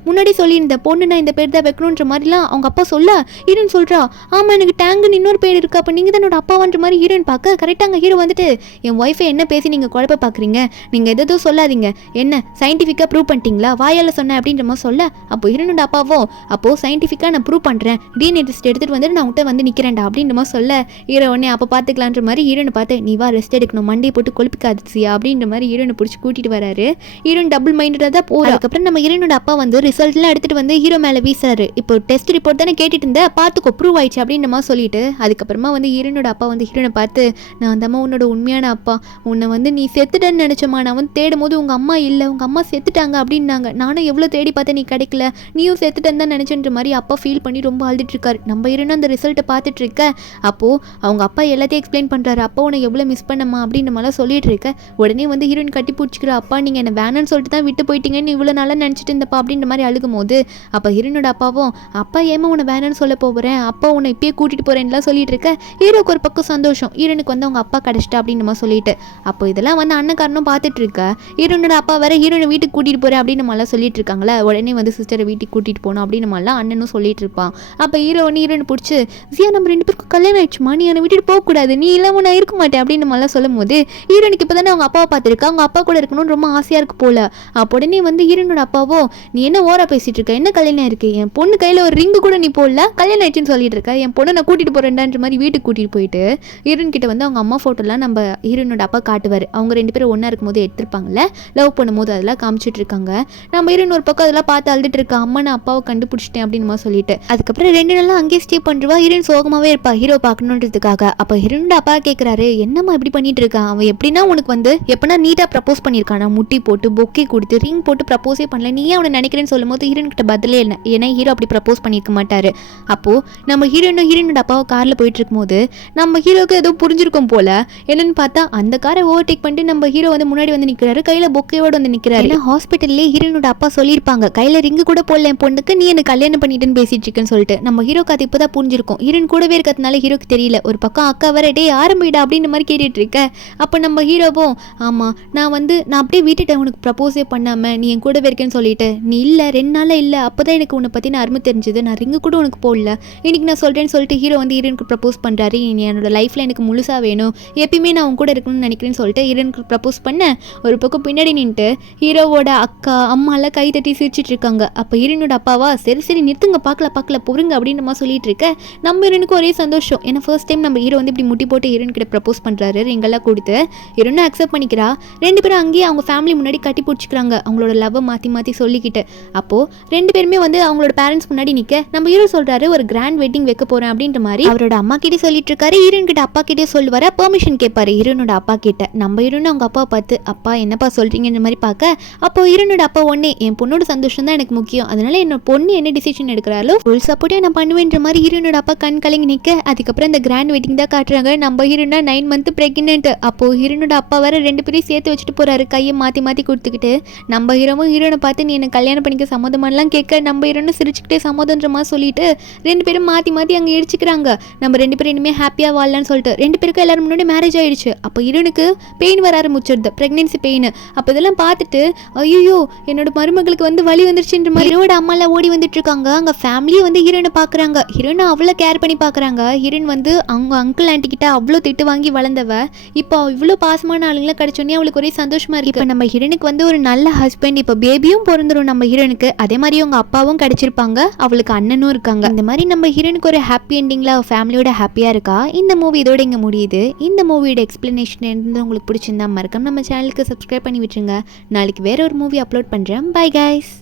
முன்னாடி சொல்லியிருந்த பொண்ணுன்னா இந்த பேர் தான் வைக்கணுன்ற மாதிரிலாம் அவங்க அப்பா சொல்ல ஹீரோயின் சொல்கிறா, ஆமாம் எனக்கு டேங்குன்னு இன்னொரு பேர் இருக்குது, அப்போ நீங்கள் தான் என்னோட அப்பாவான்ற மாதிரி ஹீரோயின் பார்க்க கரெக்டாக அங்கே ஹீரோ வந்துட்டு, என் ஒய்ஃபை என்ன பேசி நீங்கள் குழப்ப பார்க்குறீங்க, நீங்கள் எதோ சொல்லாதீங்க, என்ன சயின்டிஃபிக்காக ப்ரூவ் பண்ணிட்டீங்களா, வாயால் சொன்னேன் அப்படின்ற மாதிரி சொல்ல, அப்போ ஹீரோனோட அப்பாவும் அப்போது சயின்டிஃபிக்காக நான் ப்ரூவ் பண்ணுறேன், டிஎன்ஏ டெஸ்ட் எடுத்துகிட்டு வந்துட்டு நான் உங்கள்கிட்ட வந்து நிற்கிறேன்டா அப்படின்ற மாதிரி சொல்ல, ஹீரோ உடனே அப்போ பார்த்துக்கலான்ற மாதிரி ஹீரோனை பார்த்து, நீ வா ரெஸ்ட் எடுக்கணும், மண்டையை போட்டு கொழுப்பிக்காதுச்சியா அப்படின்ற மாதிரி ஹீரோனை பிடிச்சி கூட்டிகிட்டு வராரு. ஹீரோயின் டபுள் மைண்டடாக தான் போகிறா. அதுக்கப்புறம் நம்ம ஹீரோனோட அப்பா வந்து ரிசல்ட்லாம் எடுத்துகிட்டு வந்து ஹீரோ மேலே வீசுறாரு. இப்போ டெஸ்ட் ரிப்போர்ட் தானே கேட்டுட்டு இருந்தேன், பார்த்துக்கோ ப்ரூவ் ஆயிடுச்சு அப்படின்ற மாதிரி சொல்லிட்டு அதுக்கப்புறமா வந்து ஹீரோனோட அப்பா வந்து ஹீரோனை பார்த்து, நான் அந்த அம்மா உன்னோட உண்மையான அப்பா, உன்னை வந்து நீ செத்துட்டேன்னு நினச்சம்மா, நான் வந்து தேடும் போது உங்கள் அம்மா இல்லை, உங்கள் அம்மா செத்துட்டாங்க அப்படின்னாங்க, நானும் எவ்வளோ தேடி பார்த்தேன் நீ கிடைக்கல, நீயும் செத்துட்டேன்னு தான் நினச்சன்ற மாதிரி அப்பா ஃபீல் பண்ணி ரொம்ப அழுதுட்டு இருக்காரு. நம்ம ஹீரோனும் அந்த ரிசல்ட்டை பார்த்துட்டு இருக்க. அப்போது அவங்க அப்பா எல்லாத்தையும் எக்ஸ்பிளைன் பண்ணுறாரு, அப்பா உன்னை எவ்வளோ மிஸ் பண்ணம்மா அப்படின்ற மாதிரிலாம் சொல்லிட்டு இருக்க. உடனே வந்து ஹீரோயின் கட்டி பிடிச்சிக்கிற, அப்பா நீங்கள் என்ன வேணும்னு சொல்லிட்டு தான் விட்டு போயிட்டீங்கன்னு இவ்வளோ நாளாக நினச்சிட்டு இருந்தப்பா அப்படின்ற மாதிரி அழுகும் போது அப்போ ஹீரோனோட அப்பாவும், அப்பா ஏமா உன்னை வேணும்னு சொல்ல போகிறேன், அப்பா உன்னை இப்பயே கூட்டிகிட்டு போகிறேன்லாம் சொல்லிட்டு இருக்க. ஹீரோக்கு ஒரு பக்கம் சந்தோஷம், ஹீரோனுக்கு வந்து அவங்க அப்பா கிடச்சிட்டா அப்படின்ற மாதிரி சொல்லிட்டு, அப்போ இதெல்லாம் வந்து அண்ணக்காரனும் பார்த்துட்டு இருக்க. ஹீரோனோட அப்பா வேற ஹீரோனை வீட்டுக்கு கூட்டிகிட்டு போகிறேன் அப்படின்னு மாதிரிலாம் சொல்லிட்டு இருக்காங்களே, உடனே வந்து சிஸ்டரை வீட்டுக்கு கூட்டிகிட்டு போகணும் அப்படின்னு மாதிரிலாம் அண்ணனும் சொல்லிட்டு இருப்பான். அப்போ ஹீரோனை பிடிச்சி, ஜியா நம்ம 2 பேருக்கும் கல்யாணம் ஆயிடுச்சுமா, நீ என்னை விட்டுட்டு போகக்கூடாது, நீ இல்லாமல் நான் இருக்க மாட்டேன் அப்படின்னு மாதிரிலாம் சொல்லும் போது ஹீரோனுக்கு இப்போ தானே அவங்க அப்பாவை பார்த்துருக்கா, அவங்க அப்பா கூட இருக்கணும்னு ரொம்ப ஆசையாக இருக்கு போல. அப்போ உடனே வந்து ஹீரோனோட அப்பாவோ, நீ என்ன ஓரா பேசிட்டு இருக்க, என்ன கல்யாணம் இருக்கு, என் பொண்ணு கையில் ஒரு ரிங்கு கூட நீ போடல, கல்யாணம் ஆயிடுச்சுன்னு சொல்லிட்டு இருக்க, என் பொண்ணை நான் கூட்டிகிட்டு போகிறேன்டான்ற மாதிரி வீட்டுக்கு கூட்டிகிட்டு போயிட்டு ஹீரோன் கிட்ட வந்து அவங்க அம்மா ஃபோட்டோலாம் நம்ம ஹீரோனோட அப்பா காட்டுவார். அவங்க 2 பேரும் ஒன்றா இருக்கும்போது எடுத்திருப்பாங்கல்ல, லவ் பண்ணும்போது அதெல்லாம் காமிச்சிட்டு இருக்காங்க. நம்ம ஹீரோன் ஒரு பக்கம் அதெல்லாம் பார்த்து அழுதுட்டு இருக்கா, அம்மா நான் அப்பாவை கண்டுபிடிச்சிட்டேன் அப்படின்னு மாதிரி சொல்லிட்டு. அதுக்கப்புறம் 2 நாளாக அங்கேயே ஸ்டே பண்ணுறவா. ஹீரோயின் சோகமாகவே இருப்பா ஹீரோ பார்க்கணுன்றதுக்காக. அப்போ ஹீரோனோட அப்பா கேட்குறாரு, என்னம்மா இப்படி பண்ணிட்டு இருக்கான், அவன் எப்படின்னா உனக்கு வந்து எப்படின்னா நீட்டாக ப்ரப்போஸ் பண்ணியிருக்கானா, முட்டி போட்டு பொக்கே கொடுத்து ரிங் போட்டு ப்ரப்போஸே பண்ணல, நீ அவனை நினைக்கிறேன்னு சொல்லும் போது ஹீரோன் கிட்ட பதிலே இல்லை, ஏன்னா ஹீரோ அப்படி ப்ரப்போஸ் பண்ணியிருக்க மாட்டார். அப்போது நம்ம ஹீரோனோட அப்பாவை காரில் போயிட்டு இருக்கும்போது நம்ம ஹீரோக்கு ஏதோ புரிஞ்சிருக்கும் போல, என்னன்னு பார்த்தா அந்த காரை ஓவர்டேக் பண்ணிட்டு நம்ம ஹீரோ வந்து முன்னாடி வந்து நிற்கிறாரு, கையில் பொக்கையோடு வந்து நிற்கிறாரு. ஏன்னா ஹாஸ்பிட்டல்லே ஹீரோனோட அப்பா சொல்லியிருப்பாங்க, கையில் ரிங்கு கூட போடல என் பொண்ணுக்கு, நீ எனக்கு கல்யாணம் பண்ணிட்டுன்னு பேசிட்டு இருக்கேன்னு சொல்லிட்டு. நம்ம ஹீரோக்கு அது இப்போ தான் புரிஞ்சிருக்கும். ஹீரோன் கூடவே இருக்கிறதுனால ஹீரோக்கு தெரியல. ஒரு பக்கம் அக்கா வர டே ஆரம்பிடா அப்படின்ற மாதிரி கேட்டுட்டு இருக்க. அப்போ நம்ம ஹீரோவும், ஆமாம் நான் அப்படியே விட்டுட்டேன் உனக்கு ப்ரப்போஸே பண்ணாமல், நீ என் கூடவே இருக்கேன்னு சொல்லிட்டு, நீ இல்லை 2 நாளாக இல்லை, அப்போ தான் எனக்கு உன்னை பற்றி நான் அருமை தெரிஞ்சது, நான் ரிங்கு கூட உனக்கு போடல, இன்னைக்கு நான் சொல்கிறேன்னு சொல்லிட்டு ஹீரோ வந்து ஹீரோனுக்கு ப்ரப்போஸ் பண்ணுறாரு. நீ என்னோட லைஃப்பில் எனக்கு முழுசாக வேணும், எப்பயுமே நான் உன் கூட இருக்கணும்னு நினைக்கிறேன்னு சொல்லிட்டு ஹீரோனுக்கு ப்ரப்போஸ் பண்ண. ஒரு பக்கம் பின்னாடி நின்றுட்டு ஹீரோவோட அக்கா அம்மாலாம் கை தட்டி சிரிச்சிட்டு இருக்காங்க. அப்போ ஹீரோனோட அப்பாவா, சரி சரி நிறுத்துங்க, பார்க்கல பொறுங்க அப்படின்ற மாதிரி சொல்லிட்டு இருக்க. நம்ம ஹீரோனுக்கு ஒரே சந்தோஷம், ஏன்னா ஃபர்ஸ்ட் டைம் நம்ம ஹீரோ வந்து இப்படி முட்டி போட்டு ஹீரோன் கிட்ட ப்ரப்போஸ் பண்ணுறாரு, ரிங்கெல்லாம் கொடுத்து. ஹீரோனும் அக்செப்ட் பண்ணிக்கிறா. நேரா 2 பேரும் அங்கேயே அவங்க ஃபேமிலி முன்னாடி கட்டி பிடிச்சிக்கிறாங்க, அவங்களோட லவ்வை மாற்றி மாற்றி சொல்லிக்கிட்டு. அப்போது 2 பேருமே வந்து அவங்களோட பேரண்ட்ஸ் முன்னாடி நிற்க நம்ம ஹீரோ சொல்கிறாரு ஒரு கிராண்ட் வெட்டிங் வைக்க போகிறேன் அப்படின்ற மாதிரி அவரோட அம்மா கிட்டே சொல்லிட்டு இருக்காரு. ஹீரோயின் கிட்ட அப்பா கிட்டே சொல்லுவார், பெர்மிஷன் கேட்பாரு ஹீரோனோட அப்பா கிட்ட. நம்ம ஹீரோன்னு அவங்க அப்பா பார்த்து அப்பா என்னப்பா சொல்கிறீங்கன்ற மாதிரி பார்க்க, அப்போ ஹீரோனோட அப்பா ஒன்னே என் பொண்ணோட சந்தோஷம் தான் எனக்கு முக்கியம், அதனால என்னோட பொண்ணு என்ன டிசிஷன் எடுக்கிறாரோ ஃபுல் சப்போர்ட்டே நான் பண்ணுவேன்ற மாதிரி ஹீரோனோட அப்பா கண் கலங்கி நிற்க, அதுக்கப்புறம் இந்த கிராண்ட் வெட்டிங் தான் காட்டுறாங்க. நம்ம ஹீரோனா 9 மந்த் பிரெக்னென்ட். அப்போ ஹீரோனோட அப்பா வேற 2 பேரையும் சேர்த்து வச்சுட்டு போறாரு, கையை மாற்றி மாற்றி கொடுத்துக்கிட்டு. நம்ம ஹீரோவும் ஹீரோனை பார்த்து நீ என்ன கல்யாணம் பண்ணிக்க சம்மதமானலாம் கேட்க, நம்ம ஹீரோனும் சிரிச்சுக்கிட்டே சம்மதன்ற மாதிரி சொல்லிட்டு 2 பேரும் மாற்றி மாற்றி அங்கே இடிச்சுக்கிறாங்க. நம்ம 2 பேரும் இனிமேல் ஹாப்பியாக வாழலான்னு சொல்லிட்டு 2 பேருக்கும் எல்லாரும் முன்னாடி மேரேஜ் ஆயிடுச்சு. அப்போ ஹீரோனுக்கு பெயின் வர ஆரம்பிச்சிருது, ப்ரெக்னென்சி பெயின். அப்போ இதெல்லாம் பார்த்துட்டு ஐயோ என்னோட மருமகளுக்கு வந்து வலி வந்துருச்சுன்ற மாதிரி ஹீரோட அம்மாலாம் ஓடி வந்துட்டு இருக்காங்க. அங்கே ஃபேமிலியை வந்து ஹீரோனை பார்க்குறாங்க, ஹீரோனை அவ்வளோ கேர் பண்ணி பார்க்குறாங்க. ஹீரோன் வந்து அவங்க அங்கிள் ஆண்டி கிட்ட அவ்வளோ திட்டு வாங்கி வளர்ந்தவ, இப்போ இவ்வளோ பாசமான ஆளுங்களை கிடைச்சோன்னே அவளுக்கு ஒரே சந்தோஷமா இருக்கு. இப்போ நம்ம ஹீரோனுக்கு வந்து ஒரு நல்ல ஹஸ்பண்ட், இப்போ பேபியும் பிறந்துடும் நம்ம ஹீரோனுக்கு. அதே மாதிரி அவங்க அப்பாவும் கிடைச்சிருப்பாங்க, அவளுக்கு அண்ணனும் இருக்காங்க. இந்த மாதிரி நம்ம ஹீரோனுக்கு ஒரு ஹாப்பி எண்டிங்ல ஃபேமிலியோட ஹாப்பியா இருக்கா. இந்த மூவி இதோட இங்க முடியுது. இந்த மூவியோட எக்ஸ்பிளனேஷன் இருந்து உங்களுக்கு பிடிச்சிருந்தா மறக்காம நம்ம சேனலுக்கு சப்ஸ்கிரைப் பண்ணி விட்டுருங்க. நாளைக்கு வேற ஒரு மூவி அப்லோட் பண்றேன். Bye guys.